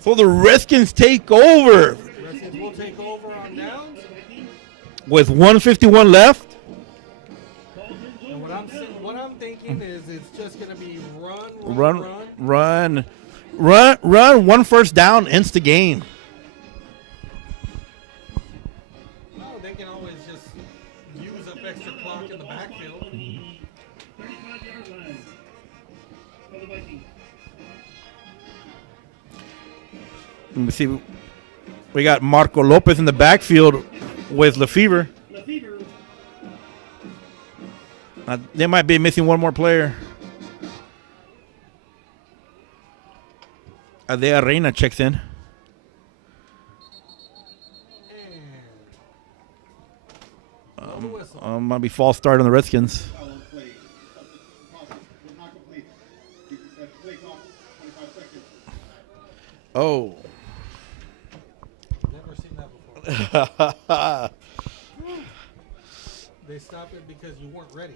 So the Redskins take over Redskins will take over on downs. with 151 left. And what I'm thinking is it's just going to be run. One first down, ends the game. No, they can always just use up extra clock in the backfield. 35-yard line for the Vikings. Let me see. We got Marco Lopez in the backfield with Lefevre. Lefevre. They might be missing one more player. Adea Reina checks in. Might be false start on the Redskins. Oh. Never seen that before. They stopped it because you weren't ready.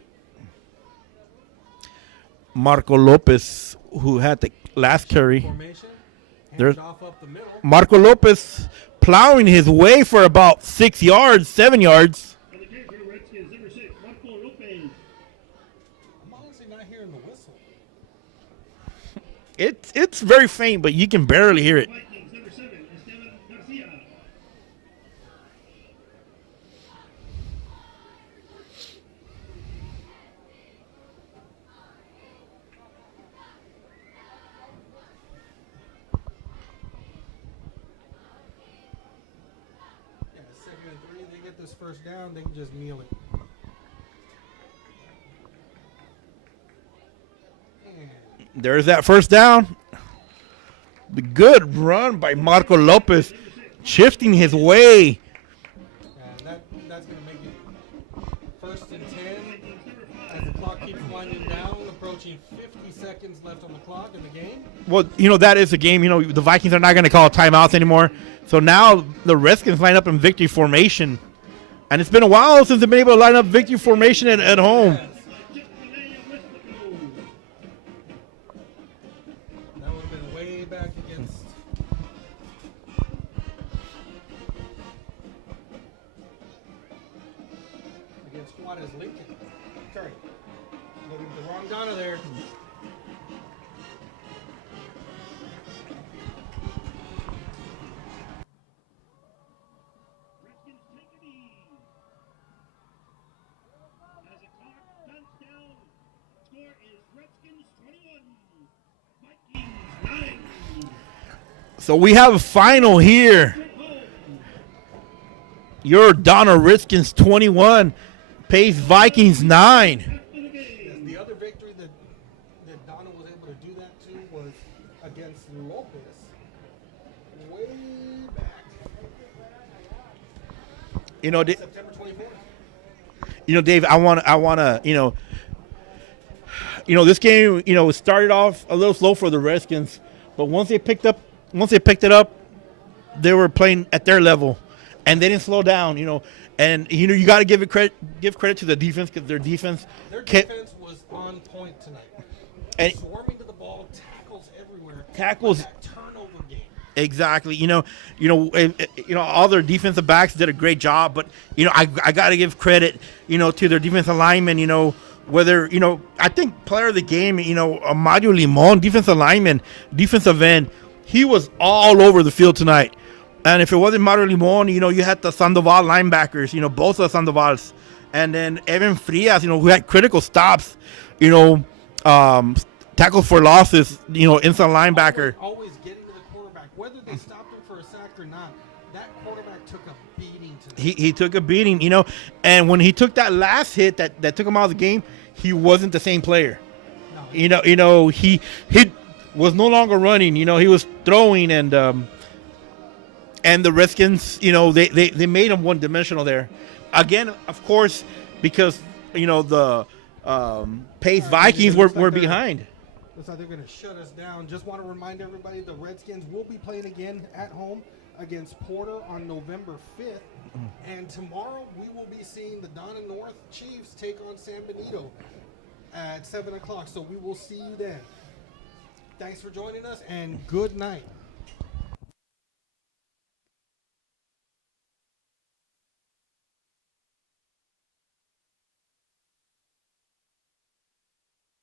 Marco Lopez, who had the last carry. Formation. There's Off up the middle. Marco Lopez plowing his way for about 6 yards, 7 yards. On the carry for the Redskins, number 6, Marco Lopez. I'm honestly not hearing the whistle. It's very faint, but you can barely hear it. Vikings, number 7, Esteban Garcia. this first down, they can just kneel it. There's that first down. The good run by Marco Lopez, shifting his way. That's going to make it first and 10 as the clock keeps winding down, approaching 50 seconds left on the clock in the game. Well, that is a game. The Vikings are not going to call timeouts anymore. So now the Redskins line up in victory formation. And it's been a while since they've been able to line up victory formation at home. That would have been way back against Juarez Lincoln. Sorry. Looking at the wrong Donna there. Redskins take a knee. As a clock counts down, score is Redskins 21, Vikings 9. So we have a final here. Your Donna Redskins 21, Pace Vikings 9. The other victory that Donna was able to do that to was against Lopez way back. September 24th. Dave, I want to, this game, it started off a little slow for the Redskins, but once they picked it up, they were playing at their level, and they didn't slow down, And you got to give credit to the defense, because their defense Was on point tonight. And Swarming to the ball, tackles everywhere. Tackles. That turnover game. Exactly. All their defensive backs did a great job, but I got to give credit, to their defensive linemen. Whether I think player of the game, Mario Limon, defensive lineman, defensive end, he was all over the field tonight. And if it wasn't Mario Limon, you had the Sandoval linebackers, both of the Sandovals, and then Evan Frias, who had critical stops, tackles for losses, inside linebacker. Always getting to the quarterback, whether they stopped him for a sack or not. That quarterback took a beating tonight. He took a beating, and when he took that last hit that took him out of the game, he wasn't the same player. No. He was no longer running. He was throwing, and the Redskins, they made him one-dimensional there. Again, of course, because the Pace Vikings were behind. Looks like they're going to shut us down. Just want to remind everybody the Redskins will be playing again at home against Porter on November 5th. And tomorrow we will be seeing the Donna North Chiefs take on San Benito at 7 o'clock. So we will see you then. Thanks for joining us, and good night.